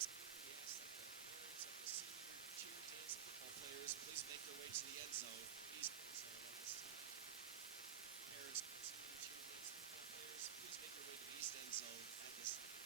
We ask that the parents of the senior cheer dance football players please make their way to the end zone, east end zone at this time. Parents of the senior cheer dance football players, please make your way to the east end zone at this time.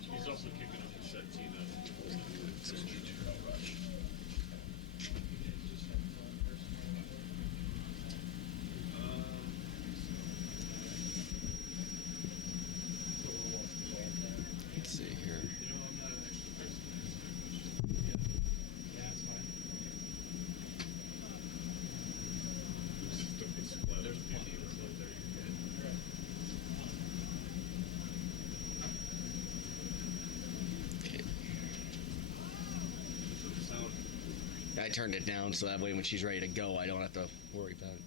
He's also kicking up the set Tina. Let's see here. You know, I'm not an extra person to ask that question. Yeah, it's fine. There's plenty of us up there. You're good. So the sound. I turned it down so that way when she's ready to go, I don't have to worry about it.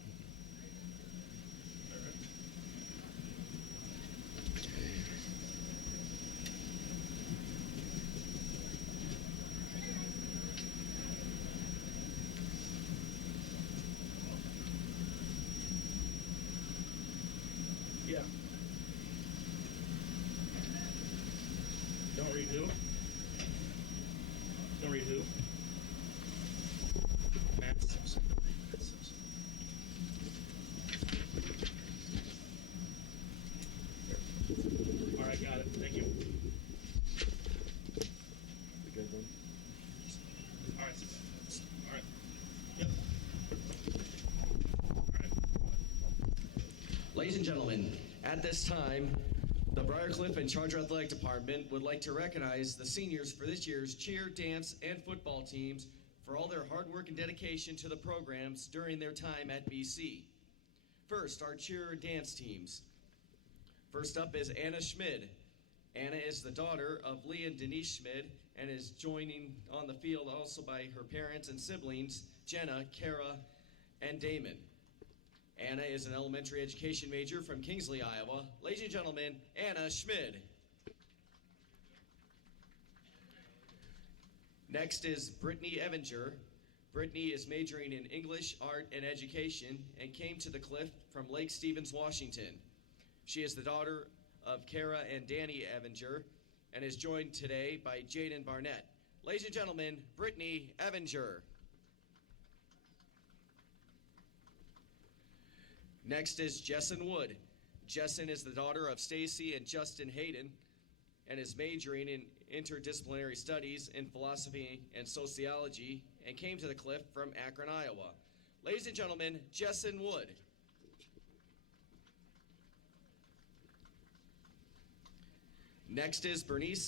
who? Don't read who? Matt Simpson. Matt Simpson. All right, got it. Thank you. The good one. All right. All right. Yep. All right. Ladies and gentlemen, at this time, the Briar Cliff and Charger Athletic Department would like to recognize the seniors for this year's cheer, dance, and football teams for all their hard work and dedication to the programs during their time at BC. First, our cheer and dance teams. First up is Anna Schmid. Anna is the daughter of Lee and Denise Schmid and is joining on the field also by her parents and siblings, Jenna, Kara, and Damon. Anna is an elementary education major from Kingsley, Iowa. Ladies and gentlemen, Anna Schmid. Next is Brittany Evinger. Brittany is majoring in English, Art, and Education and came to the Cliff from Lake Stevens, Washington. She is the daughter of Kara and Danny Evinger and is joined today by Jaden Barnett. Ladies and gentlemen, Brittany Evinger. Next is Jesson Wood. Jesson is the daughter of Stacy and Justin Hayden and is majoring in interdisciplinary studies in philosophy and sociology and came to the Cliff from Akron, Iowa. Ladies and gentlemen, Jesson Wood. Next is Bernice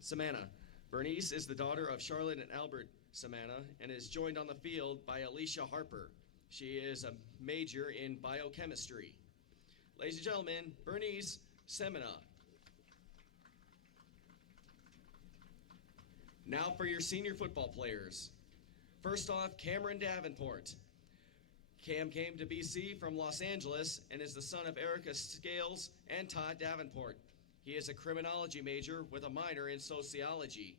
Samana. Bernice is the daughter of Charlotte and Albert Samana and is joined on the field by Alicia Harper. She is a major in biochemistry. Ladies and gentlemen, Bernice Semina. Now for your senior football players. First off, Cameron Davenport. Cam came to BC from Los Angeles and is the son of Erica Scales and Todd Davenport. He is a criminology major with a minor in sociology.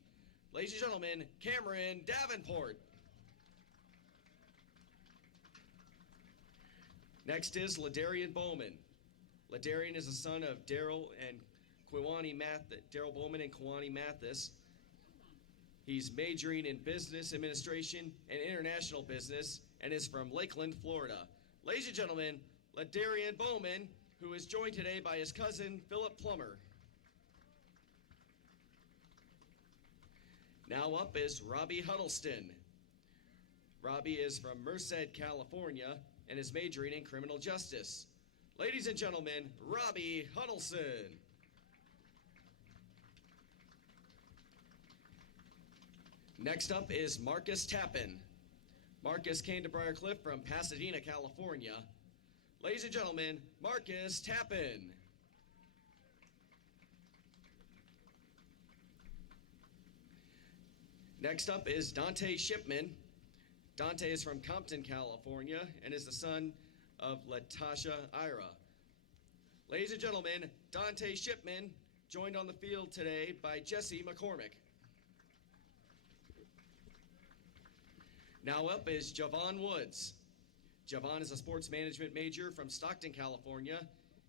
Ladies and gentlemen, Cameron Davenport. Next is Ladarian Bowman. Ladarian is the son of Daryl Bowman and Kwani Mathis. He's majoring in business administration and international business and is from Lakeland, Florida. Ladies and gentlemen, Ladarian Bowman, who is joined today by his cousin, Philip Plummer. Now up is Robbie Huddleston. Robbie is from Merced, California, and is majoring in criminal justice. Ladies and gentlemen, Robbie Huddleston. Next up is Marcus Tappan. Marcus came to Briar Cliff from Pasadena, California. Ladies and gentlemen, Marcus Tappan. Next up is Dante Shipman. Dante is from Compton, California, and is the son of Latasha Ira. Ladies and gentlemen, Dante Shipman, joined on the field today by Jesse McCormick. Now up is Javon Woods. Javon is a sports management major from Stockton, California.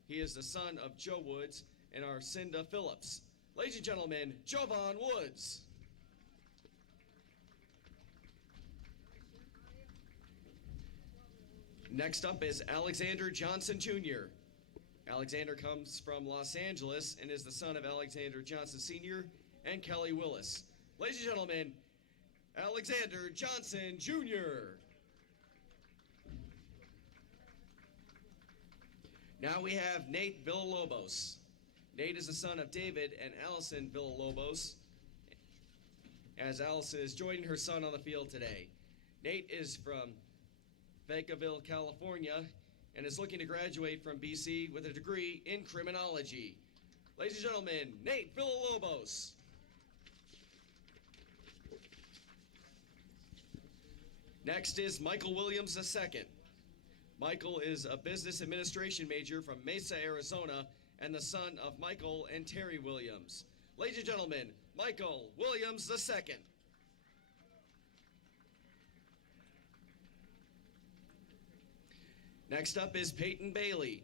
He is the son of Joe Woods and Arcinda Phillips. Ladies and gentlemen, Javon Woods. Next up is Alexander Johnson Jr. Alexander comes from Los Angeles and is the son of Alexander Johnson Sr. and Kelly Willis. Ladies and gentlemen, Alexander Johnson Jr. Now we have Nate Villalobos. Nate is the son of David and Allison Villalobos, as Allison is joining her son on the field today. Nate is from Vacaville, California, and is looking to graduate from BC with a degree in criminology. Ladies and gentlemen, Nate Villalobos. Next is Michael Williams II. Michael is a business administration major from Mesa, Arizona, and the son of Michael and Terry Williams. Ladies and gentlemen, Michael Williams II. Next up is Peyton Bailey.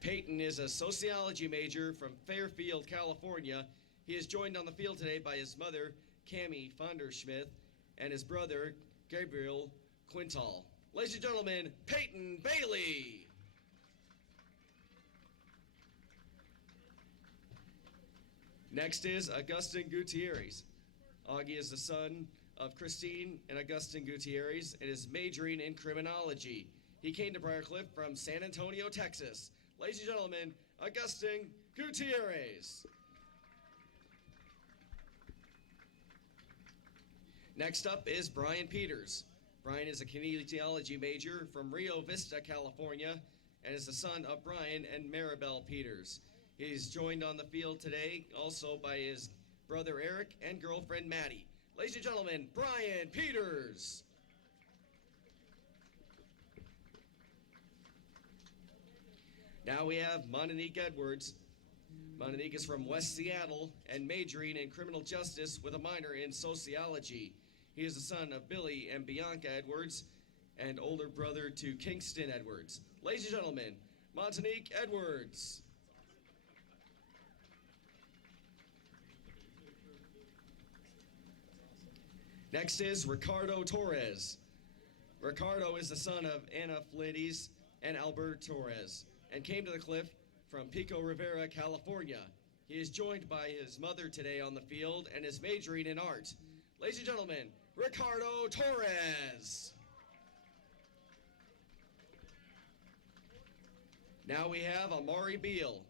Peyton is a sociology major from Fairfield, California. He is joined on the field today by his mother, Cammie Fonderschmidt, and his brother, Gabriel Quintal. Ladies and gentlemen, Peyton Bailey. Next is Augustin Gutierrez. Augie is the son of Christine and Augustin Gutierrez and is majoring in criminology. He came to Briar Cliff from San Antonio, Texas. Ladies and gentlemen, Augustin Gutierrez. Next up is Brian Peters. Brian is a kinesiology major from Rio Vista, California, and is the son of Brian and Maribel Peters. He's joined on the field today also by his brother Eric and girlfriend Maddie. Ladies and gentlemen, Brian Peters. Now we have Monique Edwards. Monique is from West Seattle and majoring in criminal justice with a minor in sociology. He is the son of Billy and Bianca Edwards and older brother to Kingston Edwards. Ladies and gentlemen, Monique Edwards. Next is Ricardo Torres. Ricardo is the son of Ana Flitties and Albert Torres and came to the Cliff from Pico Rivera, California. He is joined by his mother today on the field and is majoring in art. Ladies and gentlemen, Ricardo Torres. Now we have Amari Beal.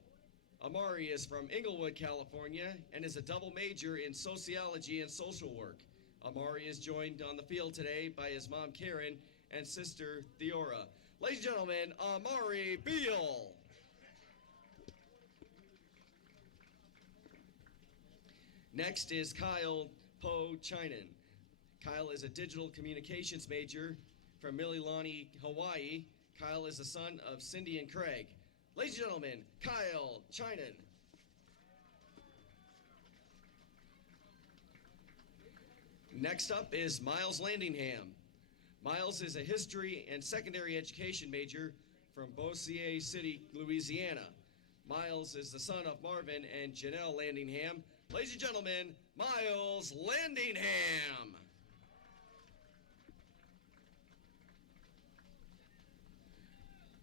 Amari is from Inglewood, California, and is a double major in sociology and social work. Amari is joined on the field today by his mom, Karen, and sister, Theora. Ladies and gentlemen, Amari Beal. Next is Kyle Po Chinan. Kyle is a digital communications major from Mililani, Hawaii. Kyle is the son of Cindy and Craig. Ladies and gentlemen, Kyle Chinan. Next up is Miles Landingham. Miles is a history and secondary education major from Bossier City, Louisiana. Miles is the son of Marvin and Janelle Landingham. Ladies and gentlemen, Miles Landingham.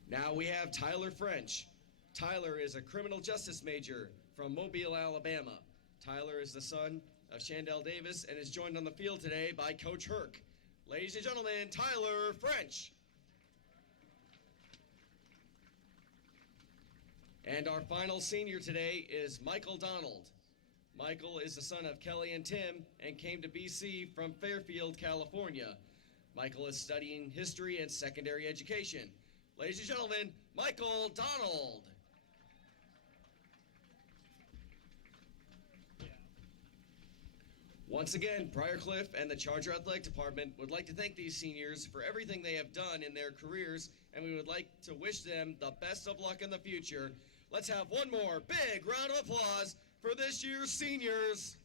Now we have Tyler French. Tyler is a criminal justice major from Mobile, Alabama. Tyler is the son of Chandel Davis and is joined on the field today by Coach Herc. Ladies and gentlemen, Tyler French. And our final senior today is Michael Donald. Michael is the son of Kelly and Tim and came to BC from Fairfield, California. Michael is studying history and secondary education. Ladies and gentlemen, Michael Donald. Once again, Briar Cliff and the Charger Athletic Department would like to thank these seniors for everything they have done in their careers, and we would like to wish them the best of luck in the future. Let's have one more big round of applause for this year's seniors.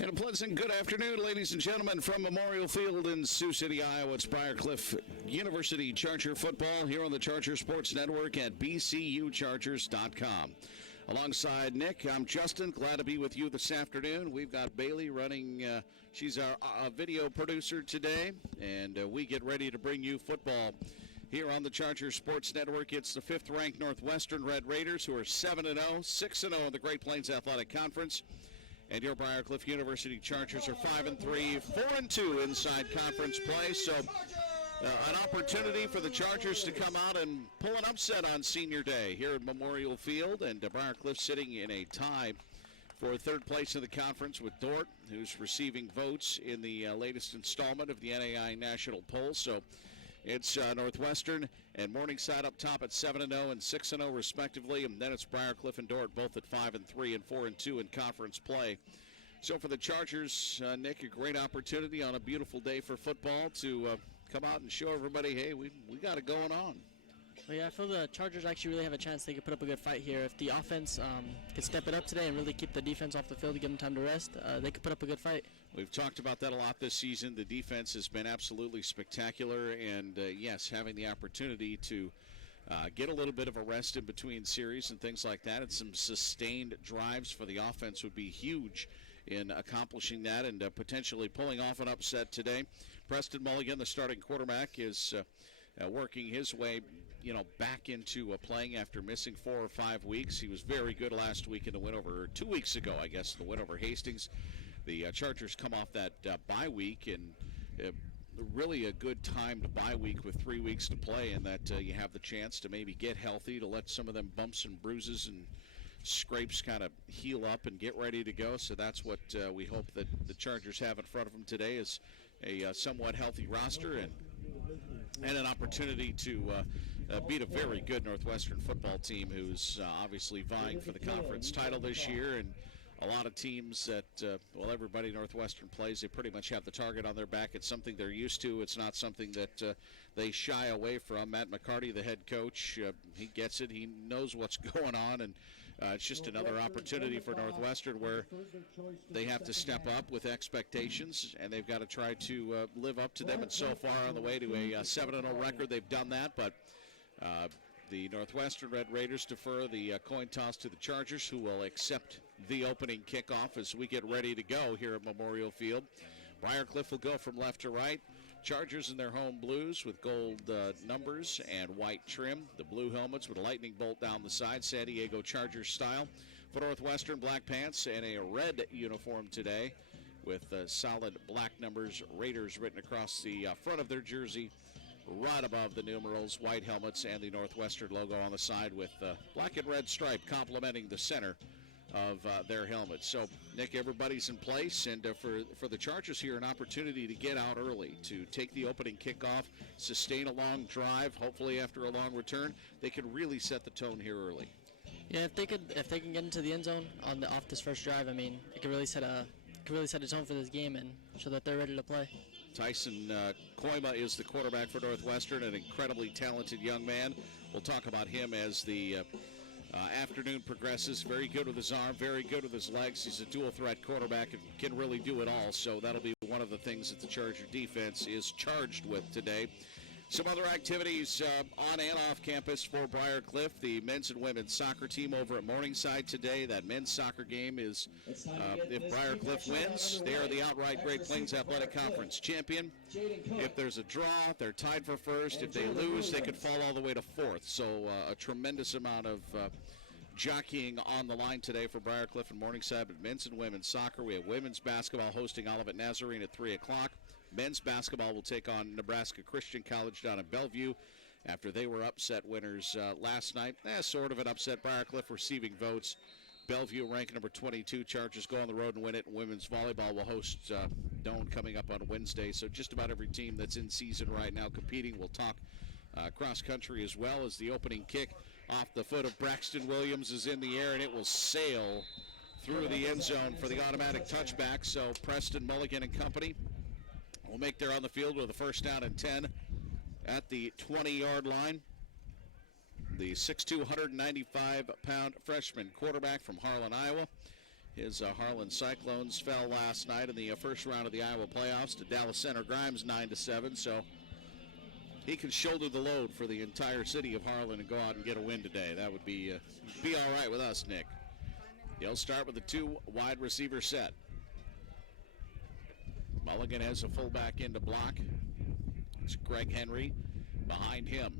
And a pleasant good afternoon, ladies and gentlemen, from Memorial Field in Sioux City, Iowa. It's Briar Cliff University Charger football here on the Charger Sports Network at bcuchargers.com. Alongside Nick, I'm Justin. Glad to be with you this afternoon. We've got Bailey running. She's our video producer today, and we get ready to bring you football here on the Charger Sports Network. It's the 5th-ranked Northwestern Red Raiders, who are 7-0, 6-0 in the Great Plains Athletic Conference. And your Briar Cliff University Chargers are 5-3, 4-2 inside conference play. So an opportunity for the Chargers to come out and pull an upset on Senior Day here at Memorial Field. And Briar Cliff sitting in a tie for third place in the conference with Dordt, who's receiving votes in the latest installment of the NAI National Poll. So it's Northwestern and Morningside up top at 7-0 and 6-0 respectively, and then it's Briar Cliff and Dordt both at 5-3 and 4-2 in conference play. So for the Chargers, Nick, a great opportunity on a beautiful day for football to come out and show everybody, hey, we got it going on. Well, yeah, I feel the Chargers actually really have a chance. They could put up a good fight here. If the offense could step it up today and really keep the defense off the field to give them time to rest, they could put up a good fight. We've talked about that a lot this season. The defense has been absolutely spectacular, and yes, having the opportunity to get a little bit of a rest in between series and things like that, and some sustained drives for the offense would be huge in accomplishing that and potentially pulling off an upset today. Preston Mulligan, the starting quarterback, is working his way back into playing after missing 4 or 5 weeks. He was very good last week in the win over, 2 weeks ago, I guess, the win over Hastings. The Chargers come off that bye week, and really a good timed bye week with 3 weeks to play, and that you have the chance to maybe get healthy, to let some of them bumps and bruises and scrapes kind of heal up and get ready to go. So that's what we hope that the Chargers have in front of them today, is a somewhat healthy roster and an opportunity to beat a very good Northwestern football team who's obviously vying for the conference title this year. And a lot of teams that, everybody Northwestern plays, they pretty much have the target on their back. It's something they're used to. It's not something that they shy away from. Matt McCarty, the head coach, he gets it. He knows what's going on, and it's just another opportunity for Northwestern where they have to step up with expectations, and they've got to try to live up to them. And so far on the way to a 7-0 record, they've done that, but the Northwestern Red Raiders defer the coin toss to the Chargers, who will accept the opening kickoff as we get ready to go here at Memorial Field. Briar Cliff will go from left to right. Chargers in their home blues with gold numbers and white trim. The blue helmets with a lightning bolt down the side, San Diego Chargers style. For Northwestern, black pants and a red uniform today with solid black numbers, Raiders written across the front of their jersey, right above the numerals, white helmets, and the Northwestern logo on the side with black and red stripe complementing the center of their helmets. So, Nick, everybody's in place, and for the Chargers here, an opportunity to get out early, to take the opening kickoff, sustain a long drive, hopefully after a long return. They could really set the tone here early. Yeah, if they can get into the end zone off this first drive, I mean, it could really set a tone for this game and show that they're ready to play. Tyson Koima is the quarterback for Northwestern, an incredibly talented young man. We'll talk about him as the afternoon progresses. Very good with his arm, very good with his legs. He's a dual-threat quarterback and can really do it all, so that'll be one of the things that the Charger defense is charged with today. Some other activities on and off campus for Briar Cliff. The men's and women's soccer team over at Morningside today. That men's soccer game is, if Briar Cliff wins, they are the outright Great Plains Athletic Conference champion. If there's a draw, they're tied for first. If they lose, they could fall all the way to fourth. So a tremendous amount of jockeying on the line today for Briar Cliff and Morningside. But men's and women's soccer, we have women's basketball hosting Olivet Nazarene at 3 o'clock. Men's basketball will take on Nebraska Christian College down in Bellevue after they were upset winners last night. Sort of an upset. Briar Cliff receiving votes. Bellevue ranked number 22. Chargers go on the road and win it. Women's volleyball will host Doane coming up on Wednesday. So just about every team that's in season right now competing. We'll talk cross country as well, as the opening kick off the foot of Braxton Williams is in the air, and it will sail through the end zone for the automatic touchback. So Preston Mulligan and company will make their on the field with a first down and 10 at the 20-yard line. The 6'2", 195-pound freshman quarterback from Harlan, Iowa. His Harlan Cyclones fell last night in the first round of the Iowa playoffs to Dallas Center Grimes 9-7. So he can shoulder the load for the entire city of Harlan and go out and get a win today. That would be all right with us, Nick. He'll start with the 2 wide receiver set. Mulligan has a fullback in to block. It's Greg Henry behind him.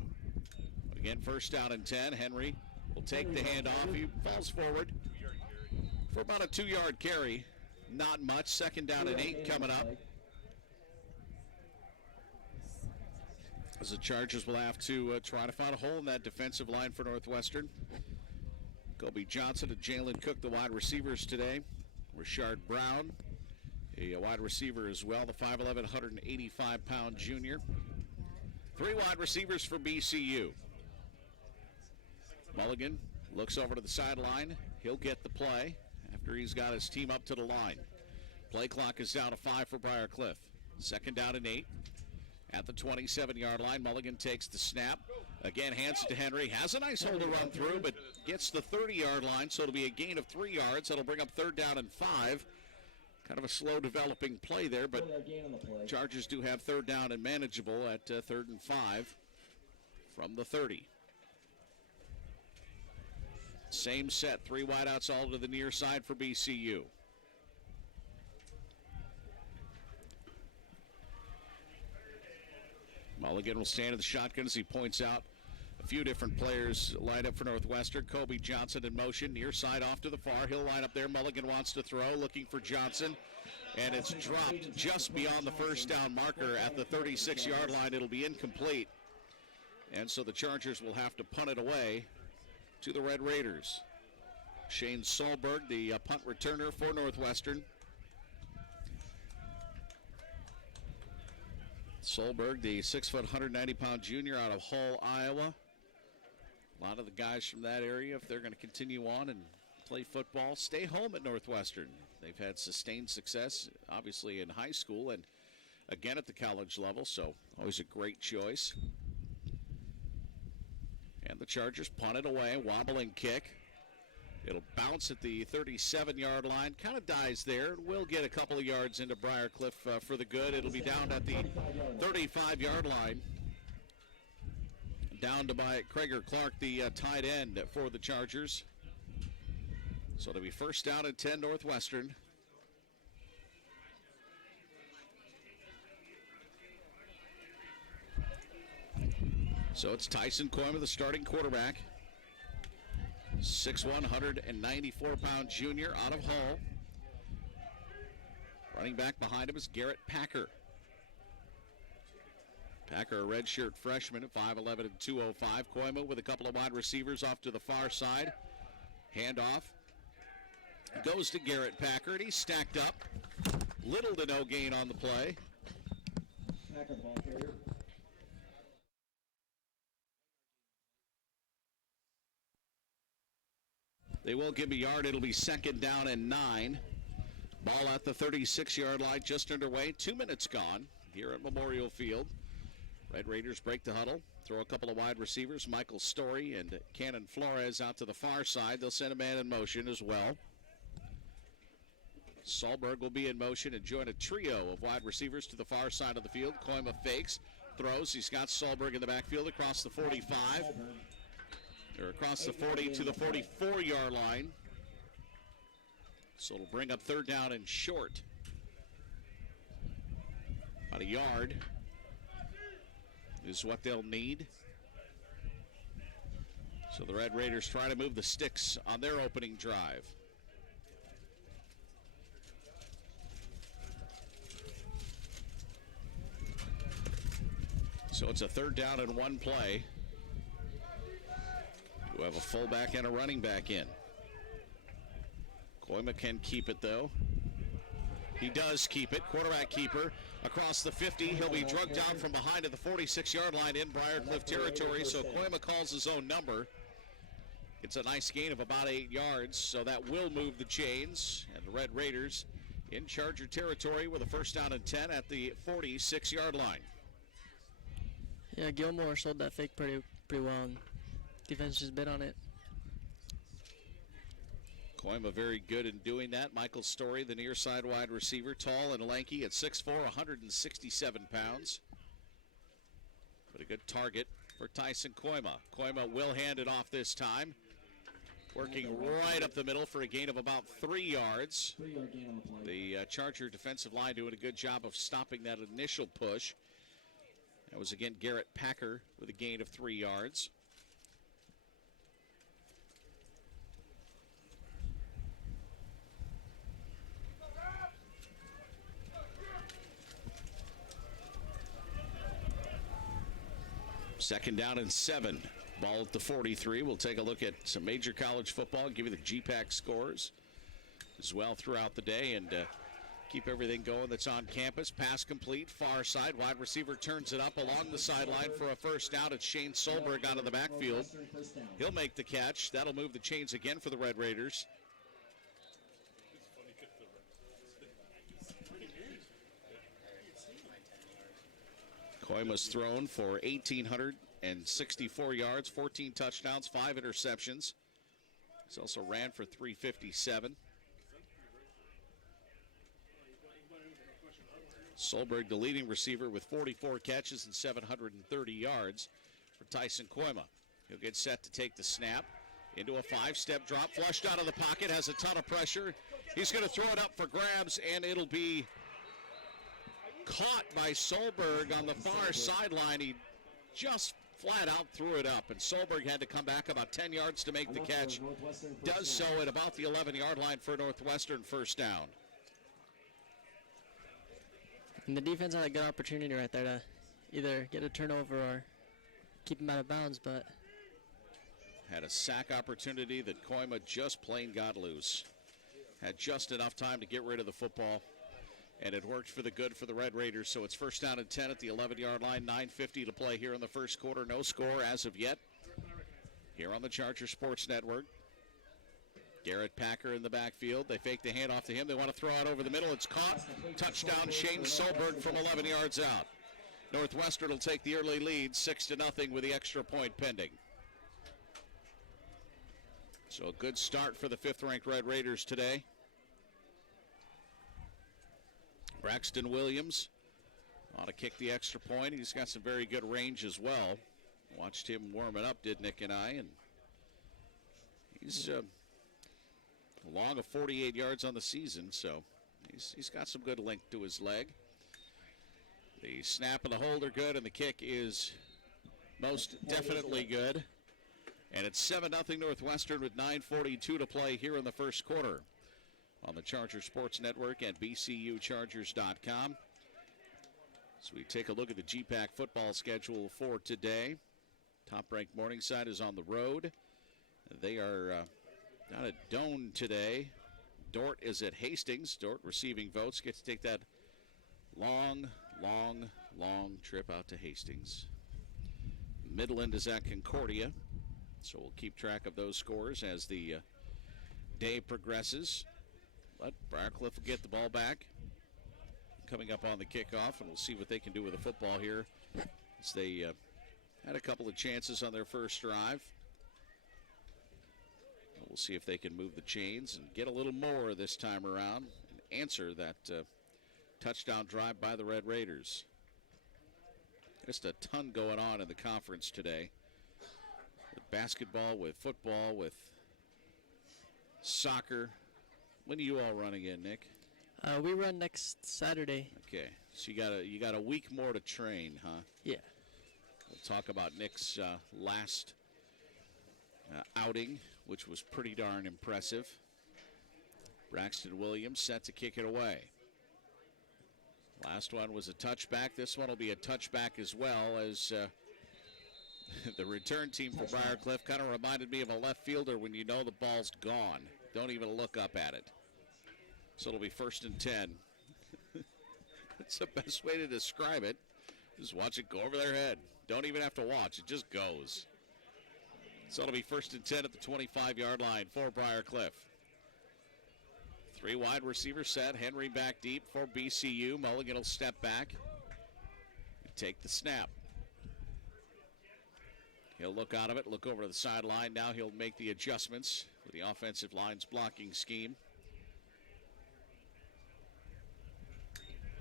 Again, first down and 10. Henry will take the handoff. He falls forward for about a 2-yard carry. Not much. Second down and 8 coming up. As the Chargers will have to try to find a hole in that defensive line for Northwestern. Kobe Johnson and Jalen Cook, the wide receivers today. Rashard Brown, a wide receiver as well, the 5'11", 185-pound junior. 3 wide receivers for BCU. Mulligan looks over to the sideline. He'll get the play after he's got his team up to the line. Play clock is down to 5 for Briar Cliff. Second down and 8. At the 27-yard line, Mulligan takes the snap. Again, hands it to Henry. Has a nice hole to run through, but gets the 30-yard line, so it'll be a gain of 3 yards. That'll bring up third down and 5. Kind of a slow developing play there, but Chargers do have third down and manageable at 3rd and 5 from the 30. Same set, 3 wideouts all to the near side for BCU. Mulligan will stand at the shotgun as he points out a few different players lined up for Northwestern. Kobe Johnson in motion, near side off to the far. He'll line up there. Mulligan wants to throw, looking for Johnson. And it's dropped just beyond the first down marker at the 36-yard line. It'll be incomplete. And so the Chargers will have to punt it away to the Red Raiders. Shane Solberg, the punt returner for Northwestern. Solberg, the 6', 190-pound junior out of Hull, Iowa. A lot of the guys from that area, if they're going to continue on and play football, stay home at Northwestern. They've had sustained success, obviously, in high school and again at the college level, so always a great choice. And the Chargers punt it away, wobbling kick. It'll bounce at the 37-yard line, kind of dies there. We'll get a couple of yards into Briar Cliff for the good. It'll be down at the 35-yard line. Down to by Krager Clark, the tight end for the Chargers. So it'll be first down and 10 Northwestern. So it's Tyson Coyma, the starting quarterback. 6'1", 194-pound junior out of Hull. Running back behind him is Garrett Packer. Packer, a redshirt freshman at 5'11" and 205. Coyma with a couple of wide receivers off to the far side. Handoff goes to Garrett Packer, and he's stacked up. Little to no gain on the play. Packer, the ball carrier. They will give a yard. It'll be second down and 9. Ball at the 36-yard line, just underway. 2 minutes gone here at Memorial Field. Red Raiders break the huddle, throw a couple of wide receivers, Michael Story and Cannon Flores out to the far side. They'll send a man in motion as well. Solberg will be in motion and join a trio of wide receivers to the far side of the field. Coyma fakes, throws. He's got Solberg in the backfield across the 45. Or across the 40 to the 44-yard line. So it'll bring up third down and short. About a yard is what they'll need. So the Red Raiders try to move the sticks on their opening drive. So it's a third down and 1 play. We have a fullback and a running back in. Coyma can keep it, though. He does keep it. Quarterback keeper across the 50. He'll be drugged down from behind at the 46-yard line in Briar Cliff territory, so Coyma calls his own number. It's a nice gain of about 8 yards, so that will move the chains. And the Red Raiders in Charger territory with a first down and 10 at the 46-yard line. Yeah, Gilmore sold that fake pretty well, and defense just bit on it. Koima very good in doing that. Michael Story, the near side wide receiver, tall and lanky at 6'4", 167 pounds. But a good target for Tyson Koima. Koima will hand it off this time. Working right up the middle for a gain of about 3 yards. 3-yard gain on the play. The Charger defensive line doing a good job of stopping that initial push. That was again Garrett Packer with a gain of 3 yards. Second down and 7. Ball at the 43. We'll take a look at some major college football, give you the GPAC scores as well throughout the day, and keep everything going that's on campus. Pass complete, far side. Wide receiver turns it up along the sideline for a first down. It's Shane Solberg out of the backfield. He'll make the catch. That'll move the chains again for the Red Raiders. Koima's thrown for 1,864 yards, 14 touchdowns, 5 interceptions. He's also ran for 357. Solberg, the leading receiver, with 44 catches and 730 yards for Tyson Koima. He'll get set to take the snap. Into a 5-step drop, flushed out of the pocket, has a ton of pressure. He's going to throw it up for grabs, and it'll be caught by Solberg on the far sideline. He just flat out threw it up, and Solberg had to come back about 10 yards to make the catch. Does so at about the 11-yard line for Northwestern, first down. And the defense had a good opportunity right there to either get a turnover or keep him out of bounds, but had a sack opportunity that Koima just plain got loose. Had just enough time to get rid of the football, and it worked for the good for the Red Raiders. So it's first down and 10 at the 11-yard line, 9:50 to play here in the first quarter. No score as of yet here on the Charger Sports Network. Garrett Packer in the backfield. They fake the handoff to him. They want to throw it over the middle. It's caught. Touchdown, Shane Solberg from 11 yards out. Northwestern will take the early lead, 6-0 with the extra point pending. So a good start for the 5th-ranked Red Raiders today. Braxton Williams ought to kick the extra point. He's got some very good range as well. Watched him warming up, did Nick and I, and he's long of 48 yards on the season, so he's got some good length to his leg. The snap and the hold are good, and the kick is most definitely good. And it's 7-0 Northwestern with 9:42 to play here in the first quarter on the Charger Sports Network at bcuchargers.com. So we take a look at the GPAC football schedule for today. Top-ranked Morningside is on the road. They are down at Doane today. Dort is at Hastings. Dort receiving votes. Gets to take that long trip out to Hastings. Midland is at Concordia. So we'll keep track of those scores as the day progresses. But Briar Cliff will get the ball back coming up on the kickoff, and we'll see what they can do with the football here as they had a couple of chances on their first drive. We'll see if they can move the chains and get a little more this time around and answer that touchdown drive by the Red Raiders. Just a ton going on in the conference today. With basketball, with football, with soccer. When are you all running in, Nick? we run next Saturday. Okay, so you got a week more to train, huh? Yeah. We'll talk about Nick's last outing, which was pretty darn impressive. Braxton Williams set to kick it away. Last one was a touchback. This one will be a touchback as well, as the return team for Briar Cliff kind of reminded me of a left fielder when you know the ball's gone. Don't even look up at it. So it'll be 1st and 10. That's the best way to describe it. Just watch it go over their head. Don't even have to watch. It just goes. So it'll be 1st and 10 at the 25-yard line for Briar Cliff. 3 wide receiver set. Henry back deep for BCU. Mulligan will step back and take the snap. He'll look out of it, look over to the sideline. Now he'll make the adjustments with the offensive line's blocking scheme.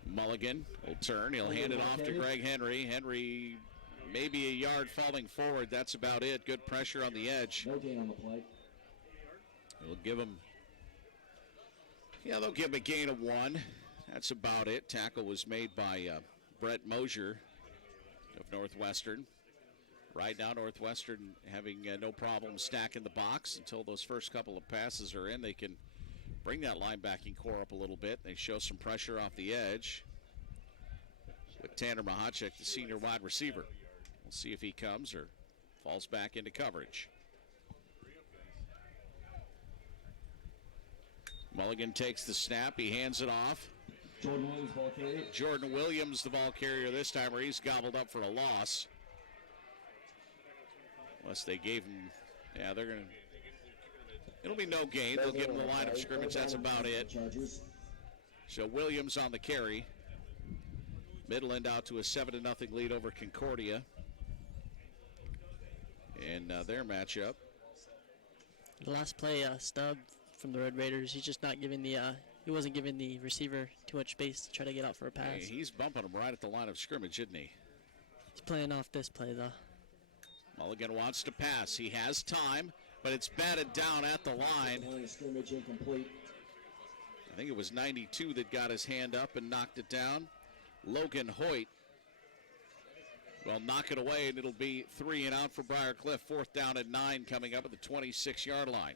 Mulligan will turn. He'll hand it off to Greg Henry. Henry maybe a yard falling forward. That's about it. Good pressure on the edge. No gain on the play. They'll give him, they'll give him a gain of 1. That's about it. Tackle was made by Brett Mosier of Northwestern. Right now, Northwestern having no problem stacking the box until those first couple of passes are in. They can bring that linebacking core up a little bit. They show some pressure off the edge with Tanner Mahacek, the senior wide receiver. We'll see if he comes or falls back into coverage. Mulligan takes the snap. He hands it off. Jordan Williams, ball carrier. Jordan Williams, the ball carrier this time, where he's gobbled up for a loss. Unless they gave him, they're going to, it'll be no gain. They'll give him the line of scrimmage. That's about it. So Williams on the carry. Midland out to a 7-0 lead over Concordia in their matchup. The last play, Stubb from the Red Raiders, he's just not giving the, he wasn't giving the receiver too much space to try to get out for a pass. Hey, he's bumping him right at the line of scrimmage, isn't he? He's playing off this play, though. Mulligan wants to pass. He has time, but it's batted down at the line. Line of scrimmage incomplete. I think it was 92 that got his hand up and knocked it down. Logan Hoyt will knock it away, and it'll be 3 and out for Briar Cliff. 4th down and 9 coming up at the 26-yard line.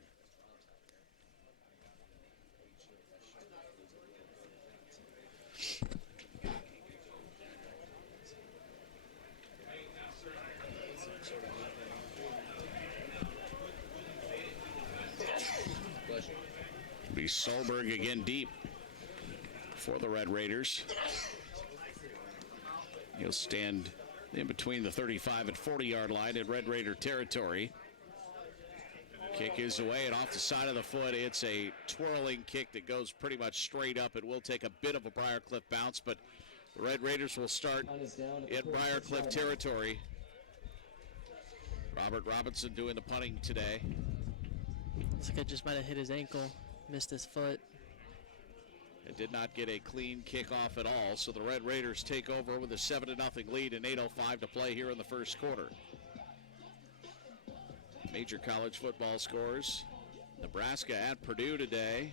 Be Solberg again deep for the Red Raiders. He'll stand in between the 35 and 40-yard line in Red Raider territory. Kick is away and off the side of the foot. It's a twirling kick that goes pretty much straight up. It will take a bit of a Briar Cliff bounce, but the Red Raiders will start in Briar Cliff territory. Robert Robinson doing the punting today. Looks like it just might have hit his ankle, missed his foot. It did not get a clean kickoff at all, so the Red Raiders take over with a 7-0 lead and 8:05 to play here in the first quarter. Major college football scores. Nebraska at Purdue today.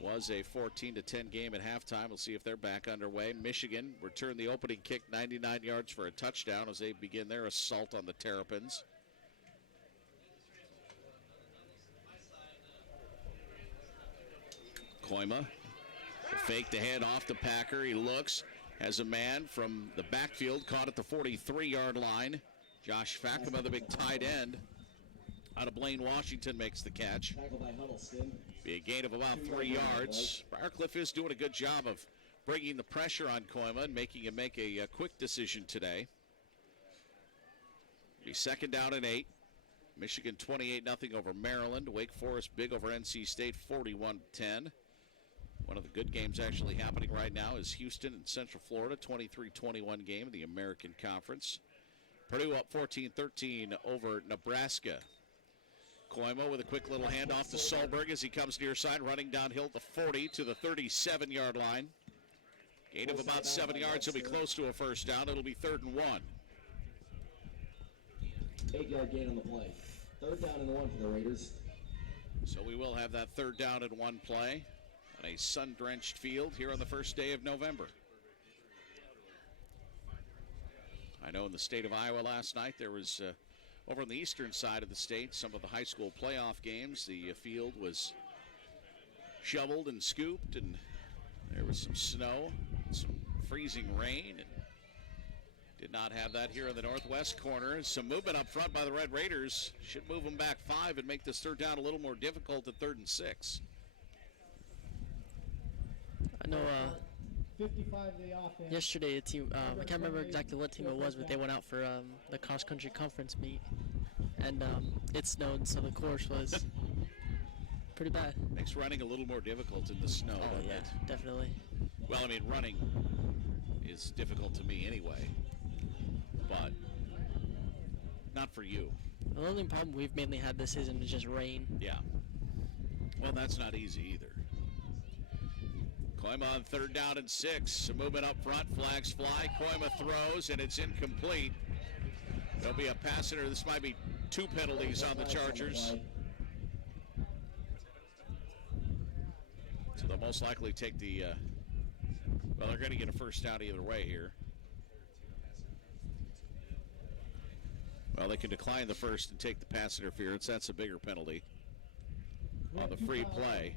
Was a 14-10 game at halftime. We'll see if they're back underway. Michigan returned the opening kick 99 yards for a touchdown as they begin their assault on the Terrapins. Koima will fake the head off the Packer. He looks, has a man from the backfield caught at the 43-yard line. Josh Fakema, the big tight end out of Blaine, Washington, makes the catch. Tackled by Huddleston. Be a gain of about 3 yards. Briar Cliff is doing a good job of bringing the pressure on Koima and making him make a quick decision today. Be 2nd down and 8. Michigan 28-0 over Maryland. Wake Forest big over NC State 41-10. One of the good games actually happening right now is Houston and Central Florida, 23-21 game in the American Conference. Purdue up 14-13 over Nebraska. Koima with a quick little handoff to Solberg as he comes near side, running downhill the 40 to the 37-yard line. Gain of about 7 yards. He'll be close to a first down. It'll be 3rd and 1. 8-yard gain on the play. 3rd down and 1 for the Raiders. So we will have that 3rd down and 1 play on a sun-drenched field here on the first day of November. I know in the state of Iowa last night there was, over on the eastern side of the state, some of the high school playoff games, the field was shoveled and scooped, and there was some snow, some freezing rain, and did not have that here in the northwest corner. Some movement up front by the Red Raiders. Should move them back 5 and make this 3rd down a little more difficult at 3rd and 6. I know 55 to the offense. yesterday a team, I can't remember exactly what team it was, but they went out for the cross-country conference meet, and it snowed, so the course was pretty bad. Makes running a little more difficult in the snow, Oh, doesn't yeah, it? definitely. Well, I mean, running is difficult to me anyway, but not for you. The only problem we've mainly had this season is just rain. Yeah. Well, that's not easy either. Koima on 3rd down and 6. A movement up front. Flags fly. Koima throws, and it's incomplete. There'll be a passenger. This might be 2 penalties on the Chargers. So they'll most likely take the, well, they're going to get a first down either way here. Well, they can decline the first and take the pass interference. That's a bigger penalty on the free play.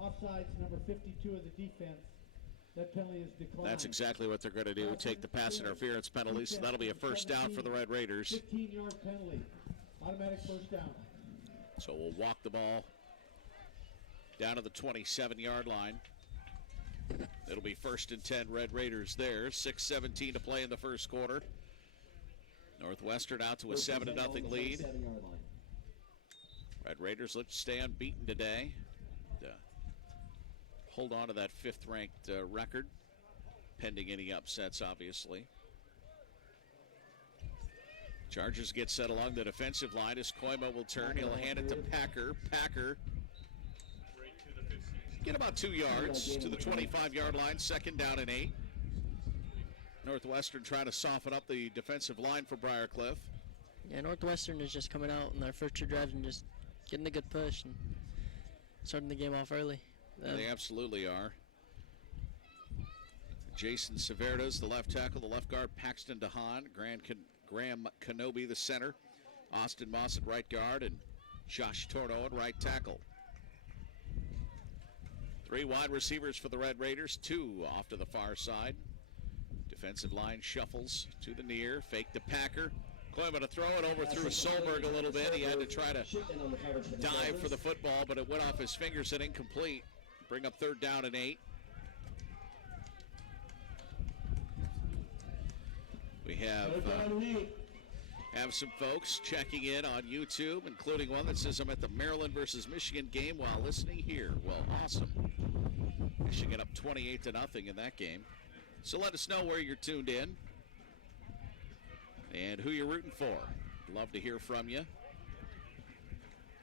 Offsides, number 52 of the defense. That penalty is declined. That's exactly what they're going to do, take the pass interference penalty, so that'll be a first down for the Red Raiders. 15-yard penalty, automatic first down. So we'll walk the ball down to the 27-yard line. It'll be 1st and 10 Red Raiders there. 6:17 to play in the first quarter. Northwestern out to a 7-0 lead. Red Raiders look to stay unbeaten today. Hold on to that 5th-ranked record, pending any upsets, obviously. Chargers get set along the defensive line as Koima will turn. He'll hand it to Packer. Packer get about 2 yards to the 25-yard line, 2nd down and 8. Northwestern trying to soften up the defensive line for Briar Cliff. Yeah, Northwestern is just coming out in their first 2 drives and just getting a good push and starting the game off early. They absolutely are. Jason Severdas, the left tackle, the left guard, Paxton DeHaan, Graham Kenobi, the center, Austin Moss at right guard, and Josh Torno at right tackle. 3 wide receivers for the Red Raiders, 2 off to the far side. Defensive line shuffles to the near, fake to Packer. Koima to throw it over through Solberg a little bit. He had to try to dive for the football, but it went off his fingers and incomplete. Bring up 3rd down and 8. We have some folks checking in on YouTube, including one that says, I'm at the Maryland versus Michigan game while listening here. Well, awesome. Michigan up 28-0 in that game. So let us know where you're tuned in and who you're rooting for. Love to hear from you.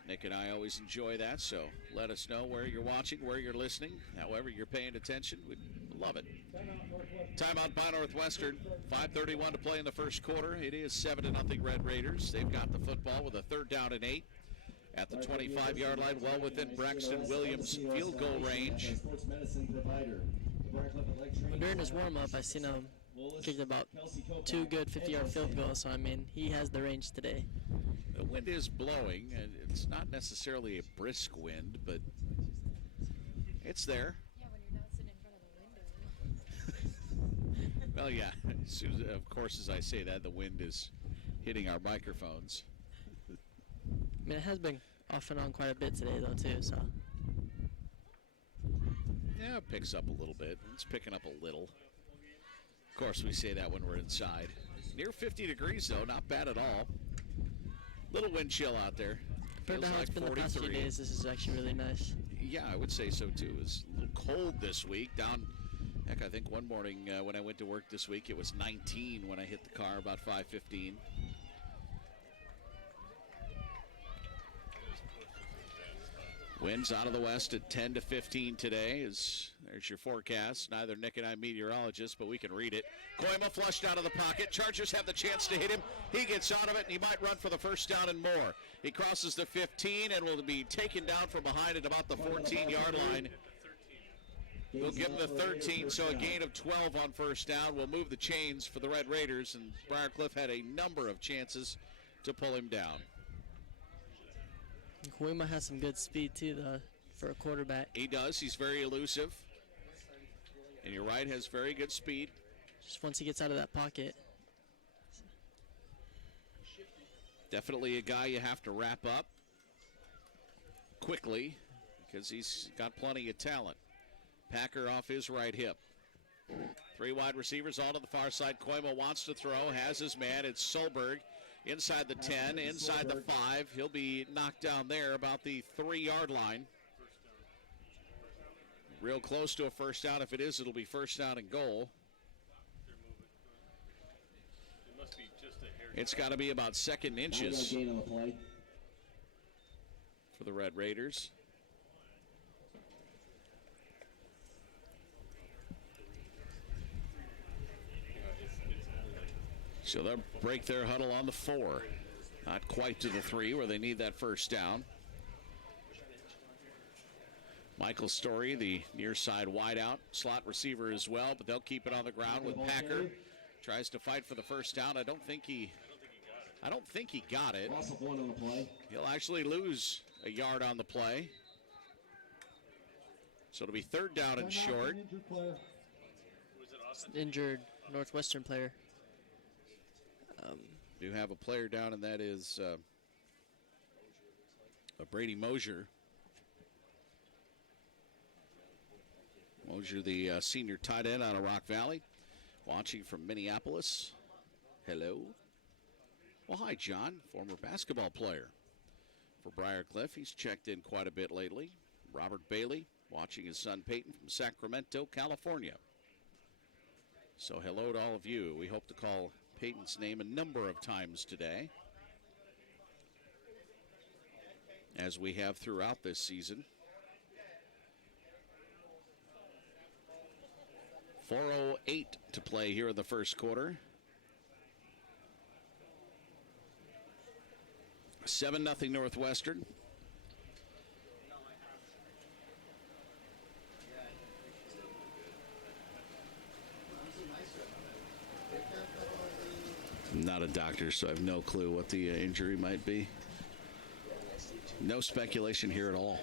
Nick and I always enjoy that, so let us know where you're watching, where you're listening, however you're paying attention. We'd love it. Timeout by Northwestern. 5:31 to play in the first quarter. It is 7-0 Red Raiders. They've got the football with a 3rd down and 8 at the 25-yard line, well within Braxton Williams' field goal range. During his warm-up, I seen him kick about 2 good 50-yard field goals, so I mean, he has the range today. The wind is blowing, and it's not necessarily a brisk wind, but it's there. Yeah, when you're not sitting in front of the window. Well, yeah, of course, as I say that, the wind is hitting our microphones. I mean, it has been off and on quite a bit today, though, too, so. Yeah, it picks up a little bit. It's picking up a little. Of course, we say that when we're inside. Near 50 degrees, though, not bad at all. Little wind chill out there. Compared to how it's been the past few days, this is actually really nice. Yeah, I would say so, too. It's a little cold this week. Down, heck, I think one morning when I went to work this week, it was 19 when I hit the car, about 5:15. Winds out of the west at 10 to 15 today. There's your forecast. Neither Nick and I meteorologists, but we can read it. Koima flushed out of the pocket. Chargers have the chance to hit him. He gets out of it, and he might run for the first down and more. He crosses the 15 and will be taken down from behind at about the 14-yard line. We'll give him the 13, so a gain of 12 on first down. We'll move the chains for the Red Raiders, and Briar Cliff had a number of chances to pull him down. Koima has some good speed, too, though, for a quarterback. He does. He's very elusive. And you're right, has very good speed. Just once he gets out of that pocket. Definitely a guy you have to wrap up quickly because he's got plenty of talent. Packer off his right hip. 3 wide receivers all to the far side. Koima wants to throw, has his man. It's Solberg inside the 10, inside the 5. He'll be knocked down there about the 3-yard line. Real close to a first down. If it is, it'll be first down and goal. It's got to be about second 9-yard inches gain on the play. for the Red Raiders. So they'll break their huddle on the 4. Not quite to the 3 where they need that first down. Michael Story, the near side wideout, slot receiver as well, but they'll keep it on the ground with Packer. Tries to fight for the first down. I don't think he got it. Loss of 1 on the play. He'll actually lose a yard on the play. So it'll be third down and short. Injured player. Injured Northwestern player. Do have a player down, and that is Brady Mosier. Mosier, the senior tight end out of Rock Valley, watching from Minneapolis. Hello. Well, hi, John, former basketball player for Briar Cliff. He's checked in quite a bit lately. Robert Bailey, watching his son Peyton from Sacramento, California. So hello to all of you. We hope to call Peyton's name a number of times today, as we have throughout this season. 4:08 to play here in the first quarter. 7-0 Northwestern. I'm not a doctor, so I have no clue what the injury might be. No speculation here at all.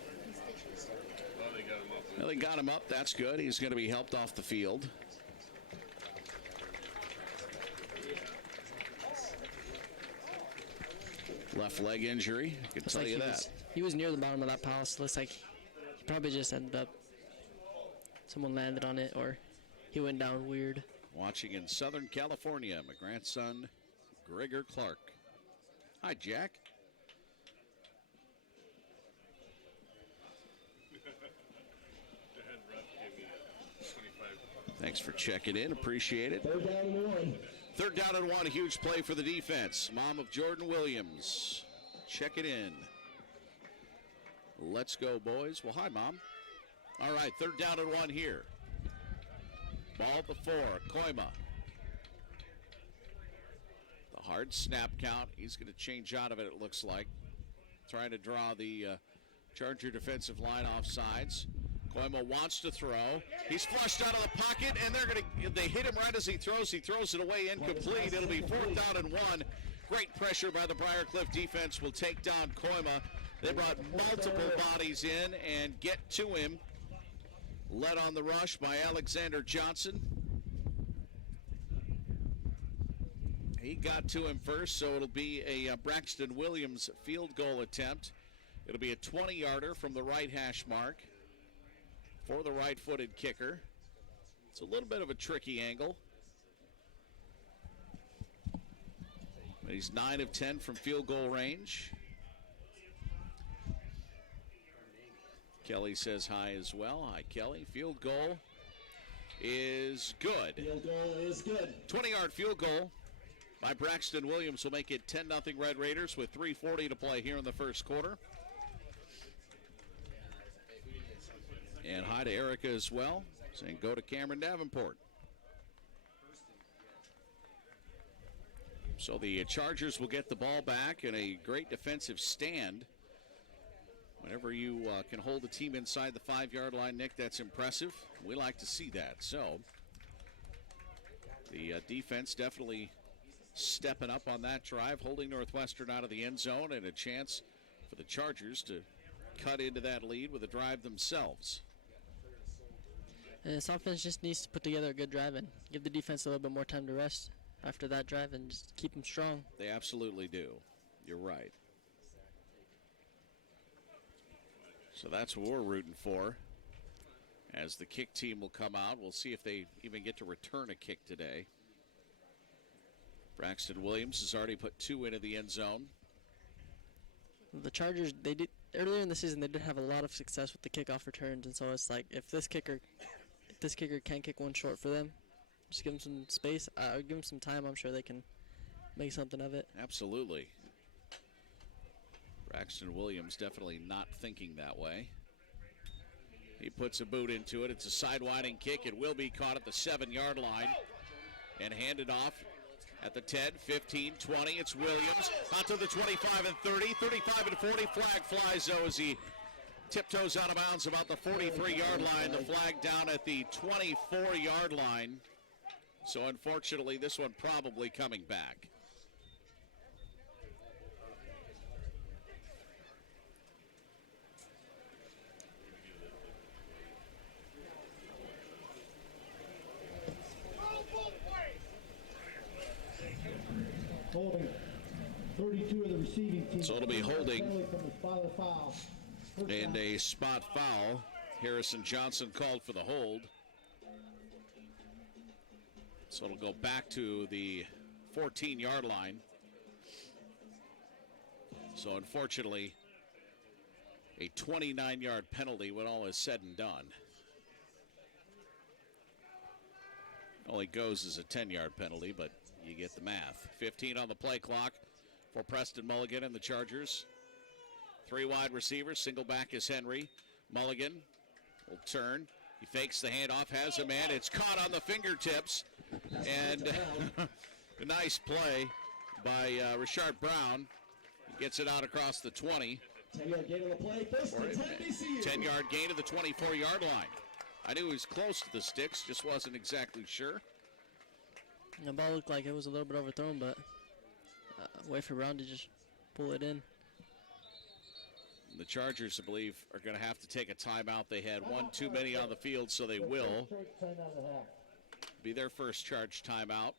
Well, they got him up. That's good. He's going to be helped off the field. Left leg injury. I can tell you that. He was near the bottom of that pile, so it looks like he probably just ended up, someone landed on it, or he went down weird. Watching in Southern California, my grandson, Gregor Clark. Hi, Jack. Thanks for checking in. Appreciate it. 3rd down and 1. 3rd down and 1. A huge play for the defense. Mom of Jordan Williams. Check it in. Let's go, boys. Well, hi, Mom. All right, 3rd down and 1 here. Ball at the 4. Koima. The hard snap count. He's going to change out of it, it looks like. Trying to draw the Charger defensive line off sides. Koima wants to throw. He's flushed out of the pocket, and they hit him right as he throws. He throws it away incomplete. It'll be 4th down and 1. Great pressure by the Briar Cliff defense will take down Koima. They brought multiple bodies in and get to him. Led on the rush by Alexander Johnson. He got to him first, so it'll be a Braxton Williams field goal attempt. It'll be a 20-yarder from the right hash mark for the right-footed kicker. It's a little bit of a tricky angle. But he's 9 of 10 from field goal range. Kelly says hi as well. Hi, Kelly. Field goal is good. Field goal is good. 20-yard field goal by Braxton Williams will make it 10-0 Red Raiders with 3:40 to play here in the first quarter. And hi to Erica as well, saying go to Cameron Davenport. So the Chargers will get the ball back in a great defensive stand. Whenever you can hold a team inside the 5-yard line, Nick, that's impressive. We like to see that. So the defense definitely stepping up on that drive, holding Northwestern out of the end zone, and a chance for the Chargers to cut into that lead with a drive themselves. And this offense just needs to put together a good drive and give the defense a little bit more time to rest after that drive and just keep them strong. They absolutely do. You're right. So that's what we're rooting for. As the kick team will come out, we'll see if they even get to return a kick today. Braxton Williams has already put 2 into the end zone. The Chargers, they did earlier in the season, they did have a lot of success with the kickoff returns, and so it's like if this kicker can't kick one short for them, just give them some space, give them some time. I'm sure they can make something of it. Absolutely. Braxton Williams definitely not thinking that way. He puts a boot into it. It's a sidewinding kick. It will be caught at the 7-yard line and handed off at the 10, 15, 20. It's Williams out to the 25 and 30, 35 and 40. Flag flies though as he tiptoes out of bounds about the 43-yard line. The flag down at the 24-yard line. So unfortunately, this one probably coming back. Holding 32 of the receiving team. So it'll be holding Penalty from the spot of the foul. First and down. a spot foul. Harrison Johnson called for the hold. So it'll go back to the 14-yard line. So unfortunately, a 29-yard penalty when all is said and done. Only goes as a 10-yard penalty, but you get the math. 15 on the play clock for Preston Mulligan and the Chargers. 3 wide receivers, single back is Henry. Mulligan will turn. He fakes the handoff, has a man. It's caught on the fingertips. And a nice play by Richard Brown. He gets it out across the 20. 10-yard gain on the play. First and 10 DCU. 10-yard gain to the 24-yard line. I knew he was close to the sticks, just wasn't exactly sure. The ball looked like it was a little bit overthrown, but wait for Brown to just pull it in. The Chargers, I believe, are going to have to take a timeout. They had one too many on the field, so they will. Be their first charge timeout.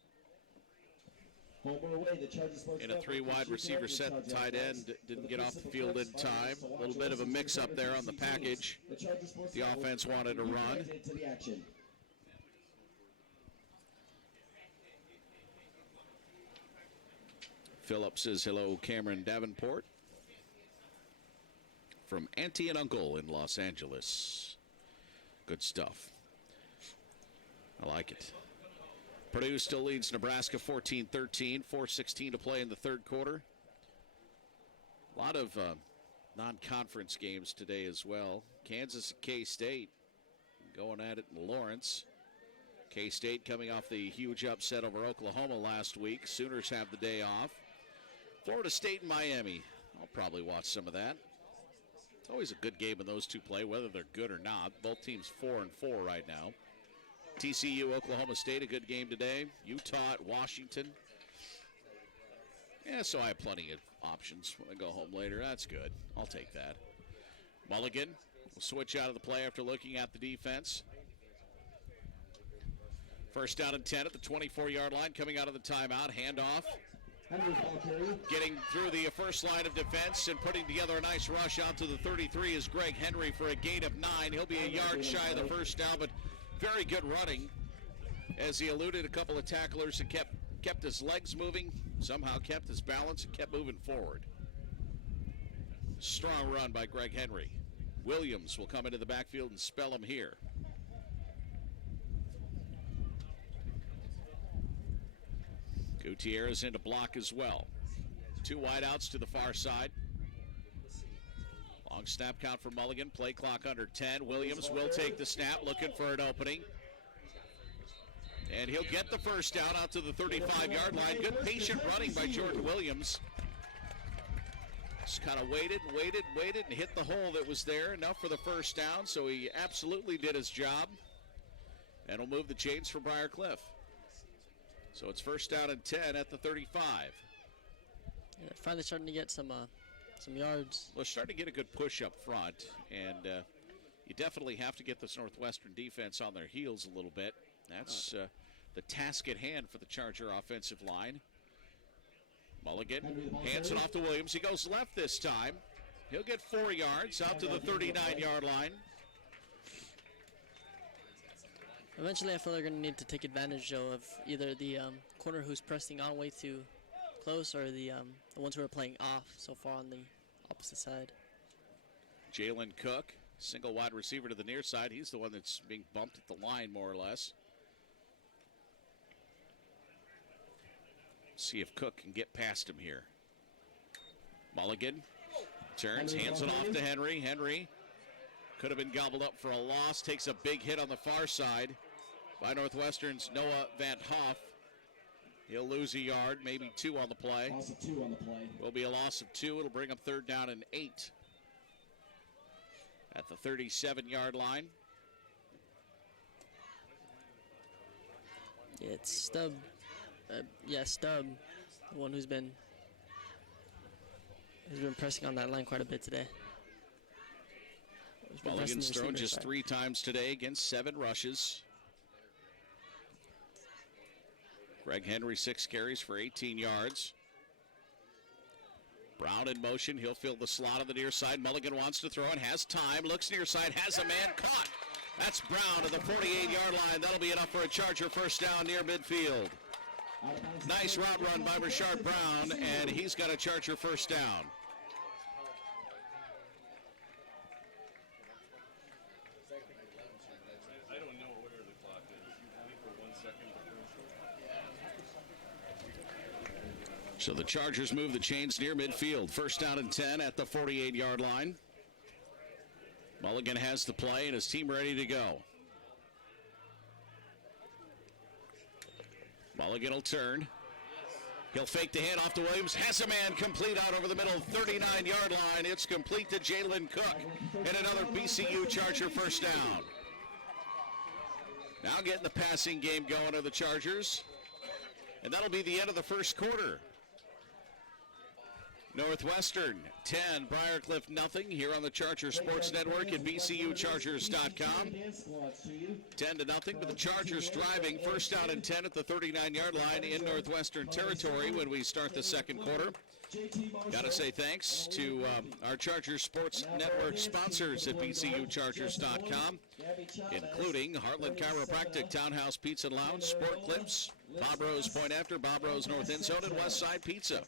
Home or away, the Chargers Sports In a Network 3 wide keeps you receiver connected, set, Chargers tight fans. end didn't For get the off the Pacific field in Coast time. Finals, A little bit of a mix-up there on the package. The Chargers Sports The Network offense wanted to keeps you run. connected to the action. Phillips says hello, Cameron Davenport from Auntie and Uncle in Los Angeles. Good stuff. I like it. Purdue still leads Nebraska 14-13, 4:16 to play in the third quarter. A lot of non-conference games today as well. Kansas and K-State going at it in Lawrence. K-State coming off the huge upset over Oklahoma last week. Sooners have the day off. Florida State and Miami. I'll probably watch some of that. It's always a good game when those two play, whether they're good or not. Both teams 4-4 right now. TCU, Oklahoma State, a good game today. Utah at Washington. Yeah, so I have plenty of options when I go home later. That's good. I'll take that. Mulligan will switch out of the play after looking at the defense. First down and 10 at the 24-yard line, coming out of the timeout. Handoff. Henry's ball carrier. Getting through the first line of defense and putting together a nice rush out to the 33 is Greg Henry for a gain of 9. He'll be a yard shy of the first down, but very good running as he eluded a couple of tacklers and kept his legs moving, somehow kept his balance and kept moving forward. Strong run by Greg Henry. Williams will come into the backfield and spell him here. Gutierrez into block as well. 2 wideouts to the far side. Long snap count for Mulligan. Play clock under 10. Williams will take the snap, looking for an opening. And he'll get the first down out to the 35-yard line. Good patient running by Jordan Williams. Just kind of waited and hit the hole that was there. Enough for the first down, so he absolutely did his job. And will move the chains for Briar Cliff. So it's first down and 10 at the 35. Yeah, finally starting to get some yards. Well, starting to get a good push up front, and you definitely have to get this Northwestern defense on their heels a little bit. That's the task at hand for the Charger offensive line. Mulligan hands it off to Williams. He goes left this time. He'll get 4 yards out to the 39-yard line. Eventually, I feel they're going to need to take advantage, though, of either the corner who's pressing on way too close or the ones who are playing off so far on the opposite side. Jalen Cook, single wide receiver to the near side. He's the one that's being bumped at the line, more or less. See if Cook can get past him here. Mulligan turns, hands it off to Henry. Henry could have been gobbled up for a loss. Takes a big hit on the far side by Northwestern's Noah Van Hoff. He'll lose a yard, maybe 2 on the play. Loss of 2 on the play. Will be a loss of 2. It'll bring up 3rd down and 8 at the 37-yard line. Yeah, it's Stubb. Stubb, the one who's been pressing on that line quite a bit today. He's been pressing Mulligan's the thrown receiver just side. 3 times today against 7 rushes. Greg Henry, 6 carries for 18 yards. Brown in motion. He'll fill the slot on the near side. Mulligan wants to throw and has time. Looks near side. Has a man caught. That's Brown to the 48-yard line. That'll be enough for a Charger first down near midfield. Nice route run by Rashard Brown, and he's got a Charger first down. I don't know whatever the clock is. I think for 1 second. So the Chargers move the chains near midfield. First down and 10 at the 48-yard line. Mulligan has the play and his team ready to go. Mulligan will turn. He'll fake the handoff to Williams. Has a man complete out over the middle, 39-yard line. It's complete to Jalen Cook. And another BCU Charger first down. Now getting the passing game going of the Chargers. And that'll be the end of the first quarter. Northwestern 10, Briar Cliff nothing here on the Charger Sports Network at BCUChargers.com. 10-0, but the Chargers driving first down and 10 at the 39-yard line in Northwestern territory when we start the second quarter. Got to say thanks to our Charger Sports Network sponsors at BCUChargers.com, including Heartland Chiropractic, Townhouse Pizza and Lounge, Sport Clips, Bob Rose Point After, Bob Rose North End Zone, and West Side Pizza.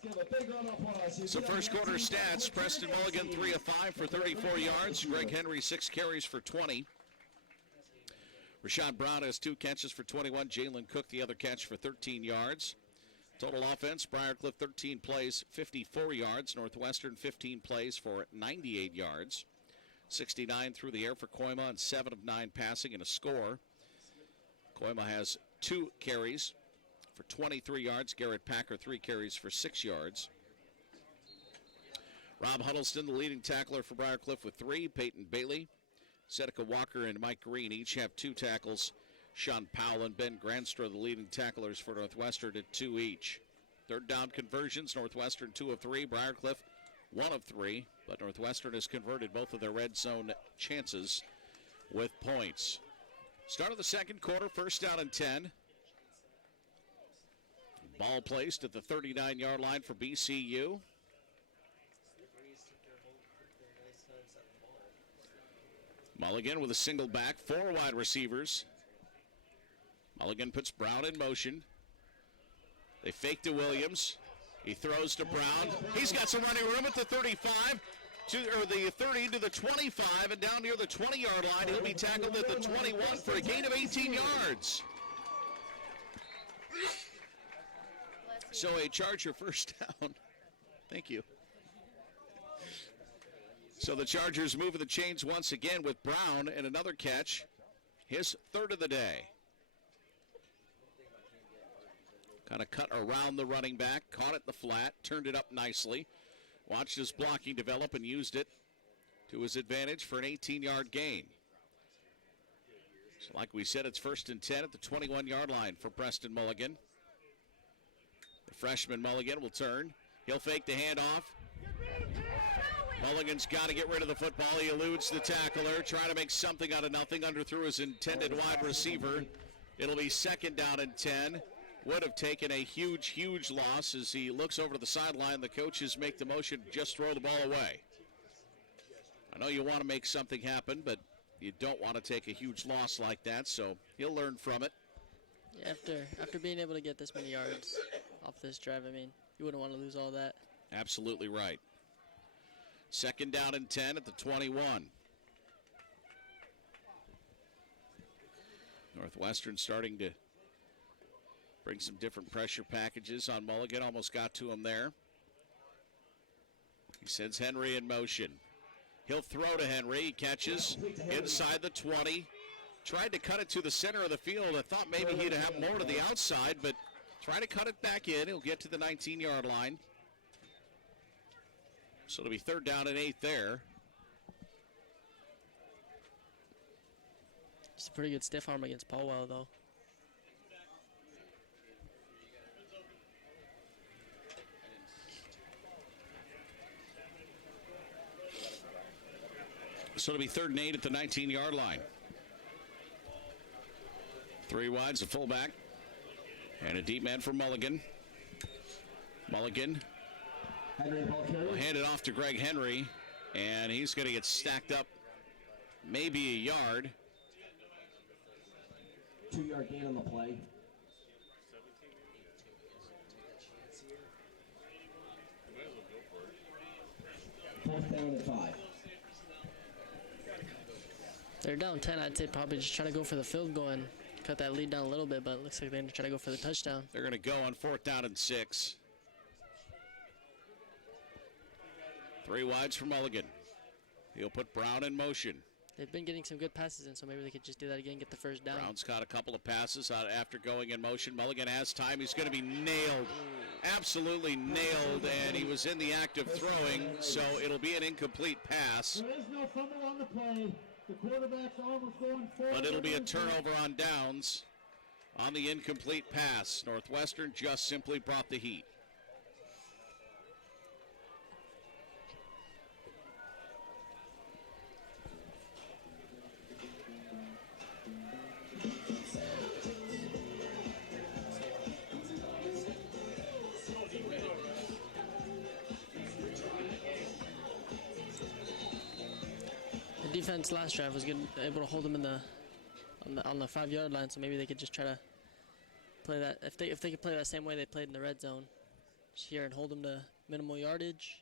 So first quarter stats, Preston Mulligan 3 of 5 for 34 yards, Greg Henry 6 carries for 20. Rashad Brown has 2 catches for 21, Jalen Cook the other catch for 13 yards. Total offense, Briar Cliff 13 plays, 54 yards. Northwestern 15 plays for 98 yards. 69 through the air for Koima and 7 of 9 passing and a score. Koima has 2 carries for 23 yards. Garrett Packer 3 carries for 6 yards. Rob Huddleston, the leading tackler for Briar Cliff with 3. Peyton Bailey, Seneca Walker, and Mike Green each have 2 tackles. Sean Powell and Ben Granstra, the leading tacklers for Northwestern at 2 each. Third down conversions, Northwestern 2 of 3, Briar Cliff 1 of 3, but Northwestern has converted both of their red zone chances with points. Start of the second quarter, first down and 10. Ball placed at the 39-yard line for BCU. Mulligan with a single back, 4 wide receivers. Mulligan puts Brown in motion. They fake to Williams. He throws to Brown. He's got some running room at the 35, the 30 to the 25, and down near the 20-yard line. He'll be tackled at the 21 for a gain of 18 yards. So a Charger first down. Thank you. So the Chargers moving the chains once again with Brown and another catch. His 3rd of the day. Kind of cut around the running back, caught it in the flat, turned it up nicely. Watched his blocking develop and used it to his advantage for an 18-yard gain. So like we said, it's 1st and 10 at the 21-yard line for Preston Mulligan. The freshman Mulligan will turn. He'll fake the handoff. Mulligan's got to get rid of the football. He eludes the tackler, trying to make something out of nothing. Underthrew his intended wide receiver. It'll be 2nd down and 10. Would have taken a huge, huge loss as he looks over to the sideline. The coaches make the motion, just throw the ball away. I know you want to make something happen, but you don't want to take a huge loss like that, so he'll learn from it. Yeah, after being able to get this many yards off this drive, I mean, you wouldn't want to lose all that. Absolutely right. 2nd down and 10 at the 21. Northwestern starting to Bring some different pressure packages on Mulligan. Almost got to him there. He sends Henry in motion. He'll throw to Henry. He catches inside the 20. Tried to cut it to the center of the field. I thought maybe he'd have more to the outside, but try to cut it back in. He'll get to the 19-yard line. So it'll be 3rd down and 8 there. It's a pretty good stiff arm against Paulwell, though. So it'll be 3rd and 8 at the 19-yard line. 3 wides, a fullback, and a deep man for Mulligan. Mulligan will hand it off to Greg Henry, and he's going to get stacked up maybe a yard. 2-yard gain on the play. Fourth down and 5. They're down 10. I'd say probably just try to go for the field goal and cut that lead down a little bit, but it looks like they're going to try to go for the touchdown. They're going to go on 4th down and 6. 3 wides for Mulligan. He'll put Brown in motion. They've been getting some good passes in, so maybe they could just do that again, get the first down. Brown's caught a couple of passes out after going in motion. Mulligan has time. He's going to be nailed. Absolutely nailed, and he was in the act of throwing, so it'll be an incomplete pass. There is no fumble on the play. The quarterback's arm was going forward. But it'll be a turnover on downs on the incomplete pass. Northwestern just simply brought the heat. The defense last drive was able to hold them in on the 5-yard line, so maybe they could just try to play that. If they could play that same way they played in the red zone, just here and hold them to minimal yardage.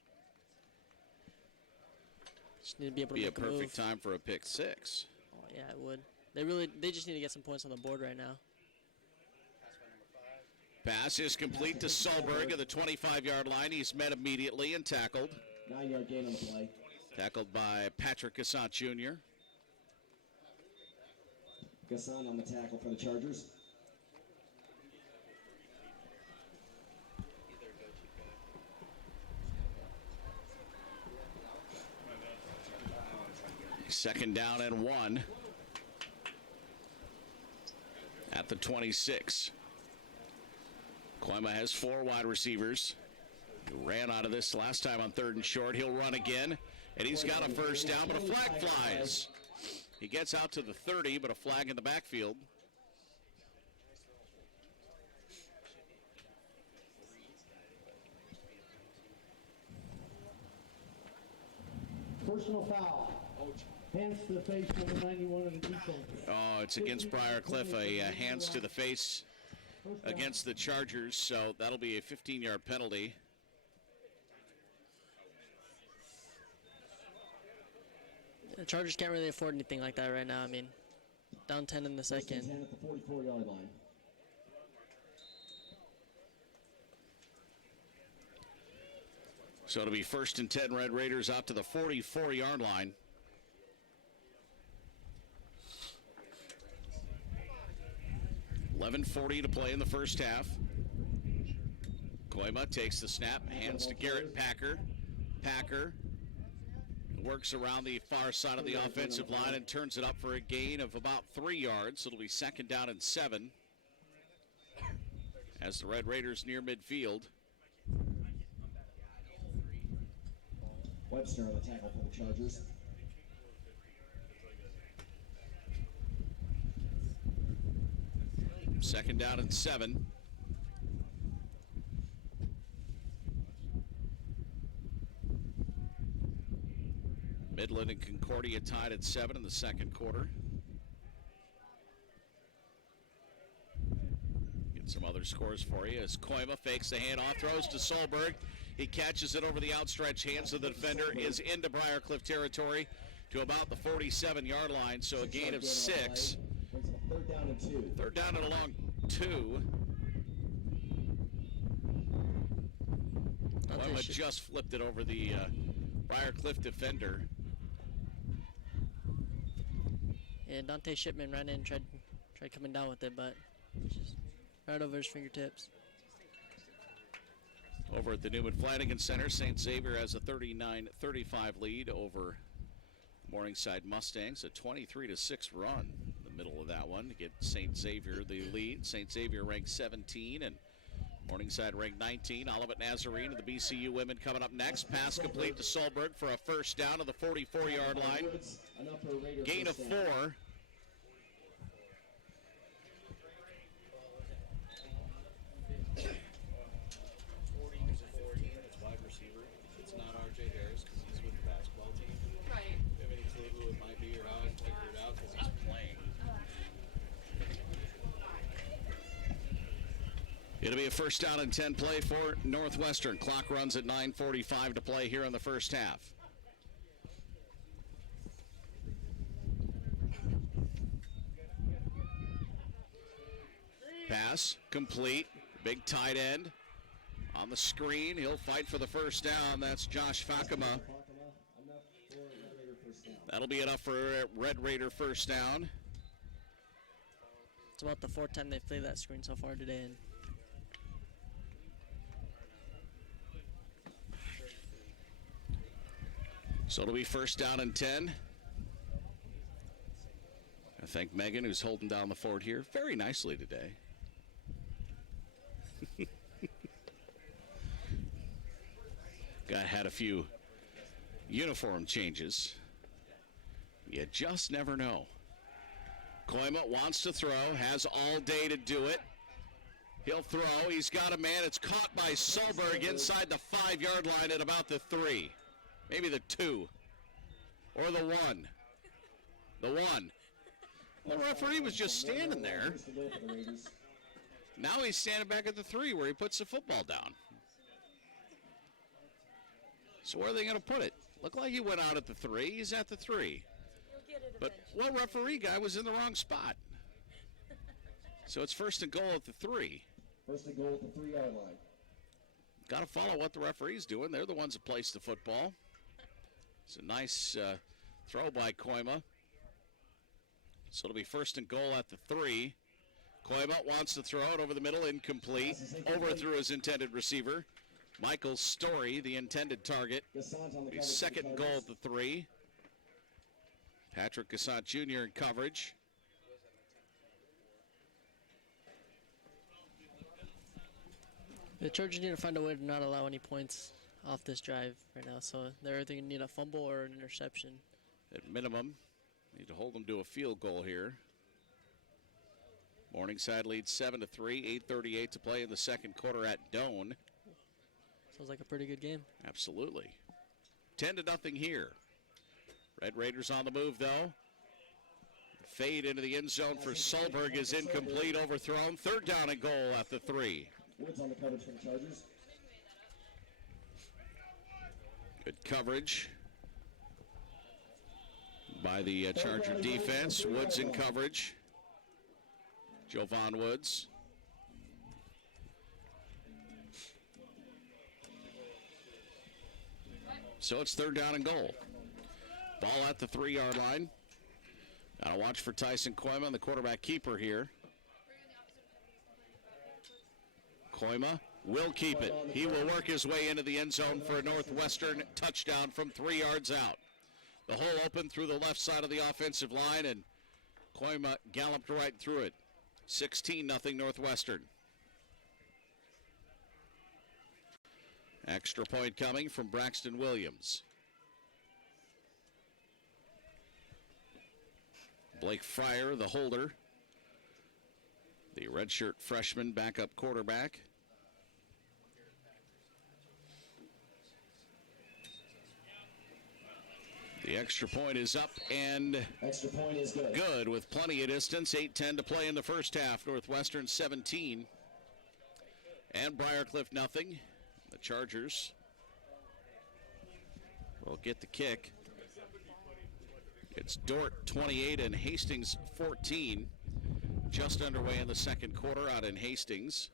Just need to be able to Be a make a move. perfect time for a pick 6. Oh, yeah, it would. They just need to get some points on the board right now. Pass is complete to Solberg at the 25-yard line. He's met immediately and tackled. 9-yard gain on the play. Tackled by Patrick Gassant Jr. Gasson on the tackle for the Chargers. Second down and 1 at the 26. Koima has 4 wide receivers. He ran out of this last time on 3rd and short. He'll run again, and he's got a first down, but a flag flies. He gets out to the 30, but a flag in the backfield. Personal foul. Hands to the face, number 91 of the defense. Oh, it's against Briar Cliff, a hands to the face against the Chargers, so that'll be a 15-yard penalty. The Chargers can't really afford anything like that right now. I mean, down 10 in the second. 10 at the 44-yard line. So it'll be 1st and 10 Red Raiders out to the 44-yard line. $11:40 to play in the first half. Koima takes the snap, hands to Garrett Packer. Packer works around the far side of the offensive line and turns it up for a gain of about 3 yards. It'll be 2nd down and 7 as the Red Raiders near midfield. Webster on the tackle for the Chargers. Second down and 7. Midland and Concordia tied at 7 in the second quarter. Get some other scores for you as Koima fakes the handoff, throws to Solberg. He catches it over the outstretched hands of the defender, is into Briar Cliff territory to about the 47-yard line, so a gain of 6. Brings up 3rd down and 2. 3rd down and a long 2. Koima just flipped it over the Briar Cliff defender. Yeah, Dante Shipman ran in, tried coming down with it, but just right over his fingertips. Over at the Newman Flanagan Center, St. Xavier has a 39-35 lead over Morningside Mustangs, a 23-6 run in the middle of that one to get St. Xavier the lead. St. Xavier ranked 17 and Morningside ranked 19. Olivet Nazarene and the BCU women coming up next. Pass complete to Solberg for a first down to the 44-yard line. Gain of 4. It's not R.J. Harris because he's with the basketball team. Right. Do you have any clue who it might be or how I can figure it out because he's playing? It'll be a first down and 10 play for Northwestern. Clock runs at 9:45 to play here in the first half. Pass complete. Big tight end on the screen. He'll fight for the first down. That's Josh Fakama. That'll be enough for a Red Raider first down. It's about the 4th time they've played that screen so far today. And so it'll be first down and 10. I thank Megan, who's holding down the fort here very nicely today. Had a few uniform changes. You just never know. Koima wants to throw, has all day to do it. He'll throw. He's got a man. It's caught by Solberg inside the 5-yard line at about the 3. Maybe the 2. Or the 1. The 1. The referee was just standing there. Now he's standing back at the 3 where he puts the football down. So where are they going to put it? Looked like he went out at the 3. He's at the 3. But what referee guy was in the wrong spot? So it's first and goal at the 3. First and goal at the 3-yard line. Got to follow what the referee's doing. They're the ones that place the football. It's a nice throw by Koima. So it'll be first and goal at the 3. Koima wants to throw it over the middle, incomplete. Overthrew his intended receiver. Michael Story, the intended target. The second goal at the 3. Patrick Gassant Jr. in coverage. the Chargers need to find a way to not allow any points off this drive right now. So they're either going to need a fumble or an interception. At minimum, need to hold them to a field goal here. Morningside leads 7-3, 8:38 to play in the second quarter at Doane. Sounds like a pretty good game. Absolutely. 10-0 here. Red Raiders on the move, though. Fade into the end zone for Solberg is incomplete, overthrown. Third down and goal at the 3. Woods on the coverage for the Chargers. Good coverage by the Charger defense. Woods in coverage. Jovan Woods. So it's third down and goal. Ball at the 3-yard line. Gotta watch for Tyson Koima, the quarterback keeper here. Koima will keep it. He will work his way into the end zone for a Northwestern touchdown from 3 yards out. The hole open through the left side of the offensive line, and Koima galloped right through it. 16-0 Northwestern. Extra point coming from Braxton Williams. Blake Fryer, the holder. The redshirt freshman backup quarterback. The extra point is up and Extra point is good. good with plenty of distance. 8:10 to play in the first half. Northwestern 17. And Briar Cliff nothing. The Chargers will get the kick. It's Dort 28 and Hastings 14. Just underway in the second quarter out in Hastings.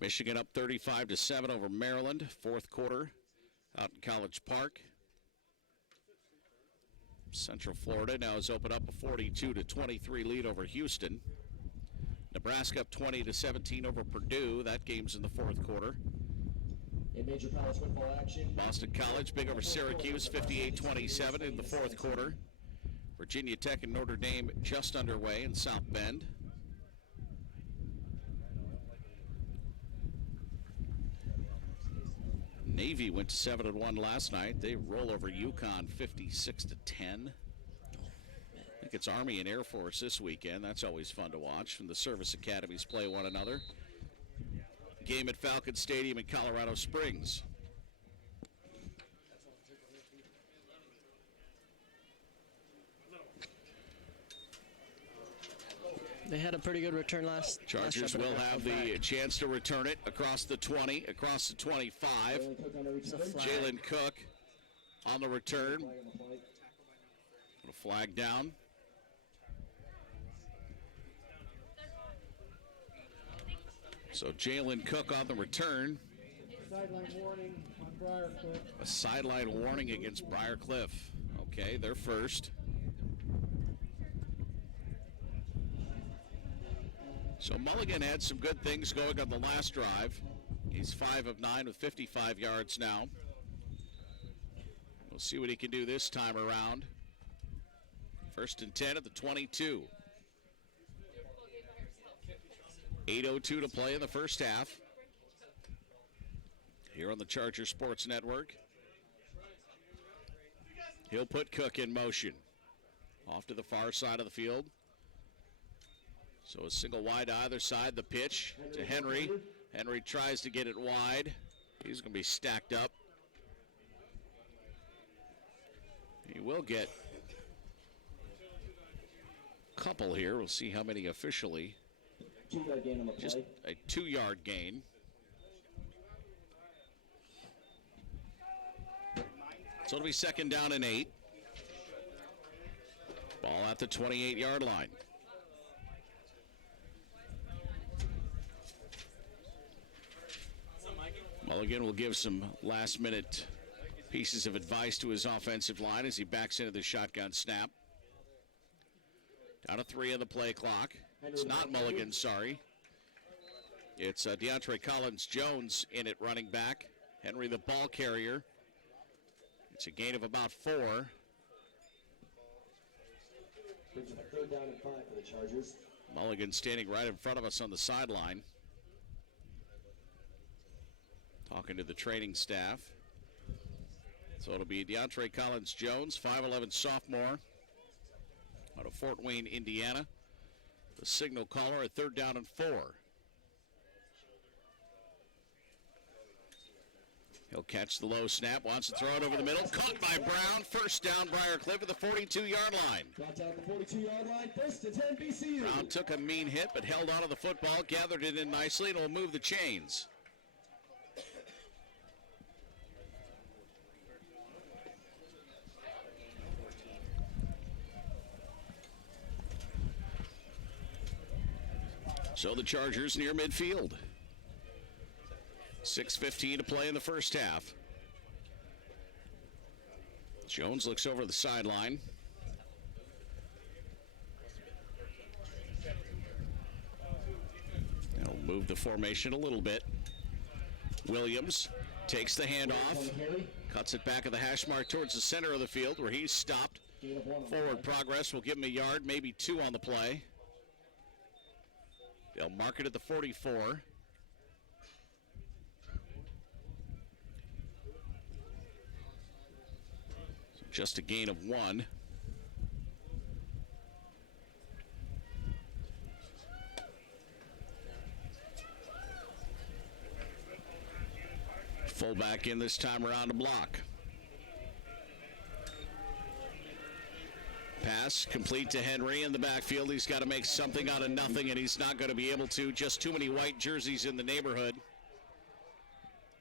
Michigan up 35-7 over Maryland, fourth quarter out in College Park. Central Florida now has opened up a 42-23 lead over Houston. Nebraska up 20-17 over Purdue. That game's in the fourth quarter. In major college football action, Boston College big over Syracuse, 58-27 in the fourth quarter. Virginia Tech and Notre Dame just underway in South Bend. Navy went to 7-1 last night. They roll over UConn 56-10. I think it's Army and Air Force this weekend. That's always fun to watch. And the service academies play one another. Game at Falcon Stadium in Colorado Springs. They had a pretty good return last. Chargers will have the chance to return it across the 20, across the 25. Jalen Cook on the return. Put a flag down. So Jalen Cook on the return. Sideline warning on Briar Cliff. A sideline warning against Briar Cliff. Okay, they're first. So Mulligan had some good things going on the last drive. He's 5 of 9 with 55 yards now. We'll see what he can do this time around. First and 10 at the 22. 8:02 to play in the first half. Here on the Charger Sports Network. He'll put Cook in motion. Off to the far side of the field. So a single wide to either side. The pitch to Henry. Henry tries to get it wide. He's going to be stacked up. He will get a couple here. We'll see how many officially. 2-yard gain on the play. Just a 2-yard gain. So it'll be second down and 8. Ball at the 28-yard line. Mulligan will give some last-minute pieces of advice to his offensive line as he backs into the shotgun snap. Down to 3 on the play clock. It's not Mulligan, sorry. It's DeAndre Collins-Jones in it running back. Henry the ball carrier. It's a gain of about 4. Brings up a 3rd down and 5 for the Chargers. Mulligan standing right in front of us on the sideline. Talking to the training staff. So it'll be DeAndre Collins-Jones, 5'11 sophomore out of Fort Wayne, Indiana. The signal caller at 3rd down and 4. He'll catch the low snap, wants to throw it over the middle. Caught by Brown. First down, Briar Cliff at the 42-yard line. Brought down the 42-yard line. 1st and 10 BCU. Brown took a mean hit, but held onto the football, gathered it in nicely, and will move the chains. So the Chargers near midfield. 6:15 to play in the first half. Jones looks over the sideline. He'll move the formation a little bit. Williams takes the handoff, cuts it back at the hash mark towards the center of the field where he's stopped. Forward progress will give him a yard, maybe 2 on the play. They'll mark it at the 44. So just a gain of 1. Fullback in this time around to block. Pass complete to Henry in the backfield. He's got to make something out of nothing, and he's not going to be able to. Just too many white jerseys in the neighborhood.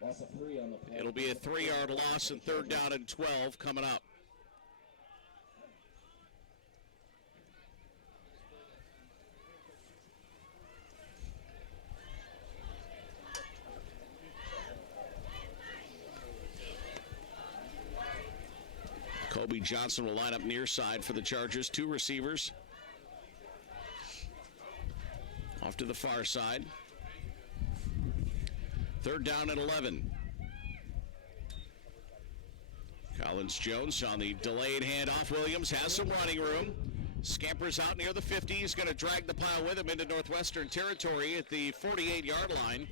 Loss of 3 on the play. It'll be a 3-yard loss and 3rd down and 12 coming up. Kobe Johnson will line up near side for the Chargers. 2 receivers. Off to the far side. 3rd down and 11. Collins Jones on the delayed handoff. Williams has some running room. Scampers out near the 50. He's going to drag the pile with him into Northwestern territory at the 48-yard line.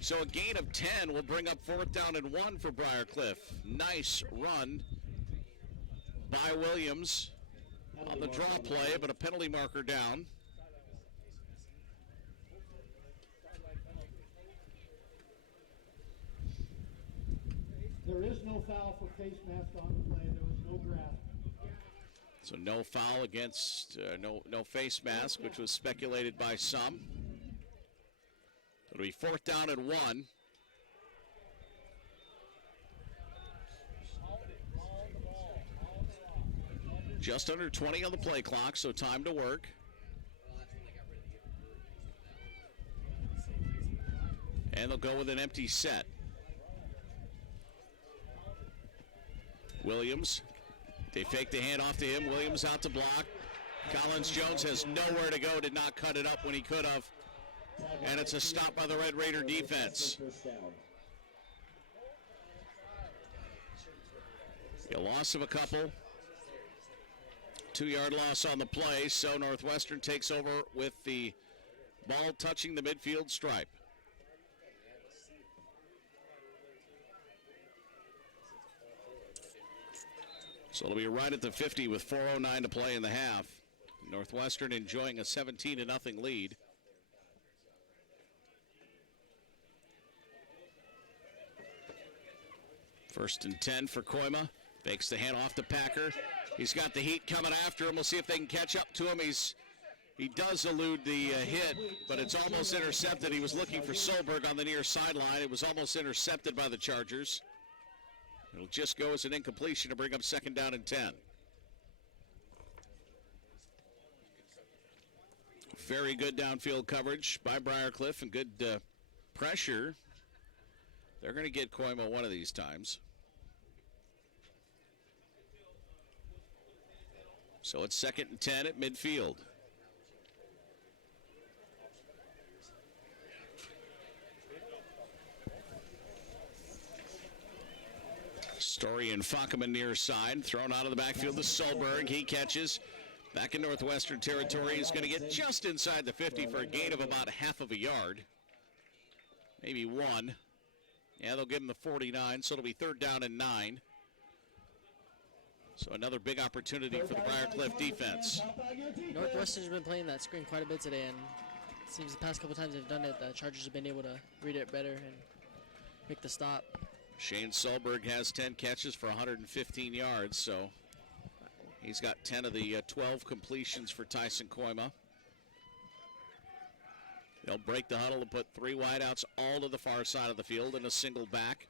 So a gain of 10 will bring up 4th down and 1 for Briar Cliff. Nice run by Williams on the draw play, but a penalty marker down. There is no foul for face mask on the play. There was no grab. So no foul against, no face mask, which was speculated by some. It'll be 4th down and 1. Just under 20 on the play clock, so time to work. And they'll go with an empty set. Williams, they fake the handoff to him. Williams out to block. Collins Jones has nowhere to go, did not cut it up when he could have. And it's a stop by the Red Raider defense. A loss of a couple. 2-yard loss on the play, so Northwestern takes over with the ball touching the midfield stripe. So it'll be right at the 50 with 4:09 to play in the half. Northwestern enjoying a 17-0 lead. First and 10 for Koima. Fakes the handoff to Packer. He's got the heat coming after him. We'll see if they can catch up to him. He does elude the hit, but it's almost intercepted. He was looking for Solberg on the near sideline. It was almost intercepted by the Chargers. It'll just go as an incompletion to bring up 2nd down and 10. Very good downfield coverage by Briar Cliff and good pressure. They're going to get Koima one of these times. So it's 2nd and 10 at midfield. Story and Fackeman near side. Thrown out of the backfield to Solberg. He catches. Back in Northwestern territory. He's going to get just inside the 50 for a gain of about half of a yard. Maybe 1. Yeah, they'll give him the 49, so it'll be 3rd down and 9. So another big opportunity for the Briar Cliff defense. Northwestern's been playing that screen quite a bit today, and it seems the past couple times they've done it, the Chargers have been able to read it better and make the stop. Shane Solberg has 10 catches for 115 yards, so he's got 10 of the 12 completions for Tyson Koima. They'll break the huddle and put 3 wideouts all to the far side of the field and a single back.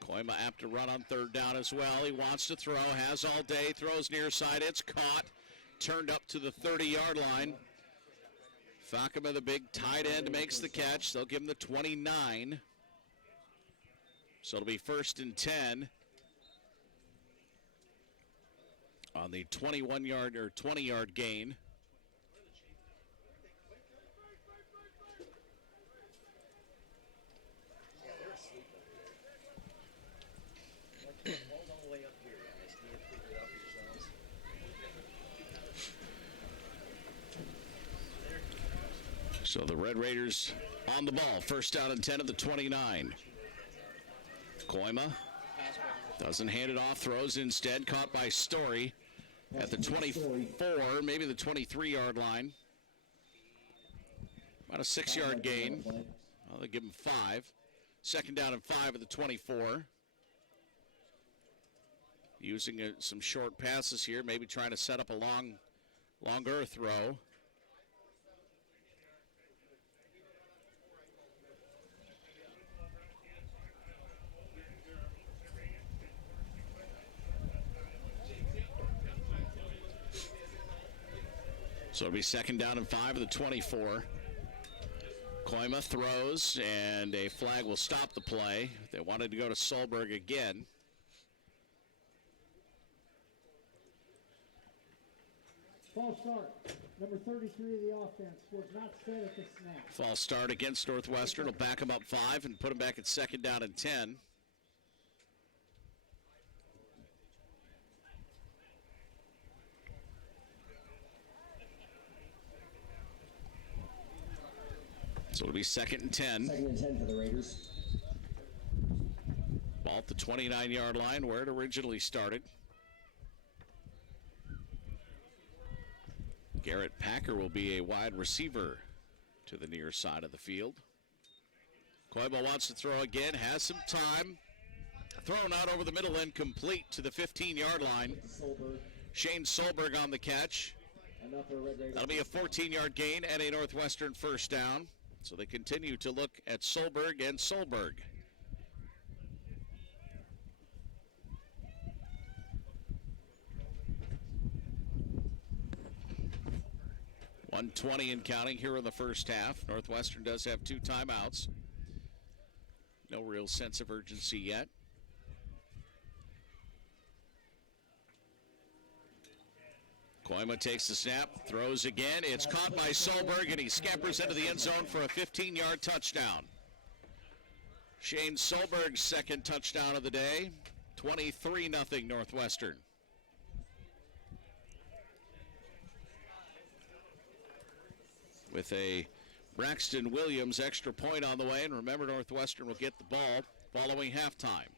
Koima apt to run on 3rd down as well. He wants to throw, has all day, throws near side. It's caught, turned up to the 30-yard line. Fakema, the big tight end, makes the catch. They'll give him the 29. So it'll be 1st and 10 on the 21-yard or 20-yard gain. So the Red Raiders on the ball. 1st down and 10 at the 29. Koima doesn't hand it off, throws instead, caught by Story at the 24, maybe the 23-yard line. About a 6-yard gain. Well, they give him 5. 2nd down and 5 at the 24. Using some short passes here, maybe trying to set up a longer throw. So it'll be 2nd down and 5 at the 24. Koima throws, and a flag will stop the play. They wanted to go to Solberg again. False start. Number 33 of the offense was not set at the snap. False start against Northwestern will back them up 5 and put them back at 2nd down and 10. So it'll be 2nd and 10. 2nd and 10 for the Raiders. Ball at the 29-yard line where it originally started. Garrett Packer will be a wide receiver to the near side of the field. Koiba wants to throw again, has some time. Thrown out over the middle and complete to the 15-yard line. Shane Solberg on the catch. That'll be a 14-yard gain and a Northwestern first down. So they continue to look at Solberg and Solberg. .120 and counting here in the first half. Northwestern does have 2 timeouts. No real sense of urgency yet. Koima takes the snap, throws again. It's caught by Solberg, and he scampers into the end zone for a 15-yard touchdown. Shane Solberg's 2nd touchdown of the day. 23-0 Northwestern. With a Braxton Williams extra point on the way, and remember, Northwestern will get the ball following halftime.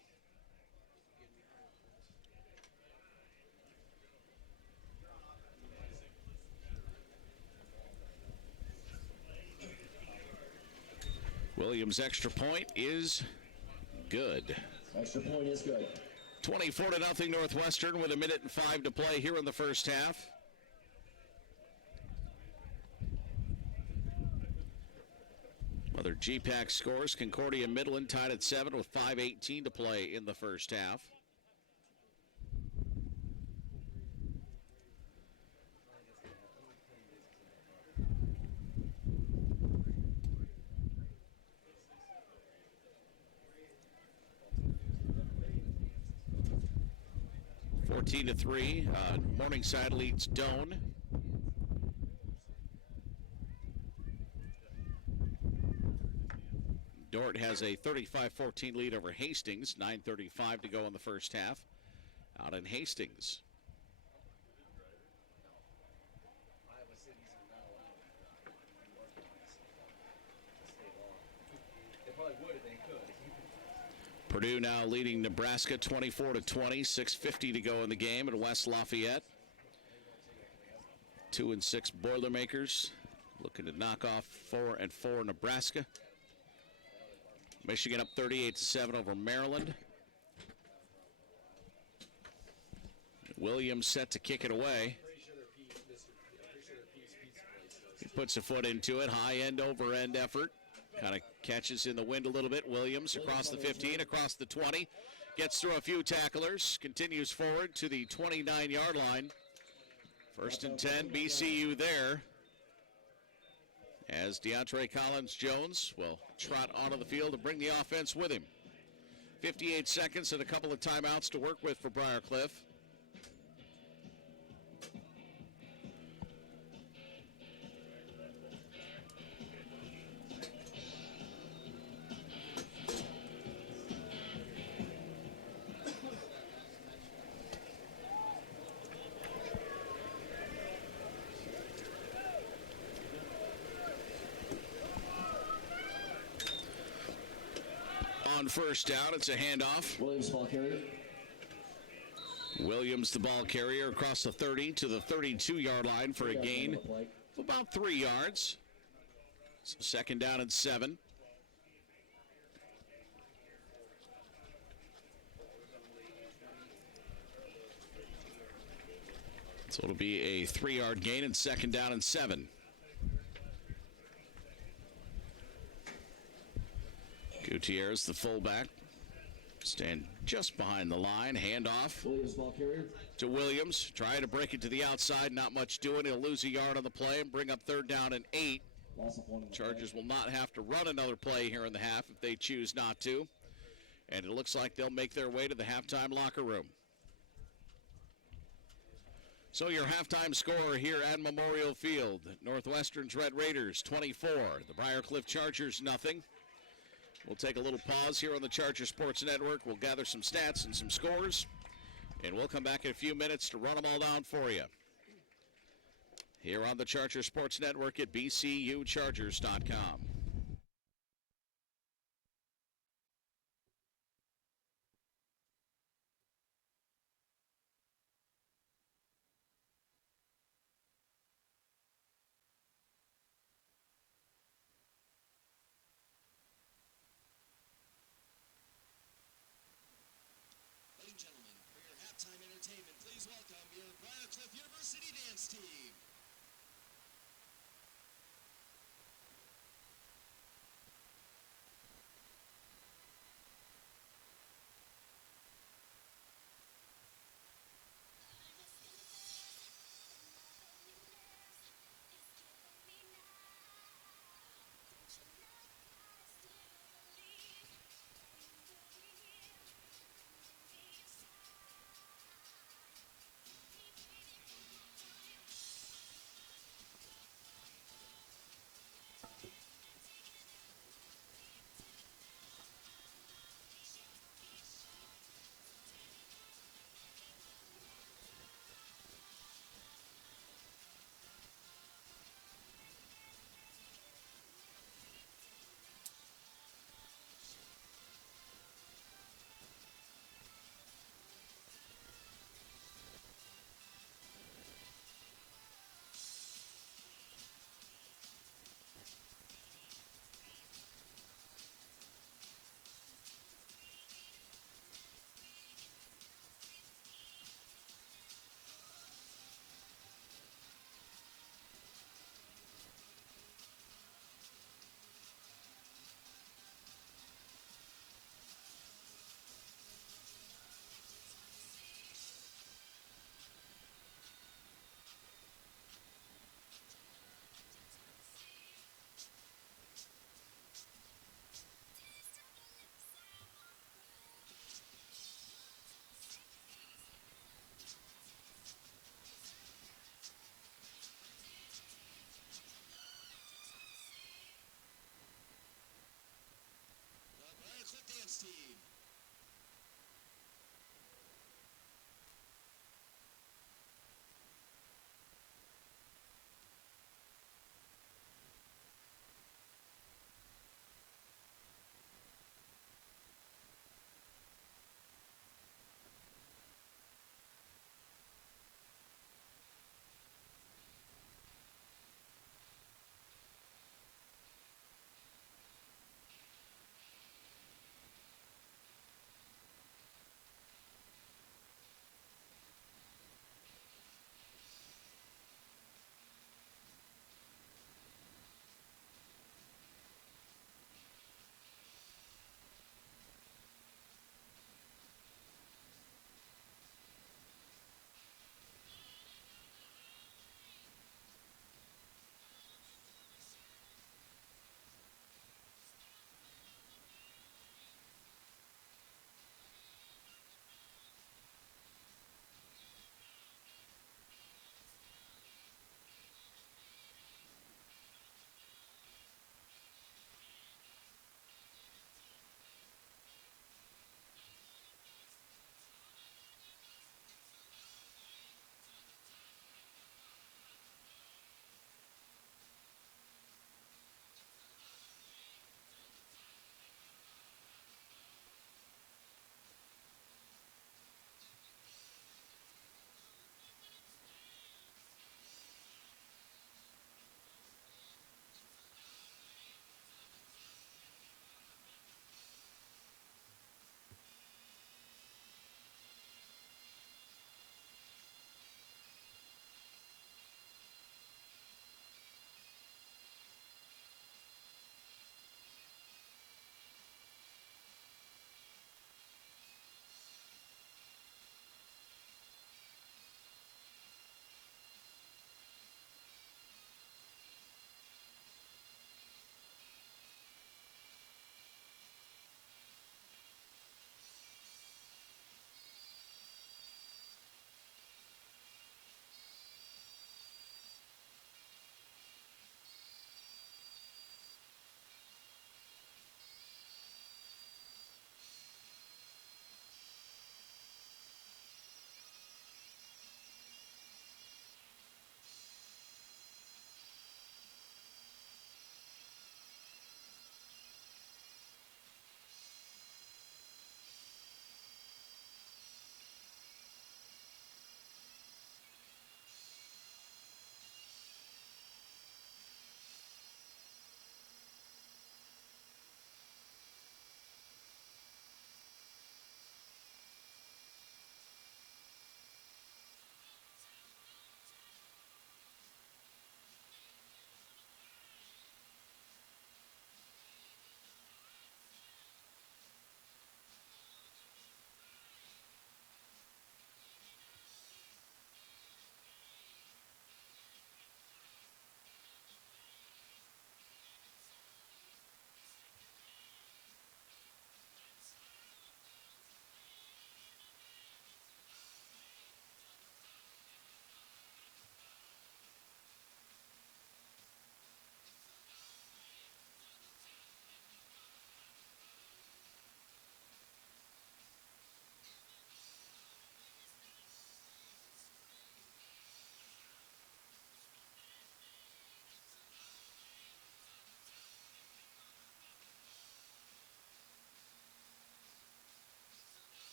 Williams' extra point is good. Extra point is good. 24-0 Northwestern with 1:05 to play here in the first half. Other GPAC scores, Concordia Midland tied at 7 with 5:18 to play in the first half. to 3. Morningside leads Doane. Dordt has a 35-14 lead over Hastings. 9:35 to go in the first half out in Hastings. Purdue now leading Nebraska 24-20, 6:50 to go in the game at West Lafayette. 2-6 Boilermakers looking to knock off 4-4 Nebraska. Michigan up 38-7 over Maryland. Williams set to kick it away. He puts a foot into it, high end over end effort. Kind of catches in the wind a little bit. Williams across the 15, across the 20. Gets through a few tacklers. Continues forward to the 29-yard line. 1st and 10, BCU there. As DeAndre Collins-Jones will trot onto the field and bring the offense with him. 58 seconds and a couple of timeouts to work with for Briar Cliff. On first down, it's a handoff. Williams, ball carrier. Williams, the ball carrier, across the 30 to the 32-yard line for a gain of about 3 yards. So 2nd down and 7. So it'll be a 3-yard gain and 2nd down and 7. Gutierrez, the fullback, stand just behind the line. Handoff Williams, ball carrier. to Williams. Trying to break it to the outside. Not much doing. He'll lose a yard on the play and bring up 3rd down and 8. Chargers will not have to run another play here in the half if they choose not to. And it looks like they'll make their way to the halftime locker room. So your halftime score here at Memorial Field, Northwestern's Red Raiders 24, the Briar Cliff Chargers nothing. We'll take a little pause here on the Charger Sports Network. We'll gather some stats and some scores, and we'll come back in a few minutes to run them all down for you. Here on the Charger Sports Network at bcuchargers.com. Ladies and gentlemen, for your halftime entertainment, please welcome your Briar Cliff University dance team.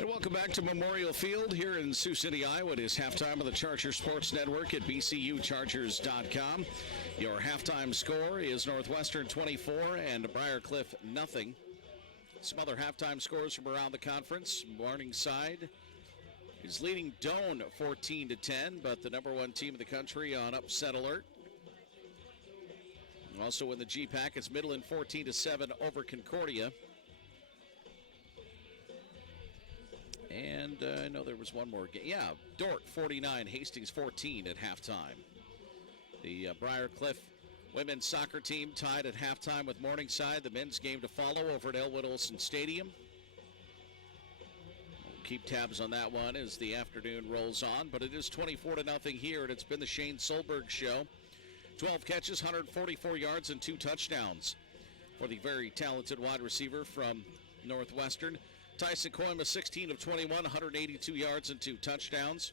And welcome back to Memorial Field here in Sioux City, Iowa. It is halftime of the Charger Sports Network at bcuchargers.com. Your halftime score is Northwestern 24 and Briar Cliff nothing. Some other halftime scores from around the conference. Morningside is leading Doane 14-10, but the number one team in the country on upset alert. Also in the G-Pack, it's Midland 14-7 over Concordia. And I know there was one more game. Yeah, Dordt 49, Hastings 14 at halftime. The Briar Cliff women's soccer team tied at halftime with Morningside. The men's game to follow over at Elwood Olson Stadium. We'll keep tabs on that one as the afternoon rolls on, but it is 24-0 here, and it's been the Shane Solberg Show. 12 catches, 144 yards, and 2 touchdowns for the very talented wide receiver from Northwestern. Tyson Koima, 16 of 21, 182 yards and 2 touchdowns.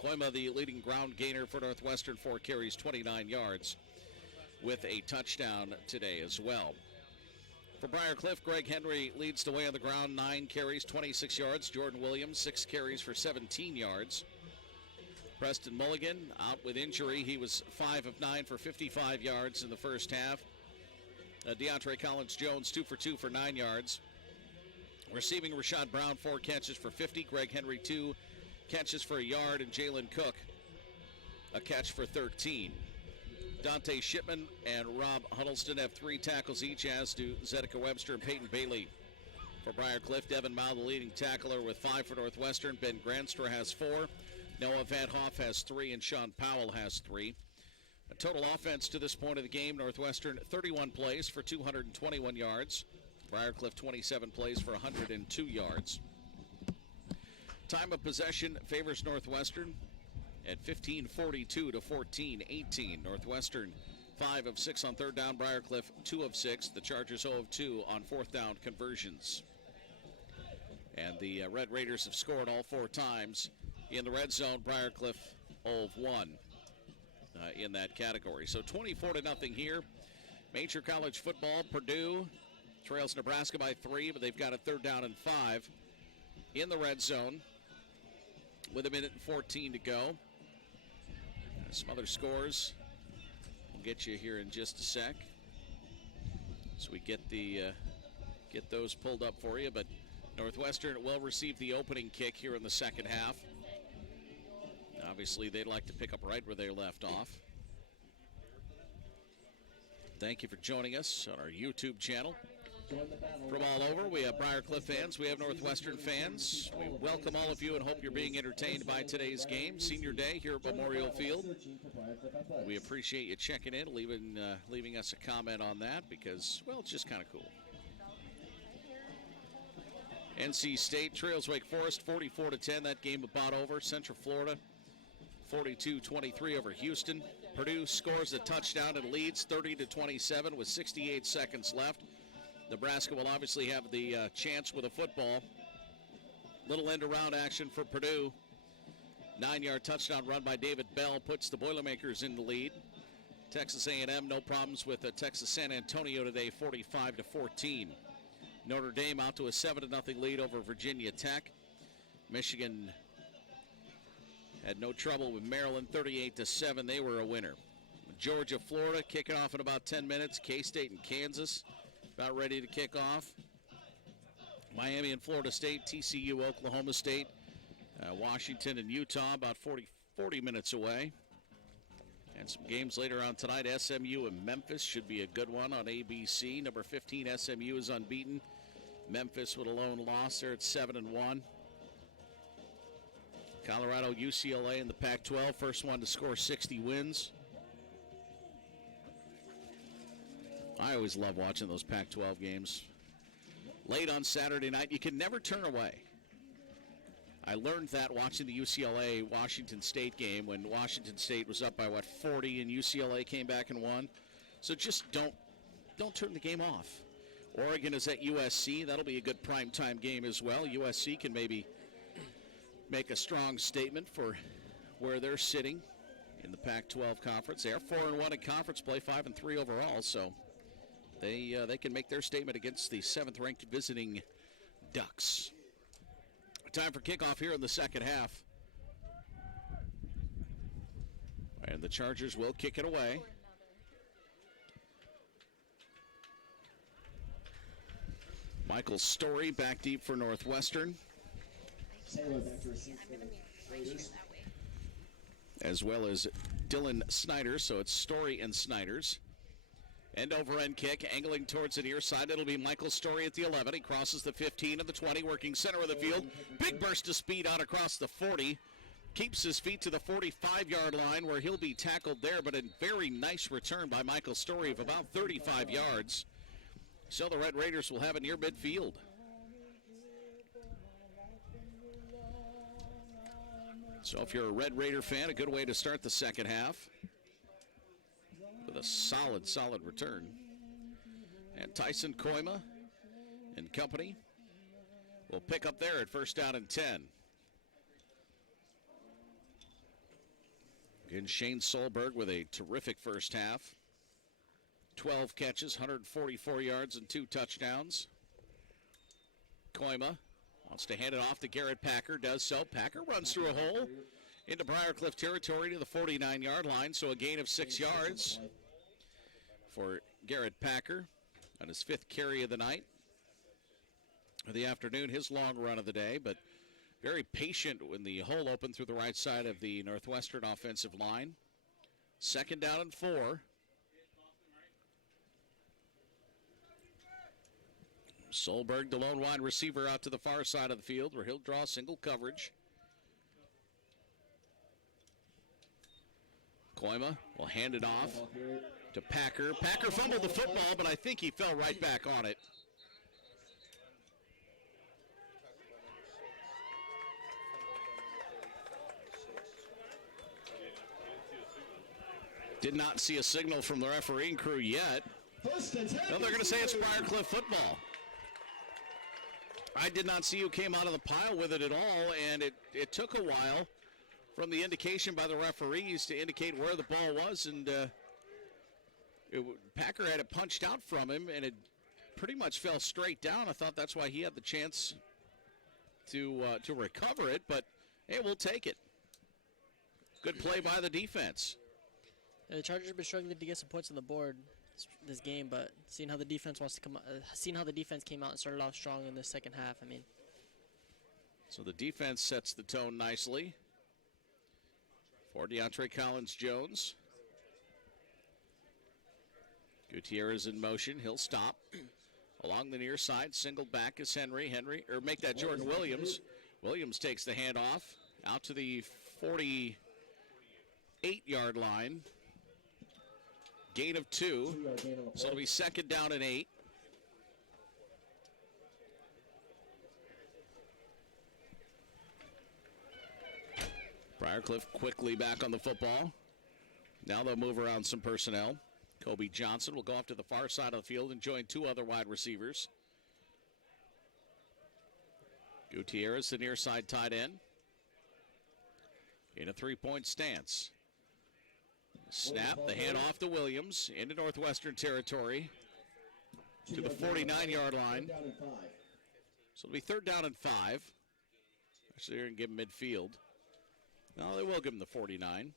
Koima, the leading ground gainer for Northwestern, 4 carries, 29 yards with a touchdown today as well. For Briar Cliff, Greg Henry leads the way on the ground, 9 carries, 26 yards. Jordan Williams, 6 carries for 17 yards. Preston Mulligan out with injury. He was 5 of 9 for 55 yards in the first half. DeAndre Collins-Jones, 2 for 2 for 9 yards. Receiving, Rashad Brown, 4 catches for 50. Greg Henry, 2 catches for a yard. And Jalen Cook, a catch for 13. Dante Shipman and Rob Huddleston have 3 tackles each, as do Zedekiah Webster and Peyton Bailey. For Briar Cliff, Devin Mao, the leading tackler, with 5 for Northwestern. Ben Granstra has 4. Noah Van Hoff has 3, and Sean Powell has 3. A total offense to this point of the game, Northwestern 31 plays for 221 yards. Briar Cliff 27 plays for 102 yards. Time of possession favors Northwestern at 15:42 to 14:18. Northwestern 5 of 6 on third down. Briar Cliff 2 of 6. The Chargers 0 of 2 on fourth down conversions. And the Red Raiders have scored all 4 times in the red zone. Briar Cliff 0 of 1 in that category. So 24-0 here. Major college football, Purdue trails Nebraska by 3, but they've got a third down and 5 in the red zone with 1:14 to go. Some other scores we'll get you here in just a sec, so we get those pulled up for you. But Northwestern will receive the opening kick here in the second half. Obviously, they'd like to pick up right where they left off. Thank you for joining us on our YouTube channel. From all over, we have Briar Cliff fans, we have Northwestern fans. We welcome all of you and hope you're being entertained by today's game, Senior Day here at Memorial Field. We appreciate you checking in, leaving us a comment on that, because, well, it's just kind of cool. NC State trails Wake Forest 44-10. That game about over. Central Florida 42-23 over Houston. Purdue scores a touchdown and leads 30-27 with 68 seconds left. Nebraska will obviously have the chance with a football. Little end-around action for Purdue. 9-yard touchdown run by David Bell puts the Boilermakers in the lead. Texas A&M, no problems with Texas San Antonio today, 45-14. Notre Dame out to a 7-0 lead over Virginia Tech. Michigan had no trouble with Maryland, 38-7. They were a winner. Georgia, Florida, kicking off in about 10 minutes. K-State and Kansas about ready to kick off. Miami and Florida State, TCU, Oklahoma State, Washington and Utah about 40 minutes away. And some games later on tonight. SMU and Memphis should be a good one on ABC. Number 15, SMU is unbeaten. Memphis with a lone loss there at 7-1. Colorado, UCLA in the Pac-12. First one to score 60 wins. I always love watching those Pac-12 games. Late on Saturday night, you can never turn away. I learned that watching the UCLA-Washington State game when Washington State was up by, 40, and UCLA came back and won. So just don't turn the game off. Oregon is at USC. That'll be a good primetime game as well. USC can maybe make a strong statement for where they're sitting in the Pac-12 conference. They're 4-1 in conference play, 5-3 overall, so they can make their statement against the 7th-ranked visiting Ducks. time for kickoff here in the second half. And the Chargers will kick it away. Michael Story back deep for Northwestern. Taylor back to receive for the Raiders. As well as Dylan Snyder, so it's Story and Snyders. End over end kick, angling towards the near side. It'll be Michael Story at the 11. He crosses the 15 and the 20, working center of the field. Big burst of speed out across the 40. Keeps his feet to the 45-yard line where he'll be tackled there, but a very nice return by Michael Story of about 35 yards. So the Red Raiders will have it near midfield. So if you're a Red Raider fan, a good way to start the second half with a solid return. And Tyson Koima and company will pick up there at first down and 10. Again, Shane Solberg with a terrific first half. 12 catches, 144 yards, and 2 touchdowns. Koima wants to hand it off to Garrett Packer, does so. Packer runs through a hole into Briar Cliff territory to the 49-yard line, so a gain of 6 yards for Garrett Packer on his 5th carry of the night. Of the afternoon, his long run of the day, but very patient when the hole opened through the right side of the Northwestern offensive line. Second down and 4. Solberg, the lone wide receiver, out to the far side of the field where he'll draw single coverage. Koima will hand it off to Packer. Packer fumbled the football, but I think he fell right back on it. Did not see a signal from the refereeing crew yet. No, they're going to say it's Briar Cliff football. I did not see who came out of the pile with it at all, and it took a while from the indication by the referees to indicate where the ball was, and Packer had it punched out from him, and it pretty much fell straight down. I thought that's why he had the chance to recover it, but hey, we'll take it. Good play by the defense. The Chargers have been struggling to get some points on the board this game, but seeing how the defense came out and started off strong in the second half, I mean. So the defense sets the tone nicely for DeAndre Collins-Jones. Gutierrez in motion. He'll stop. Along the near side, singled back is Henry, or make that Jordan Williams. Williams takes the handoff out to the 48-yard line. Gain of 2, so it'll be second down and 8. Briar Cliff quickly back on the football. Now they'll move around some personnel. Kobe Johnson will go off to the far side of the field and join 2 other wide receivers. Gutierrez, the near side tight end, in a 3-point stance. Snap, the handoff to Williams into Northwestern territory to the 49-yard line. So it'll be third down and 5. Actually, they're going to give him midfield. No, they will give him the 49.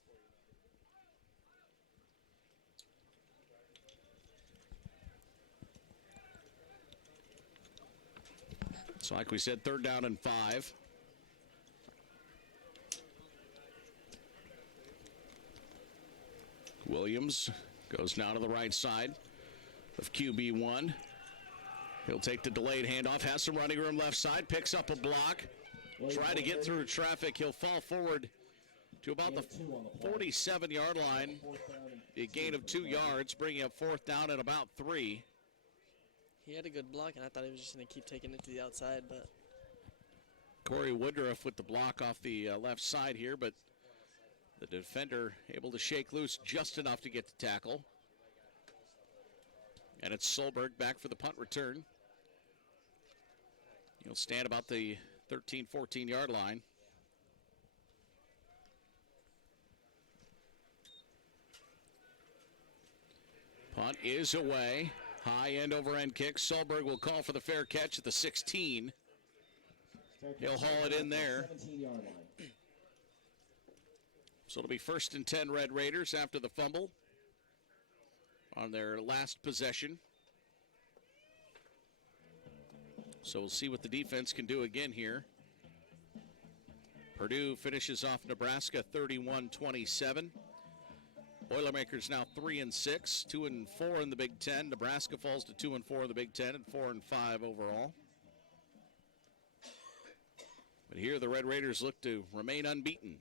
So like we said, third down and 5. Williams goes now to the right side of QB1. He'll take the delayed handoff, has some running room left side, picks up a block, try to get through traffic. He'll fall forward to about the 47-yard line. A gain of 2 yards, bringing up fourth down at about 3. He had a good block, and I thought he was just going to keep taking it to the outside, but Corey Woodruff with the block off the left side here, but the defender able to shake loose just enough to get to tackle. And it's Solberg back for the punt return. He'll stand about the 13, 14-yard line. Punt is away. High end over end kick. Solberg will call for the fair catch at the 16. He'll haul it in there. 17-yard line. So it'll be 1st and 10 Red Raiders after the fumble on their last possession. So we'll see what the defense can do again here. Purdue finishes off Nebraska 31-27. Boilermakers now 3-6, 2-4 in the Big Ten. Nebraska falls to 2-4 in the Big Ten and 4-5 overall. But here the Red Raiders look to remain unbeaten.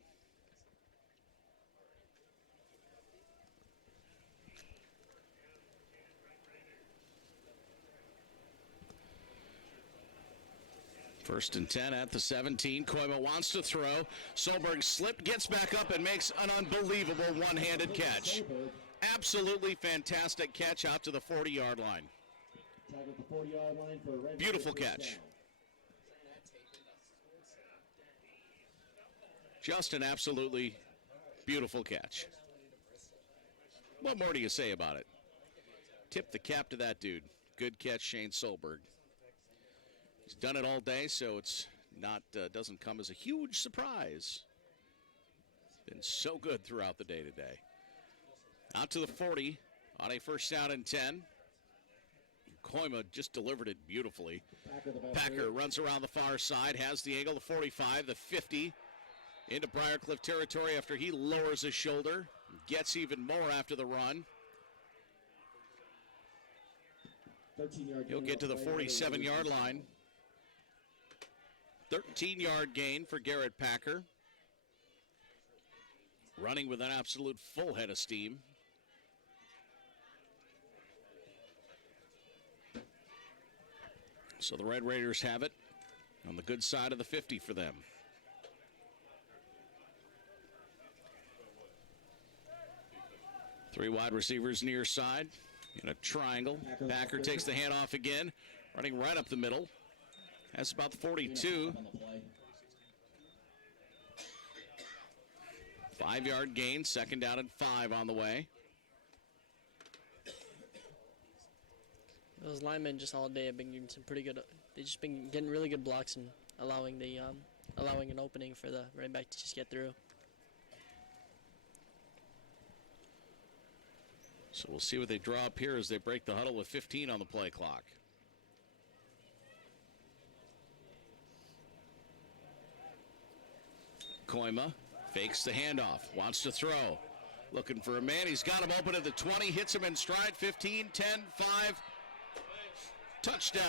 First and 10 at the 17. Koima wants to throw. Solberg slipped, gets back up, and makes an unbelievable one-handed catch. Absolutely fantastic catch out to the 40-yard line. Tag at the 40-yard line for a Red Beautiful Raider catch. down. Just an absolutely beautiful catch. What more do you say about it? Tip the cap to that dude. Good catch, Shane Solberg. He's done it all day, so it's not doesn't come as a huge surprise. Been so good throughout the day today. Out to the 40 on a 1st down and 10. Koima just delivered it beautifully. Packer runs around the far side, has the angle, the 45, the 50, into Briar Cliff territory after he lowers his shoulder. Gets even more after the run. 13-yard He'll get to the 47-yard line. 13-yard gain for Garrett Packer. Running with an absolute full head of steam. So the Red Raiders have it on the good side of the 50 for them. Three wide receivers near side in a triangle. Packer takes the handoff again, running right up the middle. That's about the 42. 5-yard gain, 2nd down and 5 on the way. Those linemen just all day have been getting some pretty good. They've just been getting really good blocks and allowing an opening for the running back to just get through. So we'll see what they draw up here as they break the huddle with 15 on the play clock. Koima fakes the handoff, wants to throw. Looking for a man, he's got him open at the 20, hits him in stride, 15, 10, 5. Touchdown.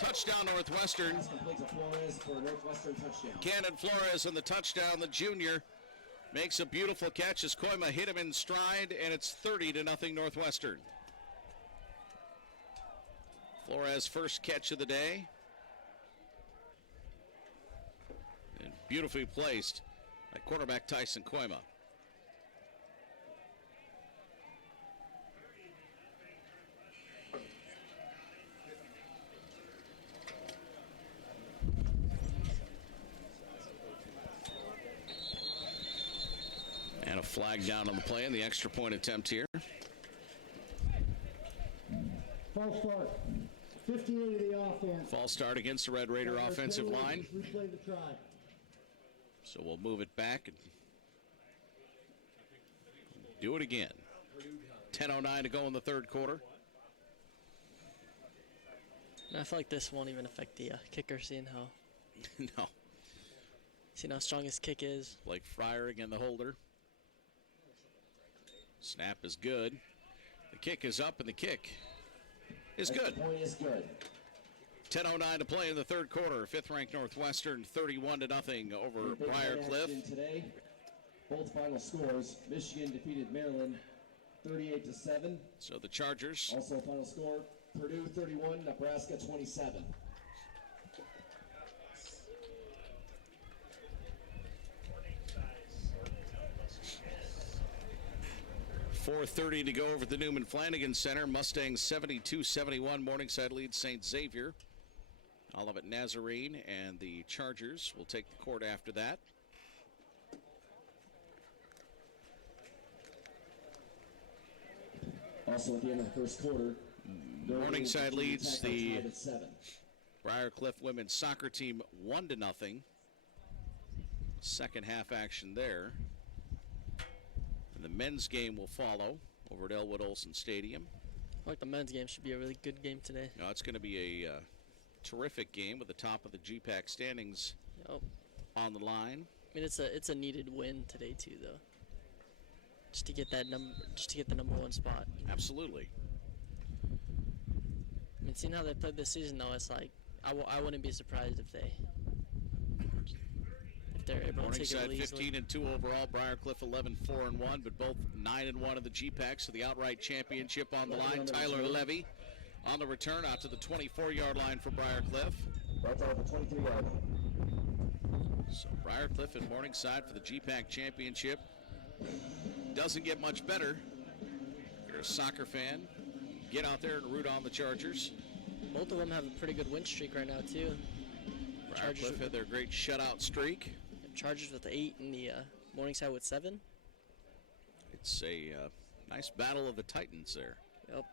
Touchdown Northwestern. Pass complete to Flores for a Northwestern touchdown. Cannon Flores on the touchdown, the junior. Makes a beautiful catch as Koima hit him in stride, and it's 30-0 Northwestern. Flores' first catch of the day. And beautifully placed by quarterback Tyson Koima. And a flag down on the play and the extra point attempt here. False start. 58 of the offense. False start against the Red Raider offensive line. Replay the try. So we'll move it back and do it again. 10:09 to go in the 3rd quarter. And I feel like this won't even affect the kicker, seeing No. how strong his kick is. Blake Fryer again, the holder. Snap is good. The kick is up, and the kick is good. Point is good. 10:09 to play in the 3rd quarter. 5th-ranked Northwestern 31-0 over Big Briar play Cliff. action today. Both final scores: Michigan defeated Maryland 38-7. So the Chargers Also final score: Purdue 31, Nebraska 27. 4:30 to go over at the Newman Flanagan Center. Mustangs 72-71. Morningside leads St. Xavier. Olivet Nazarene and the Chargers will take the court after that. Also at the end of the 1st quarter, Morningside leads the at 7. Briar Cliff women's soccer team 1-0. Second half action there. And the men's game will follow over at Elwood Olsen Stadium. I like the men's game. Should be a really good game today. Now it's going to be a terrific game with the top of the GPAC standings Yep. on the line. I mean, it's a needed win today too, though. Just to get the number 1 spot. Absolutely. I mean, seeing how they played this season, though, it's like I wouldn't be surprised if they're able to take it Morningside really easily. 15-2 overall. Briar Cliff 11-4-1, but both 9-1 in the GPAC, so the outright championship on the line. Tyler Levy on the return out to the 24-yard line for Briar Cliff. That's all the 23-yard. So Briar Cliff and Morningside for the GPAC championship. Doesn't get much better. If you're a soccer fan, get out there and root on the Chargers. Both of them have a pretty good win streak right now, too. Briar Cliff had their great shutout streak. Chargers with 8 and the Morningside with 7. It's a nice battle of the Titans there. Yep.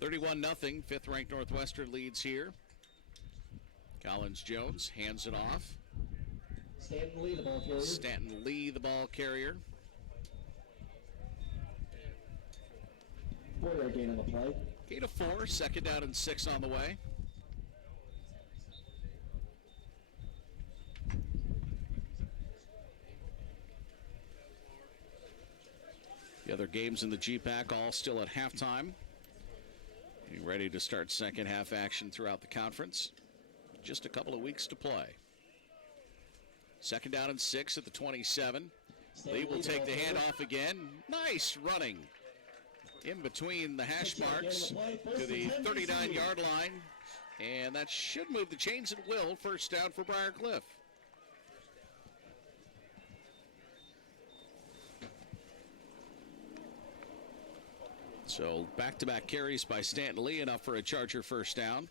31-0, fifth-ranked Northwestern leads here. Collins Jones hands it off. Stanton Lee, the ball carrier. Stanton Lee, the ball carrier. 4-yard gain on the play. Gain of 4, second down and 6 on the way. The other games in the GPAC all still at halftime. Getting ready to start second half action throughout the conference. Just a couple of weeks to play. Second down and 6 at the 27. Lee will take the handoff again. Nice running in between the hash marks to the 39-yard line. And that should move the chains at will. First down for Briar Cliff. So back-to-back carries by Stanton Lee, enough for a Charger first down.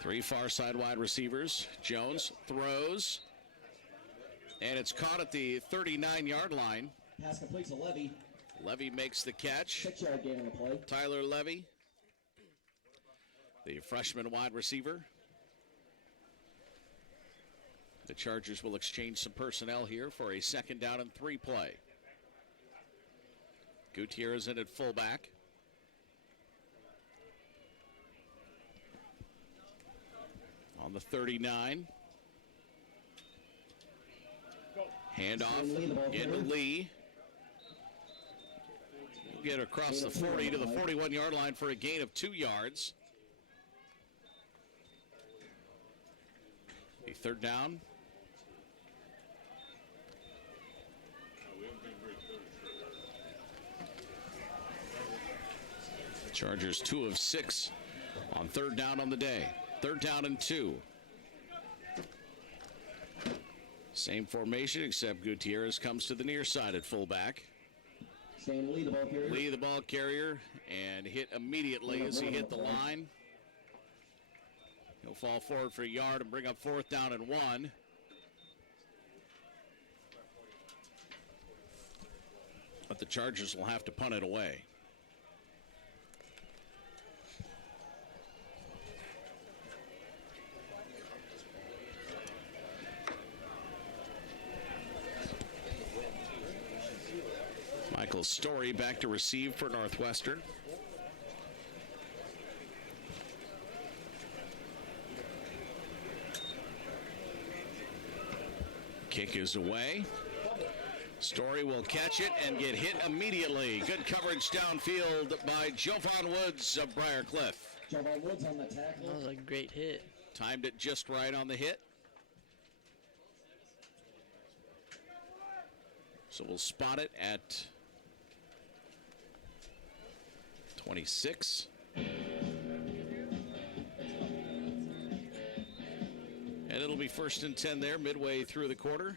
Three far side wide receivers. Jones throws, and it's caught at the 39-yard line. Pass complete to Levy. Levy makes the catch. 6-yard gain on the play. Tyler Levy, the freshman wide receiver. The Chargers will exchange some personnel here for a second down and 3 play. Gutierrez in at fullback. On the 39. Handoff into Lee. He'll get across the 40 to the 41-yard line for a gain of 2 yards. A third down. Chargers 2 of 6 on third down on the day. Third down and 2. Same formation, except Gutierrez comes to the near side at fullback. Lee, the ball carrier. Lee, the ball carrier, and hit immediately as he hit the line. He'll fall forward for a yard and bring up fourth down and 1. But the Chargers will have to punt it away. Michael Story back to receive for Northwestern. Kick is away. Story will catch it and get hit immediately. Good coverage downfield by Jovan Woods of Briar Cliff. Jovan Woods on the tackle. That was a great hit. Timed it just right on the hit. So we'll spot it at 26. And it'll be first and 10 there midway through the quarter.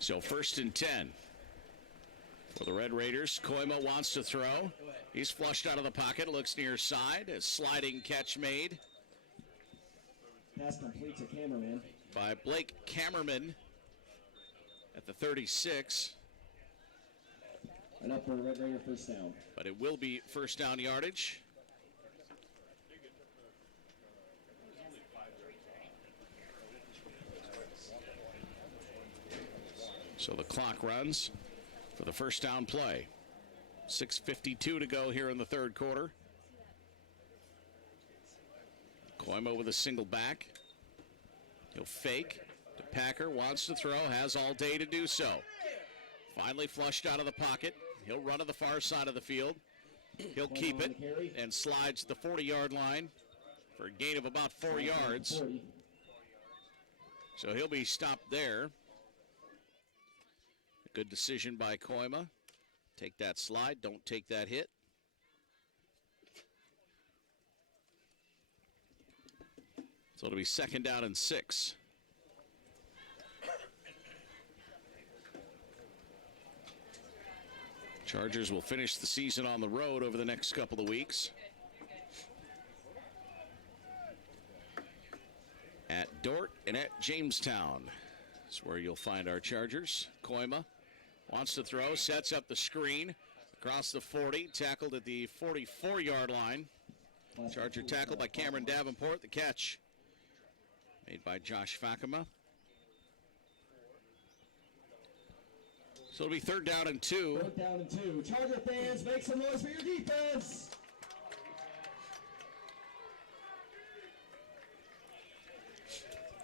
So first and 10 for the Red Raiders. Koima wants to throw. He's flushed out of the pocket, looks near side. A sliding catch made. Pass complete to cameraman. by Blake Kammerman at the 36. An upper Red Raider first down. But it will be first down yardage. So the clock runs for the first down play. 6:52 to go here in the third quarter. Koima with a single back. He'll fake to Packer, wants to throw, has all day to do so. Finally flushed out of the pocket. He'll run to the far side of the field. He'll keep it and slides to the 40-yard line for a gain of about 4 yards. So he'll be stopped there. A good decision by Koima. Take that slide, don't take that hit. So it'll be second down and 6. Chargers will finish the season on the road over the next couple of weeks. At Dort and at Jamestown is where you'll find our Chargers. Koima wants to throw, sets up the screen across the 40, tackled at the 44-yard line. Charger tackled by Cameron Davenport. The catch made by Josh Fakema. So it'll be third down and 2. Third down and 2. Charger fans, make some noise for your defense.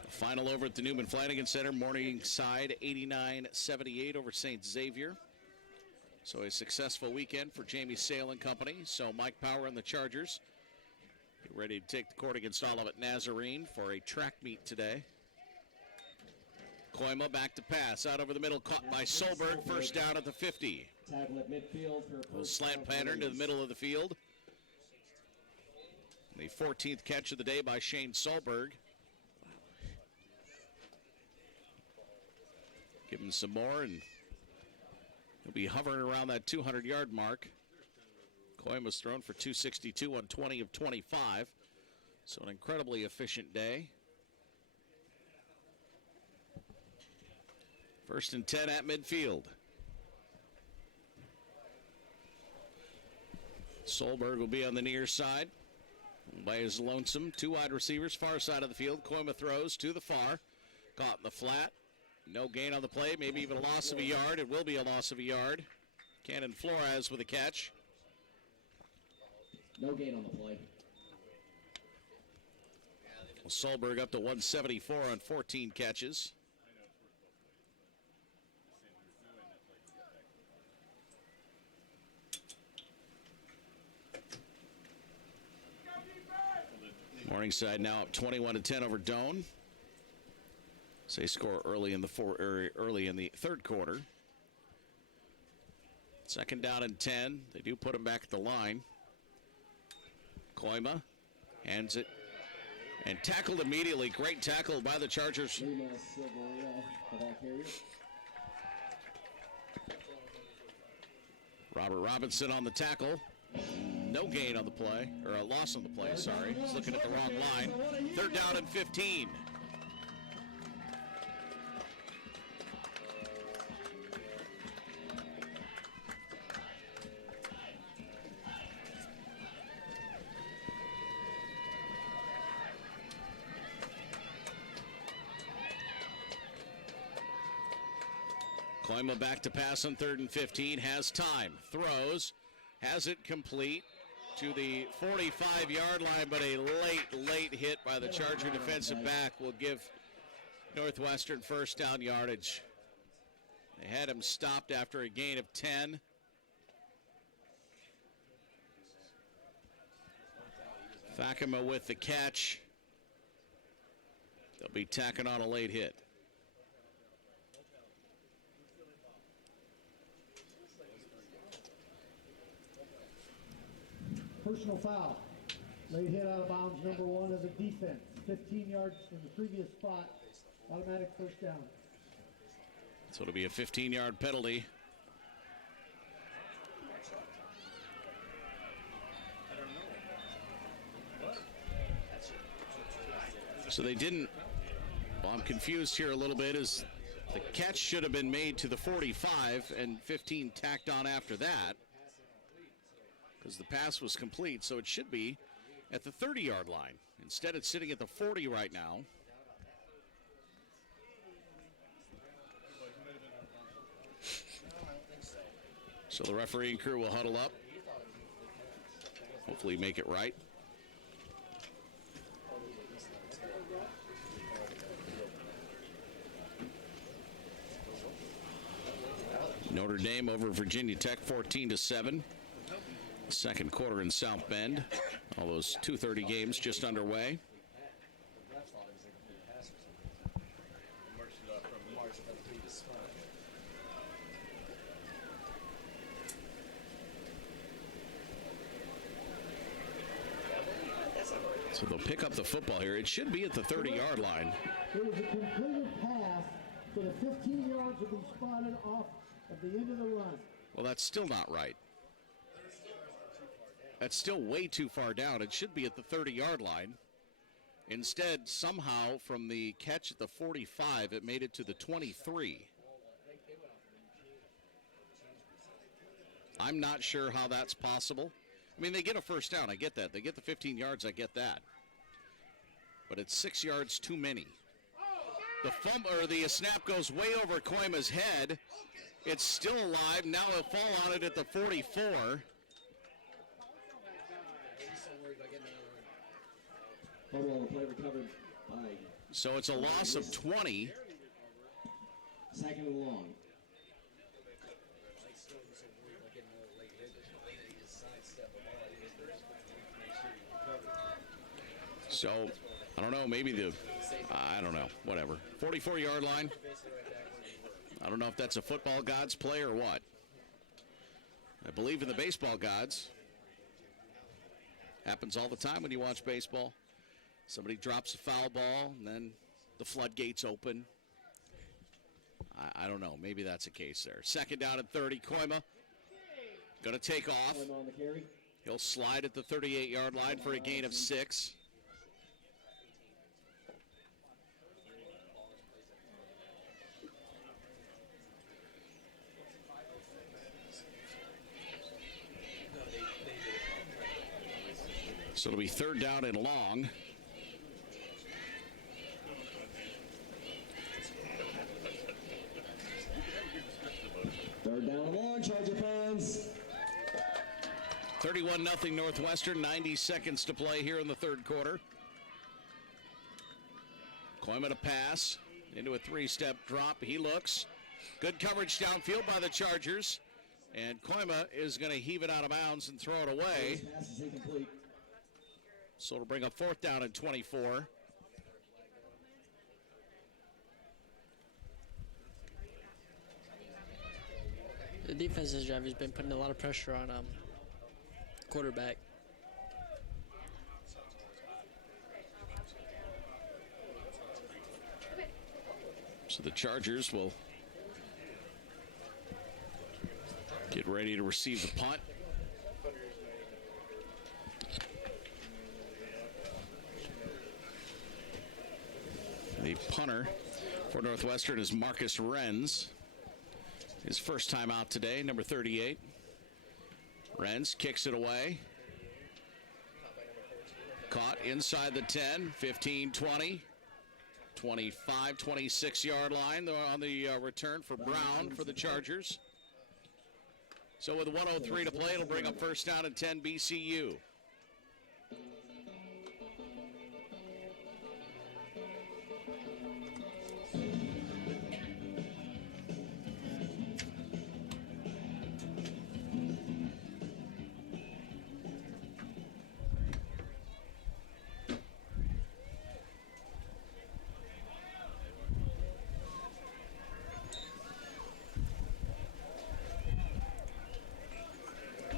Final over at the Newman Flanagan Center. Morningside 89-78 over St. Xavier. So a successful weekend for Jamie Sale and company. So Mike Power and the Chargers get ready to take the court against Olivet Nazarene for a track meet today. Koima back to pass. Out over the middle, caught by Solberg. First down at the 50. Tackle at midfield for Slant pattern to the middle of the field. The 14th catch of the day by Shane Solberg. Give him some more, and he'll be hovering around that 200-yard mark. Koima's thrown for 262 on 20 of 25. So an incredibly efficient day. First and 10 at midfield. Solberg will be on the near side by his lonesome. 2 wide receivers, far side of the field. Koima throws to the far. Caught in the flat. No gain on the play, maybe even a loss of a yard. It will be a loss of a yard. Cannon Flores with a catch. No gain on the play. Well, Solberg up to 174 on 14 catches. Morningside now up 21-10 over Doane. So they score early in the third quarter. Second down and 10. They do put him back at the line. Koima hands it and tackled immediately. Great tackle by the Chargers. Robert Robinson on the tackle. No gain on the play, or a loss on the play, sorry. He's looking at the wrong line. Third down and 15. Koima back to pass on third and 15, has time, throws, has it complete to the 45-yard line, but a late hit by the Charger defensive back will give Northwestern first down yardage. They had him stopped after a gain of 10. Fakema with the catch. They'll be tacking on a late hit. Personal foul. Late hit out of bounds, number 1 of the defense. 15 yards from the previous spot. Automatic first down. So it'll be a 15-yard penalty. So they didn't. Well, I'm confused here a little bit. Is the catch should have been made to the 45 and 15 tacked on after that because the pass was complete. So it should be at the 30-yard line. Instead, it's sitting at the 40 right now. So the refereeing crew will huddle up. Hopefully make it right. Notre Dame over Virginia Tech 14-7. Second quarter in South Bend. All those 2:30 games just underway. So they'll pick up the football here. It should be at the 30-yard line. It was a completed pass, so the 15 yards will be spotted off at the end of the run. Well, that's still not right. That's still way too far down. It should be at the 30-yard line. Instead, somehow, from the catch at the 45, it made it to the 23. I'm not sure how that's possible. I mean, they get a first down. I get that. They get the 15 yards. I get that. But it's 6 yards too many. The snap goes way over Koima's head. It's still alive. Now he'll fall on it at the 44. So it's a loss of 20. Second and long. So, I don't know, maybe I don't know, whatever. 44-yard line. I don't know if that's a football gods play or what. I believe in the baseball gods. Happens all the time when you watch baseball. Somebody drops a foul ball, and then the floodgates open. I don't know. Maybe that's a case there. Second down and 30. Koima going to take off. He'll slide at the 38-yard line for a gain of 6. So it'll be third down and long. Third down and long, Charger fans. 31-0 Northwestern, 90 seconds to play here in the third quarter. Koima to pass into a 3-step drop. He looks. Good coverage downfield by the Chargers. And Koima is going to heave it out of bounds and throw it away. Pass is incomplete. So it'll bring up fourth down and 24. The defensive drive has been putting a lot of pressure on quarterback. So the Chargers will get ready to receive the punt. The punter for Northwestern is Marcus Renz. His first time out today, number 38. Renz kicks it away. Caught inside the 10, 15, 20, 25, 26-yard line on the return for Brown for the Chargers. So with 1:03 to play, it'll bring up first down and 10 BCU.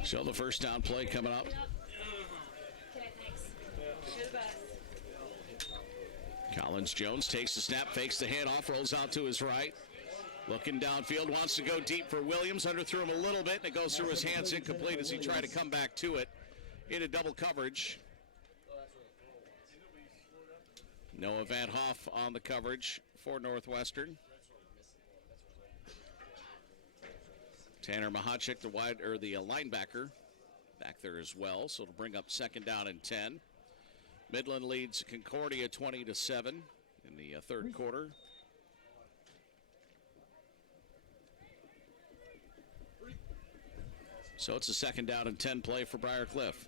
So the first down play coming up. Collins Jones takes the snap, fakes the handoff, rolls out to his right. Looking downfield, wants to go deep for Williams. Underthrew him a little bit, and it goes through his hands, incomplete as he tried to come back to it. Into double coverage. Noah Van Hoff on the coverage for Northwestern. Tanner Mahachik, the linebacker, back there as well. So it'll bring up 2nd down and 10. Midland leads Concordia 20-7 in the third quarter. So it's a 2nd down and 10 play for Briar Cliff.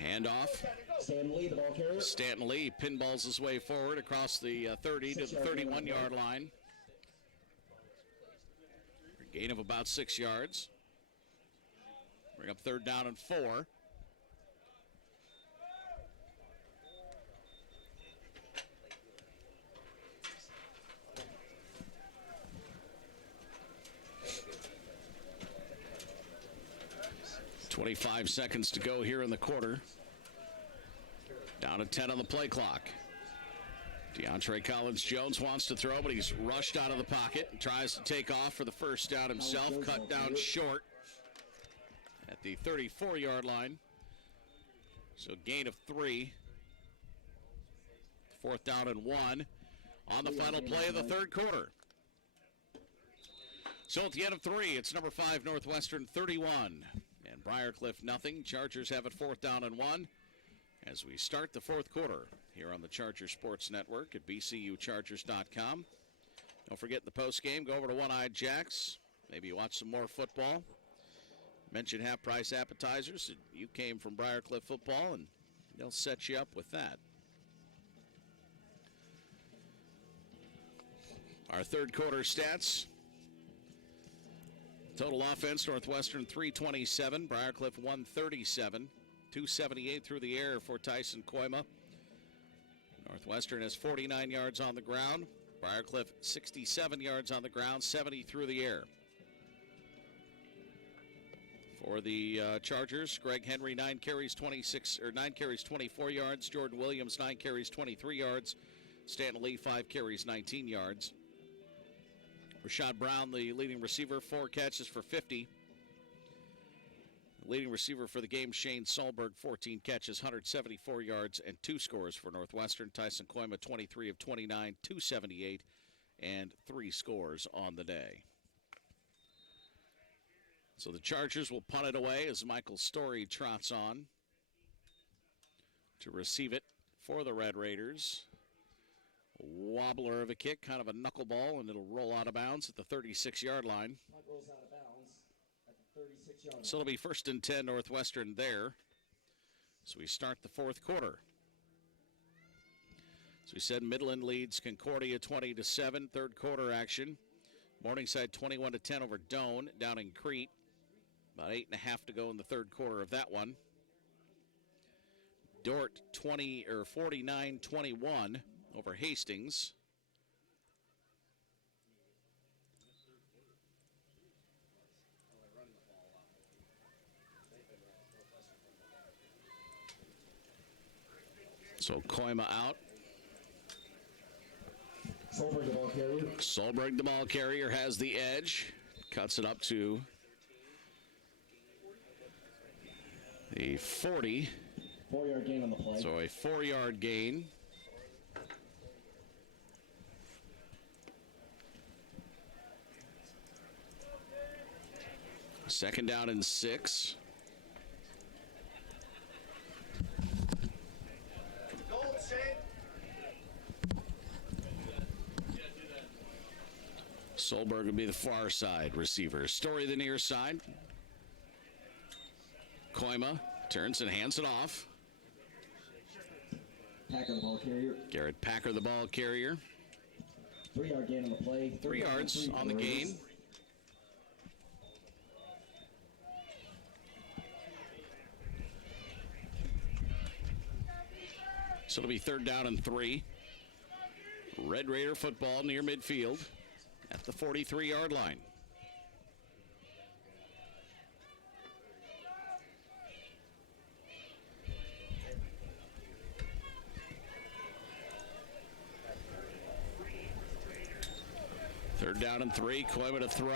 Handoff. Stanton Lee, the ball carrier. Stanton Lee pinballs his way forward across the 30 to the 31-yard line. A gain of about 6 yards. Bring up 3rd down and 4. .25 seconds to go here in the quarter. Down to 10 on the play clock. DeAndre Collins-Jones wants to throw, but he's rushed out of the pocket and tries to take off for the first down himself. Cut down short at the 34-yard line. So gain of 3. 4th down and 1 on the final play of the third quarter. So at the end of 3, it's number 5 Northwestern 31 and Briar Cliff nothing. Chargers have it 4th down and 1 as we start the fourth quarter here on the Charger Sports Network at bcuchargers.com. Don't forget the post game, go over to One-Eyed Jacks. Maybe watch some more football. Mention half-price appetizers. You came from Briar Cliff football, and they'll set you up with that. Our third quarter stats. Total offense, Northwestern 327, Briar Cliff 137, 278 through the air for Tyson Koima. Northwestern has 49 yards on the ground. Briar Cliff 67 yards on the ground, 70 through the air. For the Chargers, Greg Henry 9 carries 24 yards. Jordan Williams 9 carries 23 yards. Stanton Lee 5 carries 19 yards. Rashad Brown, the leading receiver, 4 catches for 50. Leading receiver for the game, Shane Solberg, 14 catches, 174 yards, and 2 scores for Northwestern. Tyson Koima, 23 of 29, 278, and 3 scores on the day. So the Chargers will punt it away as Michael Story trots on to receive it for the Red Raiders. Wobbler of a kick, kind of a knuckleball, and it'll roll out of bounds at the 36-yard line. Rolls out of bounds at the 36-yard line. So it'll be 1st and 10 Northwestern there. So we start the fourth quarter. As we said, Midland leads Concordia 20-7. Third quarter action. Morningside 21-10 over Doane down in Crete. About 8.5 to go in the third quarter of that one. Dort 49-21 over Hastings. So Koima out. Solberg, the ball carrier. Solberg, the ball carrier, has the edge. Cuts it up to the 40. 4-yard gain on the play. So a 4-yard gain. Second down and 6. Solberg would be the far side receiver. Story the near side. Koima turns and hands it off. Packer, the ball carrier. Garrett Packer, the ball carrier. 3-yard gain on the play. 3 yards on the gain. So it'll be 3rd down and 3. Red Raider football near midfield at the 43-yard line. Third down and 3. Koima to throw.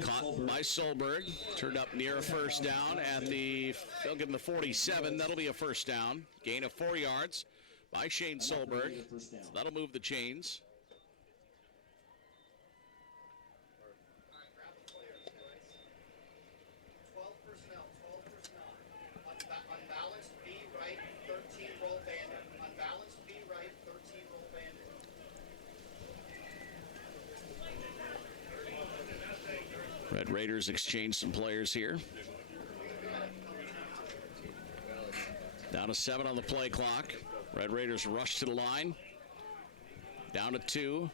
Caught by Solberg. Turned up near a first down at the, they'll give him the 47. That'll be a first down. Gain of 4 yards by Shane Solberg. So that'll move the chains. Red Raiders exchange some players here. Down to 7 on the play clock. Red Raiders rush to the line. Down to 2.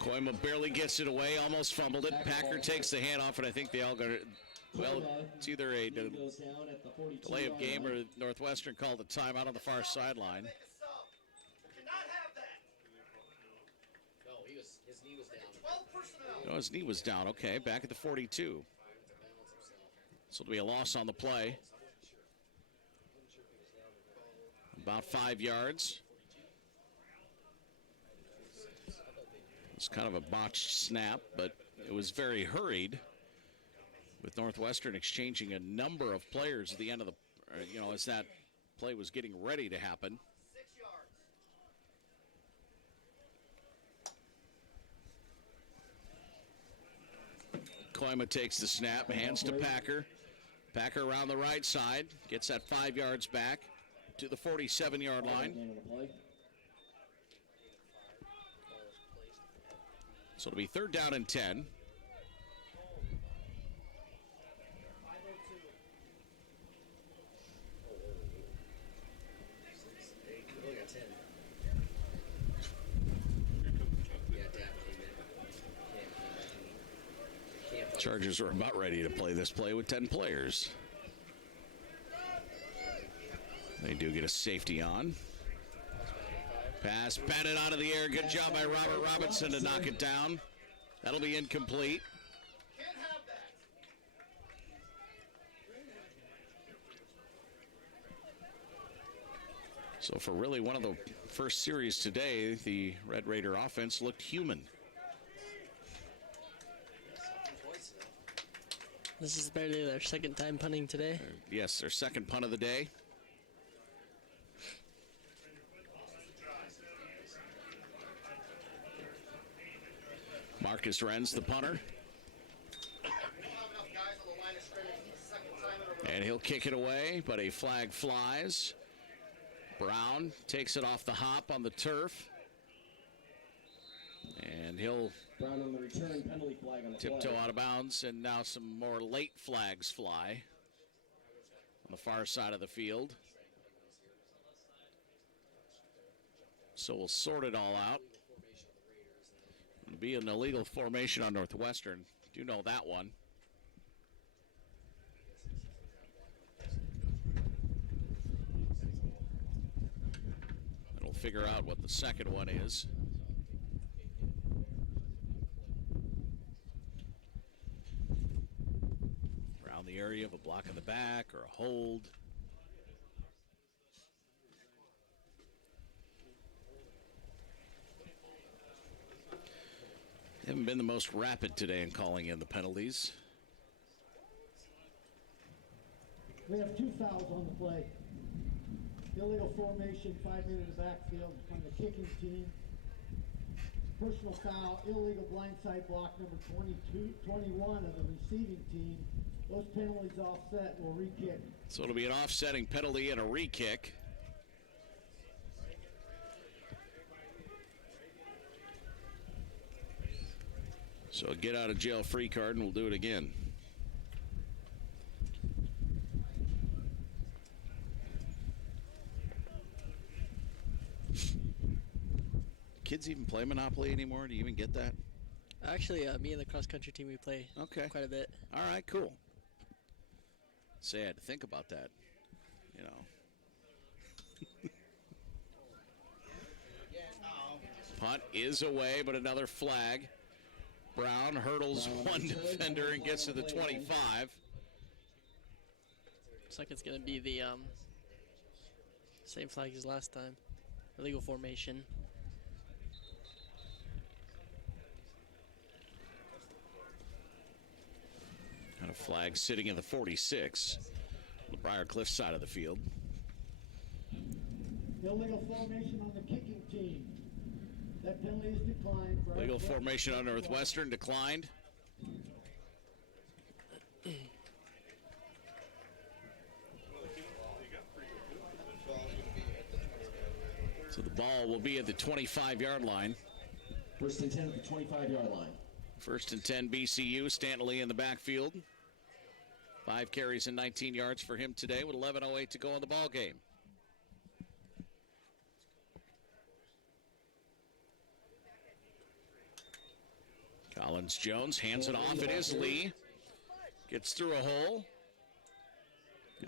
Koima barely gets it away, almost fumbled it. Packer takes the handoff, and I think they all got it. Well, it's either a delay of game or Northwestern called a timeout on the far sideline. Oh, his knee was down. Okay, back at the 42. So it'll be a loss on the play. About 5 yards. It's kind of a botched snap, but it was very hurried, with Northwestern exchanging a number of players at the end of the, as that play was getting ready to happen. Koima takes the snap, hands to Packer. Packer around the right side, gets that 5 yards back to the 47-yard line. So it'll be 3rd down and 10. Chargers are about ready to play this play with 10 players. They do get a safety on. Pass batted out of the air. Good job by Robert Robinson to knock it down. That'll be incomplete. So for really one of the first series today, the Red Raider offense looked human. This is barely their second time punting today. Yes, their second punt of the day. Marcus Renz, the punter. And he'll kick it away, but a flag flies. Brown takes it off the hop on the turf. And he'll Brown on the return, penalty flag on the tiptoe flag. out of bounds, and now some more late flags fly on the far side of the field. So we'll sort it all out. It'll be an illegal formation on Northwestern. Do know that one. And we'll figure out what the second one is. Around the area of a block in the back or a hold. Haven't been the most rapid today in calling in the penalties. We have 2 fouls on the play. Illegal formation, 5 men in the backfield on the kicking team. Personal foul, illegal blindside block number 21 of the receiving team. Those penalties offset will re-kick. So it'll be an offsetting penalty and a re-kick. So a get out of jail free card, and we'll do it again. Kids even play Monopoly anymore? Do you even get that? Actually, me and the cross-country team, we play quite a bit. All right, cool. Say I had to think about that, you know. Punt is away, but another flag. Brown hurdles one defender and gets to the 25. Looks like it's going to be the same flag as last time. Illegal formation. Flag sitting in the 46, the Briar Cliff side of the field. Illegal formation on the kicking team. That penalty is declined. Briar Legal Cliff. formation on Northwestern declined. So the ball will be at the 25-yard line. First and 10 at the 25-yard line. First and 10 BCU. Stanton Lee in the backfield. 5 carries and 19 yards for him today with 11:08 to go in the ball game. Collins Jones hands it off. It is Lee. Gets through a hole.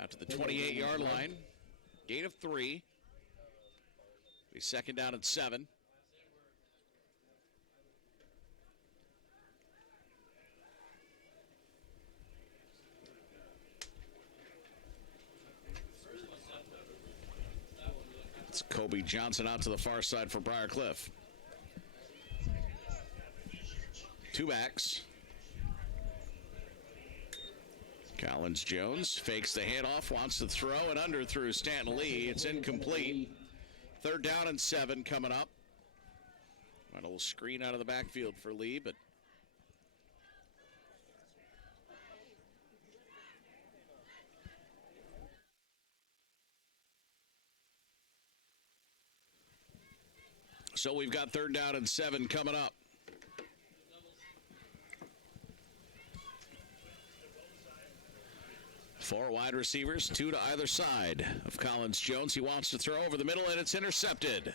Out to the 28-yard line. Gain of 3. Be second down and 7. It's Kobe Johnson out to the far side for Briar Cliff. 2 backs. Collins Jones fakes the handoff, wants to throw it under through Stanton Lee. It's incomplete. 3rd down and 7 coming up. A little screen out of the backfield for Lee, but so we've got 3rd down and 7 coming up. Four wide receivers, 2 to either side of Collins Jones. He wants to throw over the middle, and it's intercepted.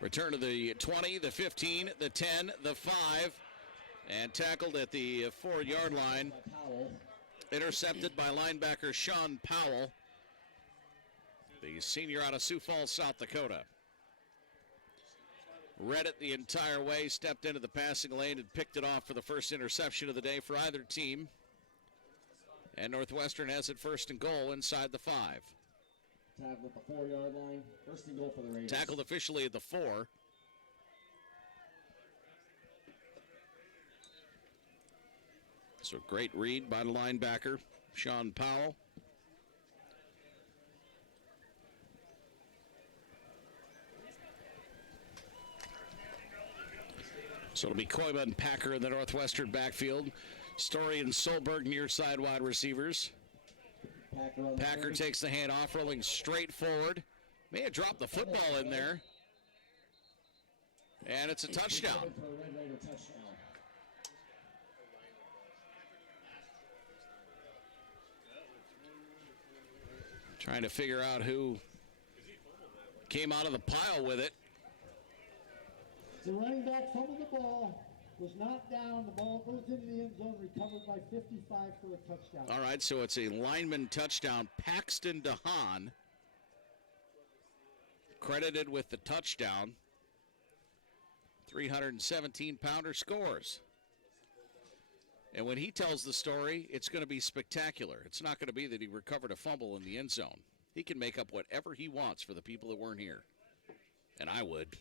Return to the 20, the 15, the 10, the 5, and tackled at the 4-yard line. Intercepted by linebacker Sean Powell, the senior out of Sioux Falls, South Dakota. Read it the entire way, stepped into the passing lane, and picked it off for the first interception of the day for either team. And Northwestern has it 1st and goal inside the 5. Tackled at the 4-yard line. 1st and goal for the Raiders. Tackled officially at the 4. So great read by the linebacker, Sean Powell. So it'll be Koiba and Packer in the Northwestern backfield. Story and Solberg near side wide receivers. Packer takes the handoff, rolling straight forward. May have dropped the football in there. And it's a touchdown. Trying to figure out who came out of the pile with it. The running back fumbled the ball, was knocked down. The ball goes into the end zone, recovered by 55 for a touchdown. All right, so it's a lineman touchdown. Paxton DeHaan credited with the touchdown. 317-pounder scores. And when he tells the story, it's going to be spectacular. It's not going to be that he recovered a fumble in the end zone. He can make up whatever he wants for the people that weren't here. And I would.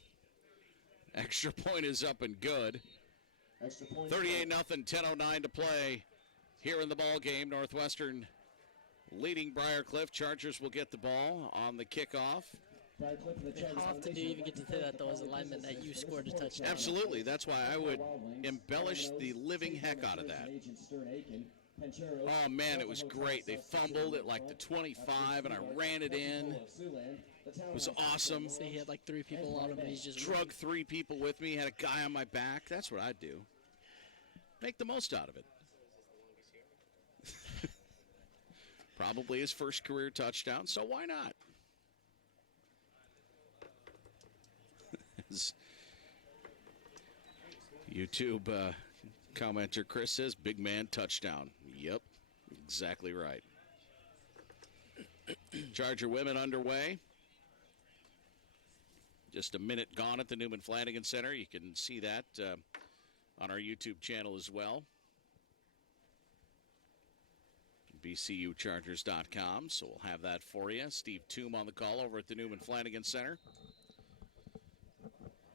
Extra point is up and good. 38-0, 10:09 to play here in the ball game. Northwestern leading Briar Cliff. Chargers will get the ball on the kickoff. How often do you even get to say that, though, as a lineman, that you scored a touchdown? Absolutely. That's why I would embellish the living heck out of that. Oh, man, it was great. They fumbled at like the 25, and I ran it in. It was awesome. So he had like 3 people on him, and he's just Drug 3 people with me, had a guy on my back. That's what I'd do. Make the most out of it. Probably his first career touchdown, so why not? YouTube commenter Chris says, big man touchdown. Yep, exactly right. Charger women underway. Just a minute gone at the Newman Flanagan Center. You can see that on our YouTube channel as well. BCUChargers.com, so we'll have that for you. Steve Toom on the call over at the Newman Flanagan Center.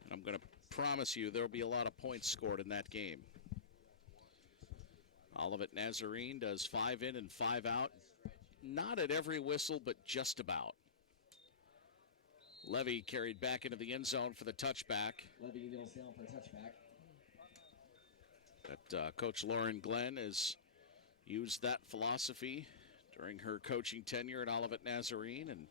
And I'm going to promise you there will be a lot of points scored in that game. Olivet Nazarene does 5 in and 5 out. Not at every whistle, but just about. Levy carried back into the end zone for the touchback. Levy kneels down for a touchback. But Coach Lauren Glenn has used that philosophy during her coaching tenure at Olivet Nazarene, and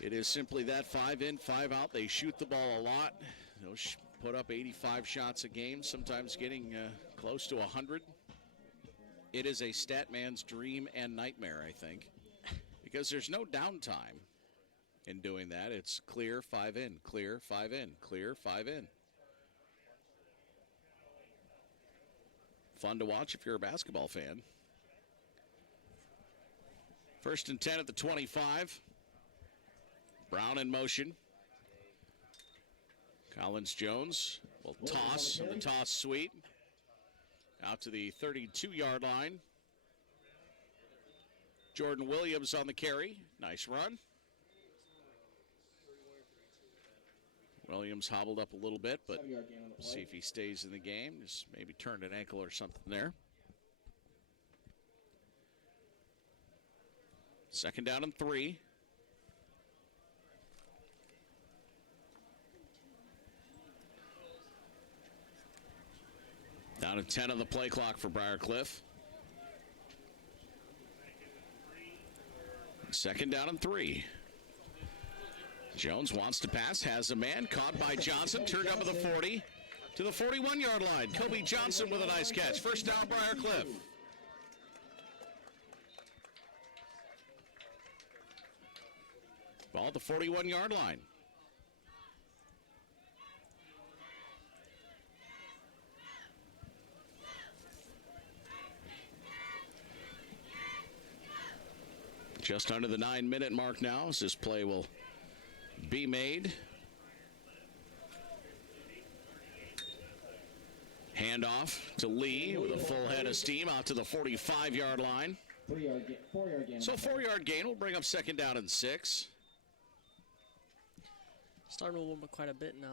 it is simply that 5 in, 5 out. They shoot the ball a lot. They'll put up 85 shots a game, sometimes getting close to 100. It is a stat man's dream and nightmare, I think, because there's no downtime in doing that. It's clear, 5 in, clear, 5 in, clear, 5 in. Fun to watch if you're a basketball fan. 1st and 10 at the 25. Brown in motion. Collins Jones will toss, and the toss sweep out to the 32-yard line. Jordan Williams on the carry. Nice run. Williams hobbled up a little bit, but see if he stays in the game. Just maybe turned an ankle or something there. 2nd down and 3. Down to 10 on the play clock for Briar Cliff. 2nd down and 3. Jones wants to pass, has a man, caught by Johnson, turned up at the 40 to the 41-yard line. Kobe Johnson with a nice catch. 1st down, Briar Cliff. Ball at the 41-yard line. Just under the 9-minute mark now as this play will be made. Handoff to Lee with a full head of steam out to the 45-yard line. 4-yard gain. So 4-yard gain will bring up 2nd down and 6. Starting to warm up quite a bit now.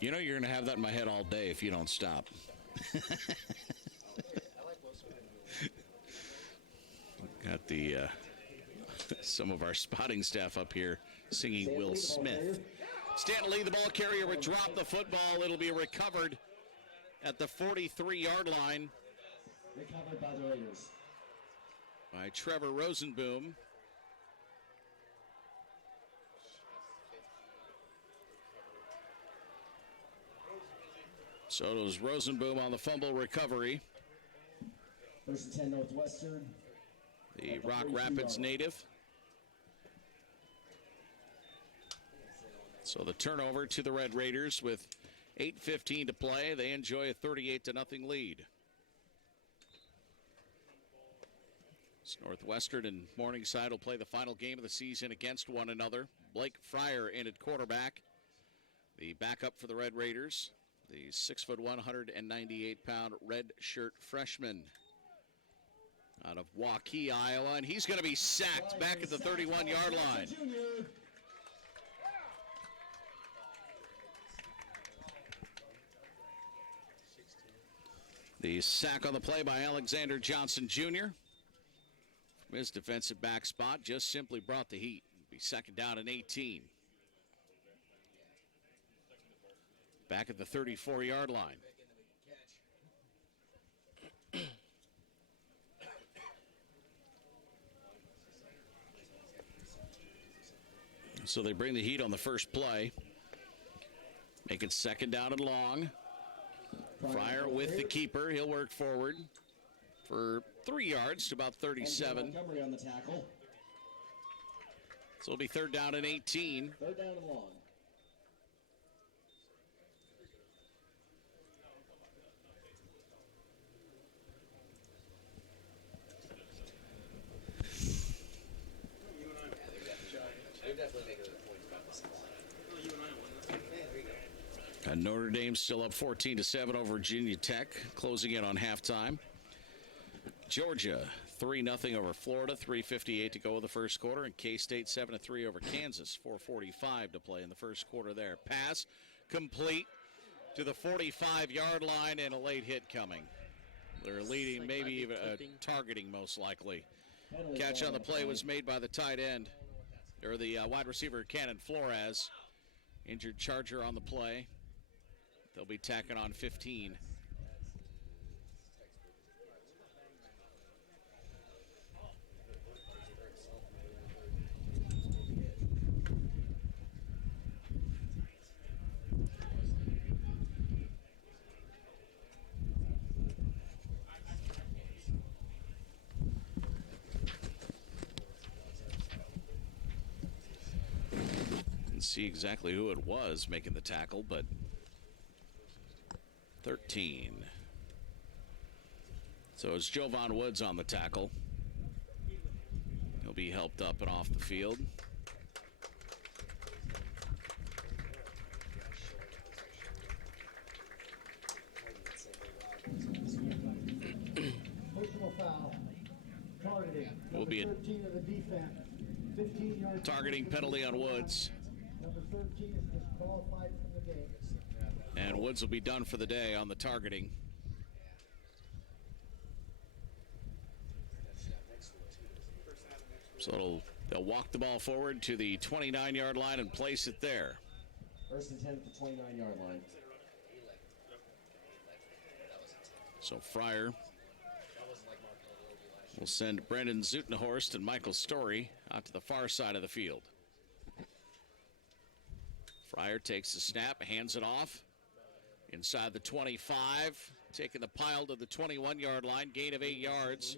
You know you're going to have that in my head all day if you don't stop. Got the some of our spotting staff up here singing Will Smith. Stanton Lee, the ball carrier, would drop the football. It'll be recovered at the 43-yard line. Recovered by the Raiders. By Trevor Rosenboom. So does Rosenboom on the fumble recovery. 1st and 10 Northwestern. The Rock Rapids native. So the turnover to the Red Raiders with 8:15 to play. They enjoy a 38-0 lead. So Northwestern and Morningside will play the final game of the season against one another. Blake Fryer in at quarterback. The backup for the Red Raiders, the 6'1", 198-pound red shirt freshman out of Waukee, Iowa, and he's going to be sacked back at the 31-yard line. The sack on the play by Alexander Johnson Jr. From his defensive back spot just simply brought the heat. It'll be 2nd down and 18. Back at the 34-yard line. So they bring the heat on the first play. Make it 2nd down and long. Fryer with the keeper. He'll work forward for 3 yards to about 37. Montgomery on the tackle. So it'll be 3rd down and 18. 3rd down and long. And Notre Dame still up 14-7 over Virginia Tech, closing in on halftime. Georgia 3-0 over Florida. 3:58 to go in the first quarter. And K-State 7-3 over Kansas. 4:45 to play in the first quarter there. Pass complete to the 45-yard line, and a late hit coming. They're leading, maybe even targeting most likely. Catch on the play was made by the tight end, or the wide receiver, Cannon Flores. Injured Charger on the play. They'll be tacking on 15. See exactly who it was making the tackle, but 13. So it's Jovan Woods on the tackle. He'll be helped up and off the field. Personal foul. Targeting. Will be a 13 of the defense. 15-yard targeting penalty on Woods. Number 13 is disqualified from the game. And Woods will be done for the day on the targeting. So they'll walk the ball forward to the 29-yard line and place it there. First and 10 at the 29-yard line. So Fryer will send Brendan Zutenhorst and Michael Story out to the far side of the field. Fryer takes the snap, hands it off. Inside the 25, taking the pile to the 21-yard line, gain of 8 yards.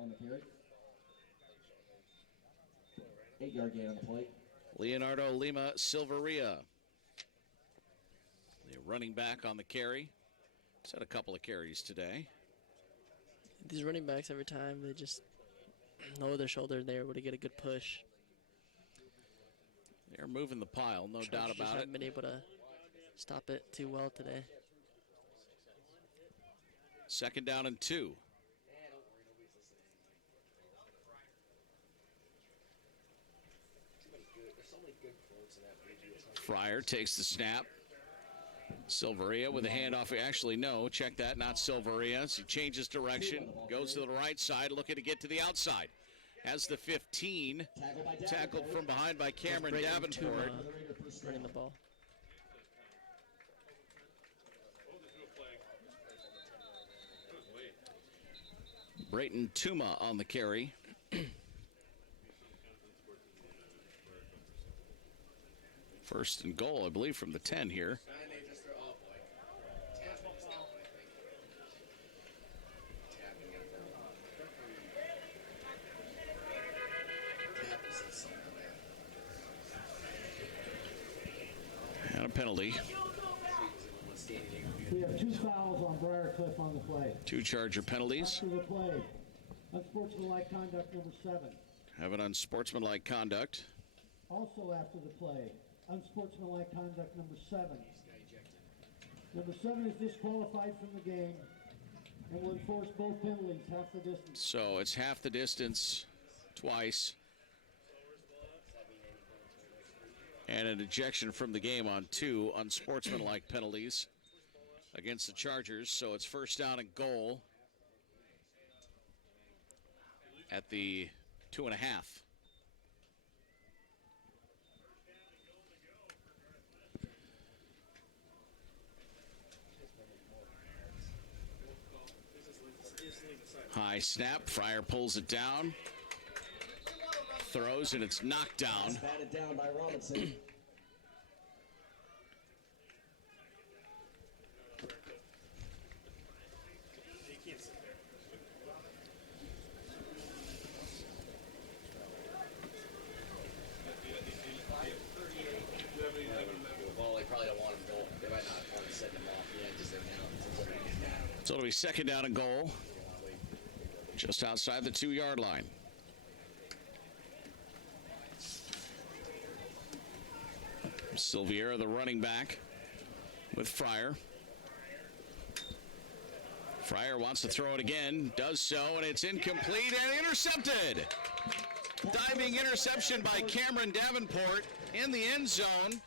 On the carry. 8-yard gain on the plate. Leonardo Lima Silveria, the running back on the carry. He's had a couple of carries today. These running backs, every time they just lower their shoulder, they're able to get a good push. They're moving the pile, no doubt Just about it. haven't been able to stop it too well today. 2nd down and 2. Fryer takes the snap. Silveria with a handoff. Actually, no, check that, not Silveria. As he changes direction, goes to the right side, looking to get to the outside. Has the 15, tackled from behind by Cameron Davenport. Running the ball. Brayton Tuma on the carry. First and goal, I believe, from the 10 here. And a penalty. We have 2 fouls on Briar Cliff on the play. 2 Charger penalties. After the play, unsportsmanlike conduct number 7. Have an unsportsmanlike conduct. Also after the play, unsportsmanlike conduct number 7. Number 7 is disqualified from the game and will enforce both penalties half the distance. So it's half the distance twice. And an ejection from the game on 2 unsportsmanlike penalties against the Chargers. So it's 1st down and goal at the 2.5. High snap. Fryer pulls it down. Throws, and it's knocked down. Batted down by Robinson. Well, they probably don't want him going. They might not want to send him off. Yeah, just their now. So it'll be 2nd down and goal. Just outside the 2-yard line. Silveira, the running back, with Fryer. Fryer wants to throw it again, does so, and it's incomplete and intercepted. Diving interception by Cameron Davenport in the end zone.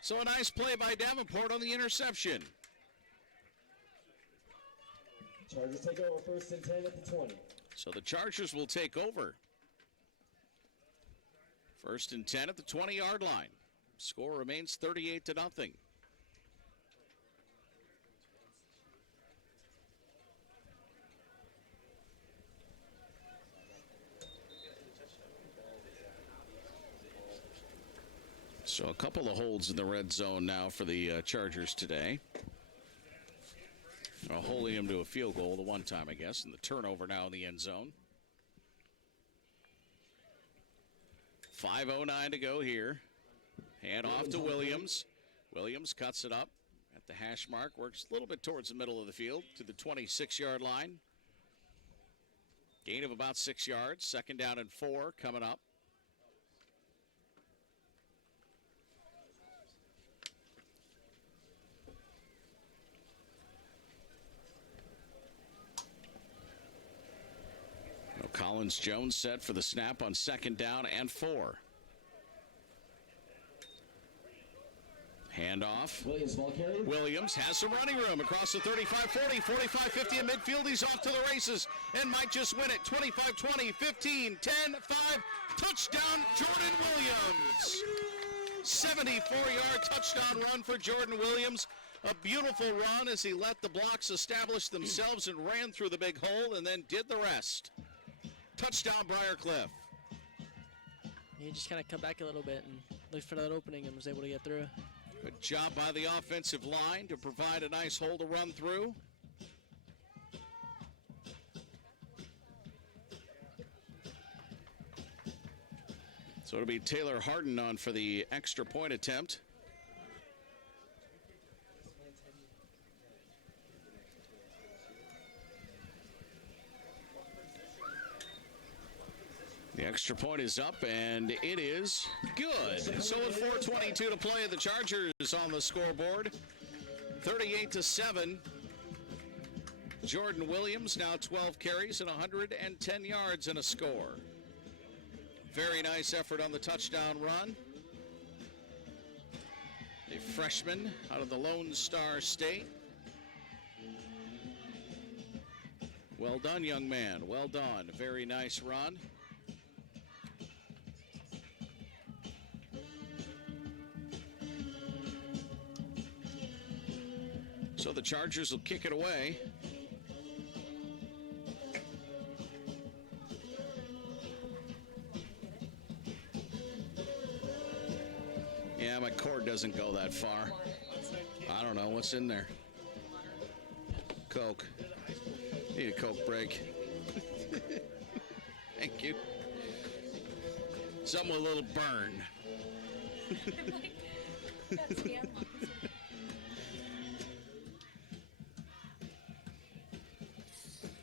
So a nice play by Davenport on the interception. Chargers take over 1st and 10 at the 20. So the Chargers will take over. 1st and 10 at the 20-yard line. Score remains 38-0. So a couple of holds in the red zone now for the Chargers today. Holding him to a field goal the one time, I guess, and the turnover now in the end zone. 5:09 to go here. Hand off to Williams. Williams cuts it up at the hash mark, works a little bit towards the middle of the field to the 26-yard line. Gain of about 6 yards. 2nd down and 4 coming up. Collins Jones set for the snap on 2nd down and 4. Handoff. Williams has some running room across the 35-40, 45-50 in midfield. He's off to the races and might just win it. 25-20, 15, 10, 5. Touchdown, Jordan Williams. 74-yard touchdown run for Jordan Williams. A beautiful run as he let the blocks establish themselves and ran through the big hole and then did the rest. Touchdown, Briar Cliff. He just kind of cut back a little bit and looked for that opening and was able to get through. Good job by the offensive line to provide a nice hole to run through. So it'll be Taylor Harden on for the extra point attempt. The extra point is up, and it is good. So with 4:22 to play, the Chargers on the scoreboard. 38-7. Jordan Williams now 12 carries and 110 yards and a score. Very nice effort on the touchdown run. A freshman out of the Lone Star State. Well done, young man. Well done. Very nice run. So the Chargers will kick it away. Yeah, my cord doesn't go that far. I don't know what's in there. Coke. Need a Coke break. Thank you. Something with a little burn.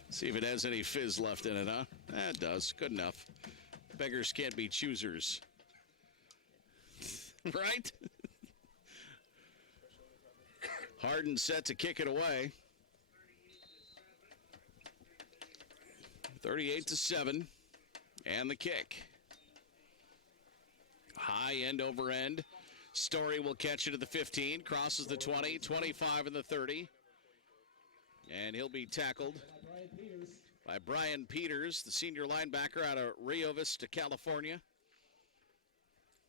See if it has any fizz left in it, huh? It does. Good enough. Beggars can't be choosers. Right? Harden set to kick it away. 38-7. And the kick. High end over end. Story will catch it at the 15. Crosses the 20, 25 and the 30. And he'll be tackled by Brian Peters, the senior linebacker out of Rio Vista, California.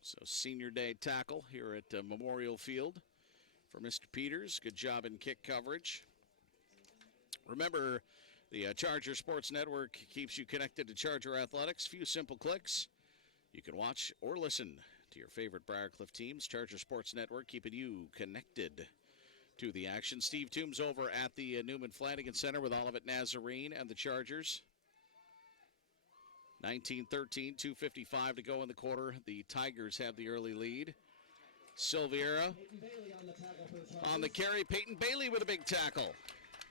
So senior day tackle here at Memorial Field for Mr. Peters. Good job in kick coverage. Remember, the Charger Sports Network keeps you connected to Charger Athletics. Few simple clicks. You can watch or listen to your favorite Briar Cliff teams. Charger Sports Network keeping you connected to the action. Steve Toombs over at the Newman Flanagan Center with Olivet Nazarene and the Chargers. 19-13, 2:55 to go in the quarter. The Tigers have the early lead. Silveira on the carry. Peyton Bailey with a big tackle.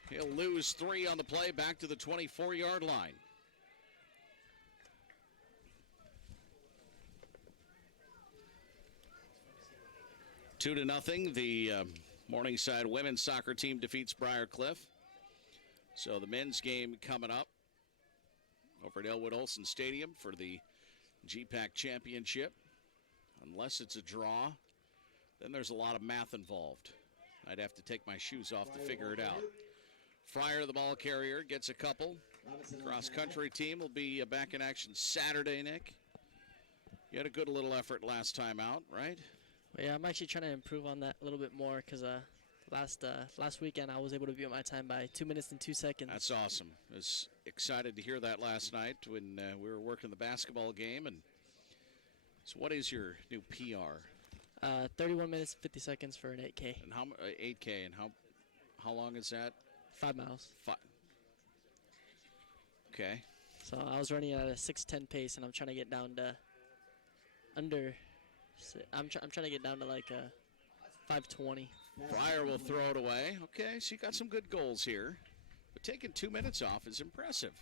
He'll lose 3 on the play, back to the 24-yard line. Two to nothing. The Morningside women's soccer team defeats Briar Cliff. So the men's game coming up over at Elwood Olson Stadium for the GPAC Championship. Unless it's a draw, then there's a lot of math involved. I'd have to take my shoes off to figure it out. Fryer, the ball carrier, gets a couple. Cross-country team will be back in action Saturday, Nick. You had a good little effort last time out, right? Well, yeah, I'm actually trying to improve on that a little bit more because last weekend I was able to beat my time by 2 minutes and 2 seconds. That's awesome. I was excited to hear that last night when we were working the basketball game. And so what is your new PR? 31 minutes, 50 seconds for an 8K. And how 8K, and how long is that? 5 miles. Okay. So I was running at a 6:10 pace, and I'm trying to get down to under. I'm trying to get down to like a 5:20. Fryer will throw it away. Okay, so you got some good goals here. But taking 2 minutes off is impressive.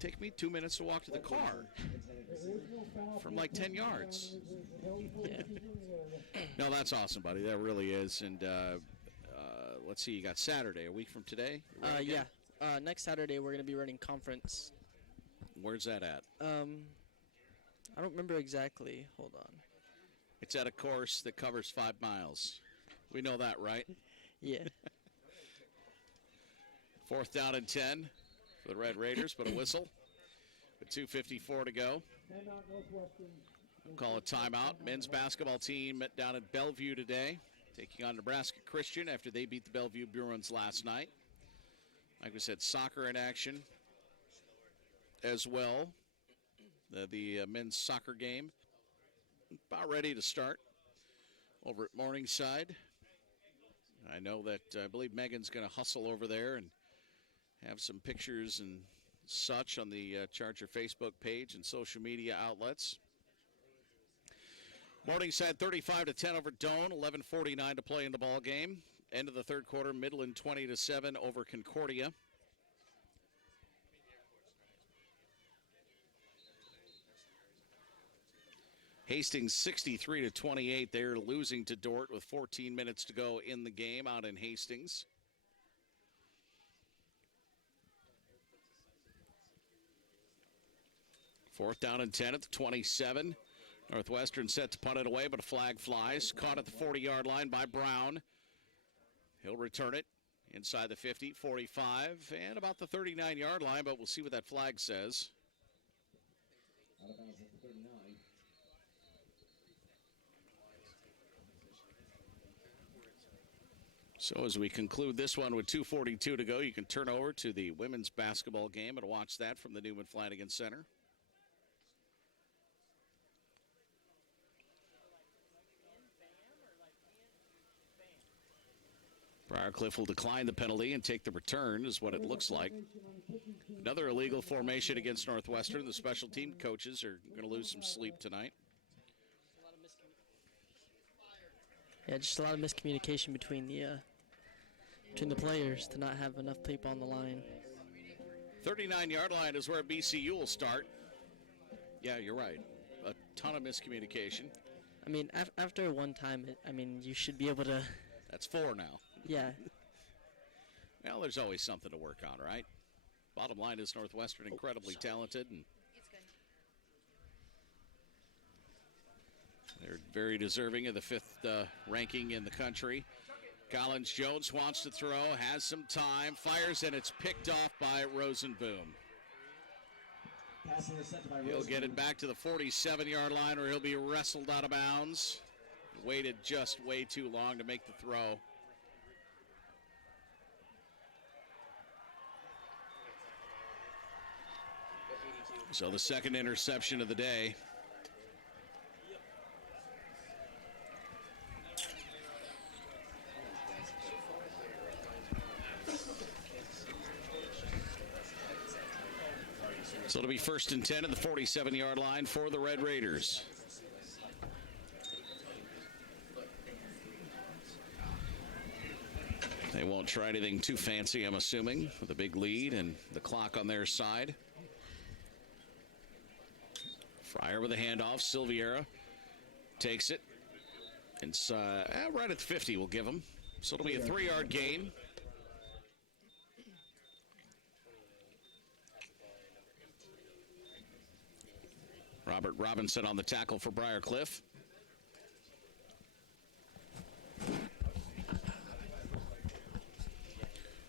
Take me 2 minutes to walk to the car from like 10 yards. Yeah. No, that's awesome, buddy. That really is. And let's see, you got Saturday, a week from today? Yeah. Next Saturday we're gonna be running conference. Where's that at? I don't remember exactly. Hold on. It's at a course that covers 5 miles. We know that, right? Yeah. 4th down and 10 for the Red Raiders, but a whistle with 2:54 to go. Call a timeout. Men's basketball team down at Bellevue today, taking on Nebraska Christian after they beat the Bellevue Bruins last night. Like we said, soccer in action as well. The men's soccer game about ready to start over at Morningside. I know that I believe Megan's going to hustle over there and have some pictures and such on the Charger Facebook page and social media outlets. Morningside 35-10 over Doane, 11:49 to play in the ball game. End of the third quarter, Midland 20-7 over Concordia. Hastings 63-28. They're losing to Dordt with 14 minutes to go in the game out in Hastings. Fourth down and 10 at the 27. Northwestern set to punt it away, but a flag flies. Caught at the 40-yard line by Brown. He'll return it inside the 50, 45, and about the 39-yard line, but we'll see what that flag says. Out of bounds at the 39. So as we conclude this one with 2:42 to go, you can turn over to the women's basketball game and watch that from the Newman Flanagan Center. Briar Cliff will decline the penalty and take the return, is what it looks like. Another illegal formation against Northwestern. The special team coaches are going to lose some sleep tonight. Yeah, just a lot of miscommunication between the players to not have enough people on the line. 39-yard line is where BCU will start. Yeah, you're right. A ton of miscommunication. I mean, after one time, you should be able to. That's 4 now. Yeah. Well, there's always something to work on, right? Bottom line is Northwestern incredibly talented, and they're very deserving of the 5th ranking in the country. Collins Jones wants to throw, has some time, fires, and it's picked off by Rosenboom. He'll get it back to the 47-yard line, or he'll be wrestled out of bounds. Waited just way too long to make the throw. So the second interception of the day. So it'll be 1st and 10 at the 47-yard line for the Red Raiders. They won't try anything too fancy, I'm assuming, with a big lead and the clock on their side. Fryer with a handoff. Silviera takes it. It's right at the 50 we'll give him. So it'll be a 3-yard gain. Robert Robinson on the tackle for Briar Cliff.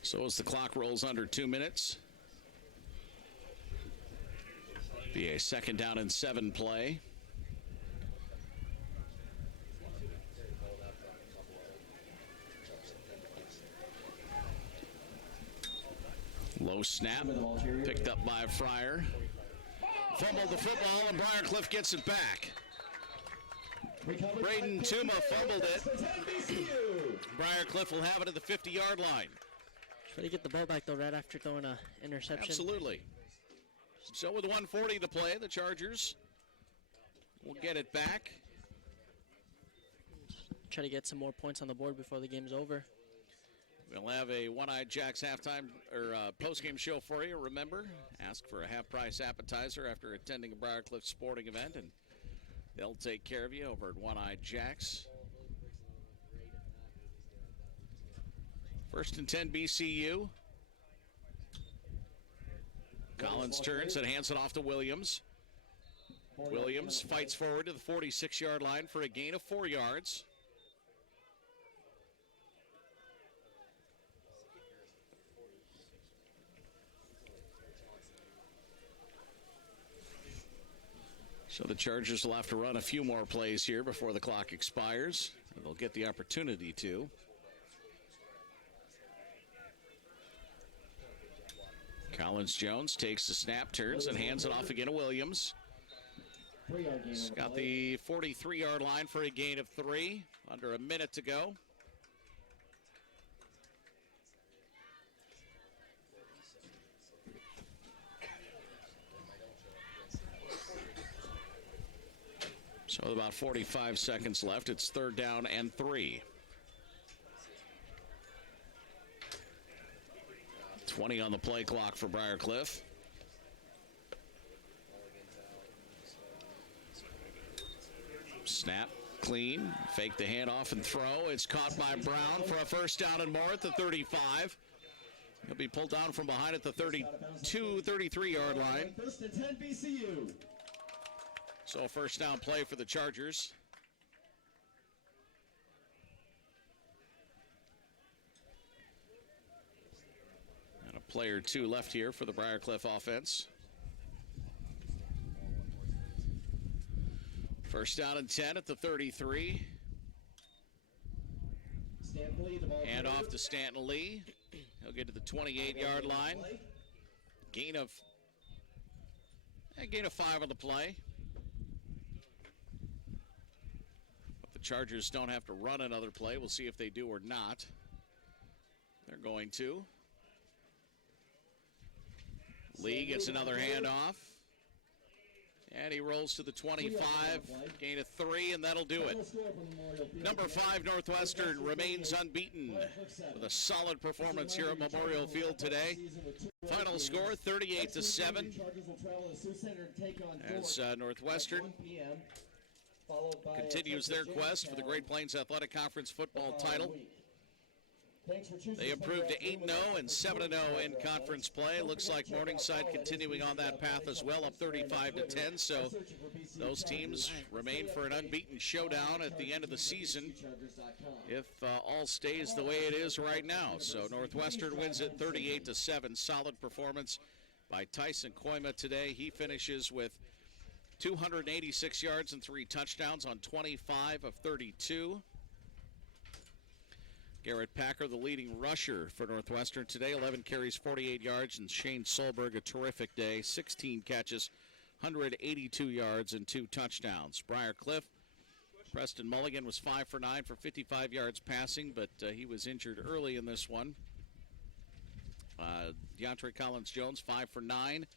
So as the clock rolls under 2 minutes, be a 2nd down and 7 play. Low snap, picked up by Fryer. Fumbled the football, and Briar Cliff gets it back. Braden Tuma fumbled it. Briar Cliff will have it at the 50-yard line. Try to get the ball back, though, right after throwing an interception. Absolutely. So with 1:40 to play, the Chargers will get it back. Try to get some more points on the board before the game's over. We'll have a One-Eyed Jacks halftime or post-game show for you. Remember, ask for a half-price appetizer after attending a Briar Cliff sporting event, and they'll take care of you over at One-Eyed Jacks. 1st and 10 BCU. Collins turns and hands it off to Williams. Williams fights forward to the 46-yard line for a gain of 4 yards. So the Chargers will have to run a few more plays here before the clock expires. They'll get the opportunity to. Collins Jones takes the snap, turns, and hands it off again to Williams. He's got the 43-yard line for a gain of 3. Under a minute to go. So with about 45 seconds left, it's 3rd down and 3. 20 on the play clock for Briar Cliff. Snap, clean, fake the handoff and throw. It's caught by Brown for a 1st down and more at the 35. He'll be pulled down from behind at the 32, 33-yard line. 1st and 10 BCU. So a 1st down play for the Chargers. And a play or two left here for the Briar Cliff offense. 1st down and 10 at the 33. Hand off to Stanton Lee. He'll get to the 28-yard line. Gain of 5 on the play. But the Chargers don't have to run another play. We'll see if they do or not. They're going to. Lee gets another handoff. And he rolls to the 25, gain of 3, and that'll do it. Number 5, Northwestern remains unbeaten with a solid performance here at Memorial Field today. Final score, 38-7. As Northwestern continues their quest for the Great Plains Athletic Conference football title. They improved to 8-0 and 7-0 in conference play. Looks like Morningside continuing on that path as well, up 35-10. So those teams remain for an unbeaten showdown at the end of the season if all stays the way it is right now. So Northwestern wins it 38-7. Solid performance by Tyson Koima today. He finishes with 286 yards and 3 touchdowns on 25 of 32. Garrett Packer, the leading rusher for Northwestern today, 11 carries, 48 yards, and Shane Solberg, a terrific day, 16 catches, 182 yards, and 2 touchdowns. Briar Cliff, Preston Mulligan was 5 for 9 for 55 yards passing, but he was injured early in this one. DeAndre Collins-Jones, 5 for 9.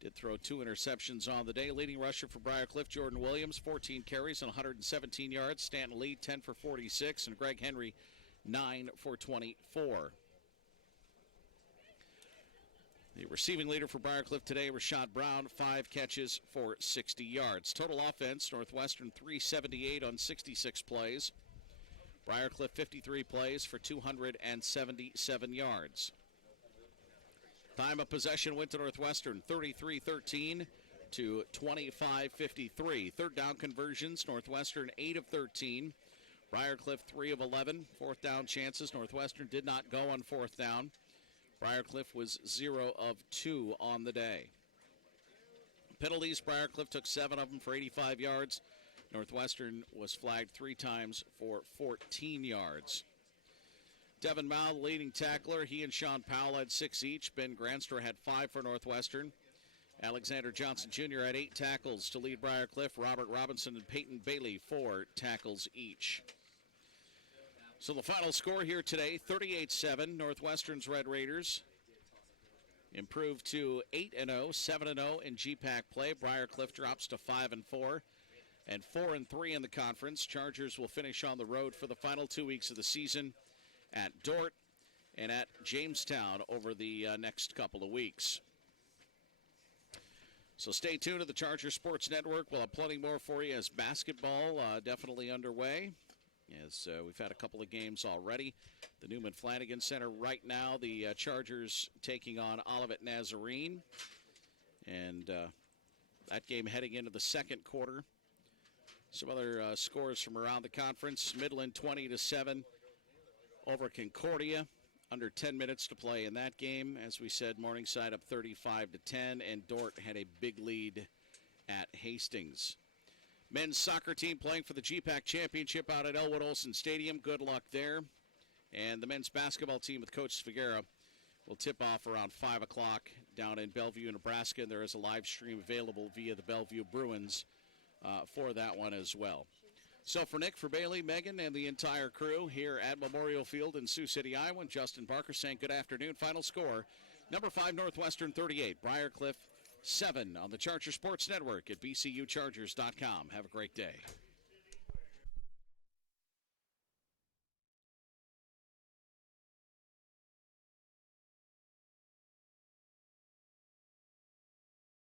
Did throw 2 interceptions on the day. Leading rusher for Briar Cliff, Jordan Williams, 14 carries and 117 yards. Stanton Lee, 10 for 46, and Greg Henry, 9 for 24. The receiving leader for Briar Cliff today, Rashad Brown, 5 catches for 60 yards. Total offense, Northwestern 378 on 66 plays. Briar Cliff 53 plays for 277 yards. Time of possession went to Northwestern, 33-13. to 25-53. Third down conversions, Northwestern 8 of 13. Briar Cliff 3 of 11. Fourth down chances, Northwestern did not go on fourth down. Briar Cliff was 0 of 2 on the day. Penalties, Briar Cliff took 7 of them for 85 yards. Northwestern was flagged 3 times for 14 yards. Devin Mao, the leading tackler. He and Sean Powell had 6 each. Ben Granstra had 5 for Northwestern. Alexander Johnson Jr. had 8 tackles to lead Briar Cliff. Robert Robinson and Peyton Bailey 4 tackles each. So the final score here today, 38-7. Northwestern's Red Raiders improved to 8-0, 7-0 in GPAC play. Briar Cliff drops to 5-4 and 4-3 in the conference. Chargers will finish on the road for the final 2 weeks of the season at Dordt and at Jamestown over the next couple of weeks. So stay tuned to the Charger Sports Network. We'll have plenty more for you as basketball definitely underway. As we've had a couple of games already. The Newman Flanagan Center right now, the Chargers taking on Olivet Nazarene. And that game heading into the second quarter. Some other scores from around the conference. Midland 20-7 over Concordia. Under 10 minutes to play in that game. As we said, Morningside up 35-10, and Dordt had a big lead at Hastings. Men's soccer team playing for the GPAC Championship out at Elwood Olson Stadium. Good luck there. And the men's basketball team with Coach Figuera will tip off around 5 o'clock down in Bellevue, Nebraska. And there is a live stream available via the Bellevue Bruins for that one as well. So for Nick, for Bailey, Megan, and the entire crew here at Memorial Field in Sioux City, Iowa, Justin Parker saying good afternoon. Final score, number 5 Northwestern 38, Briar Cliff 7 on the Charger Sports Network at bcuchargers.com. Have a great day.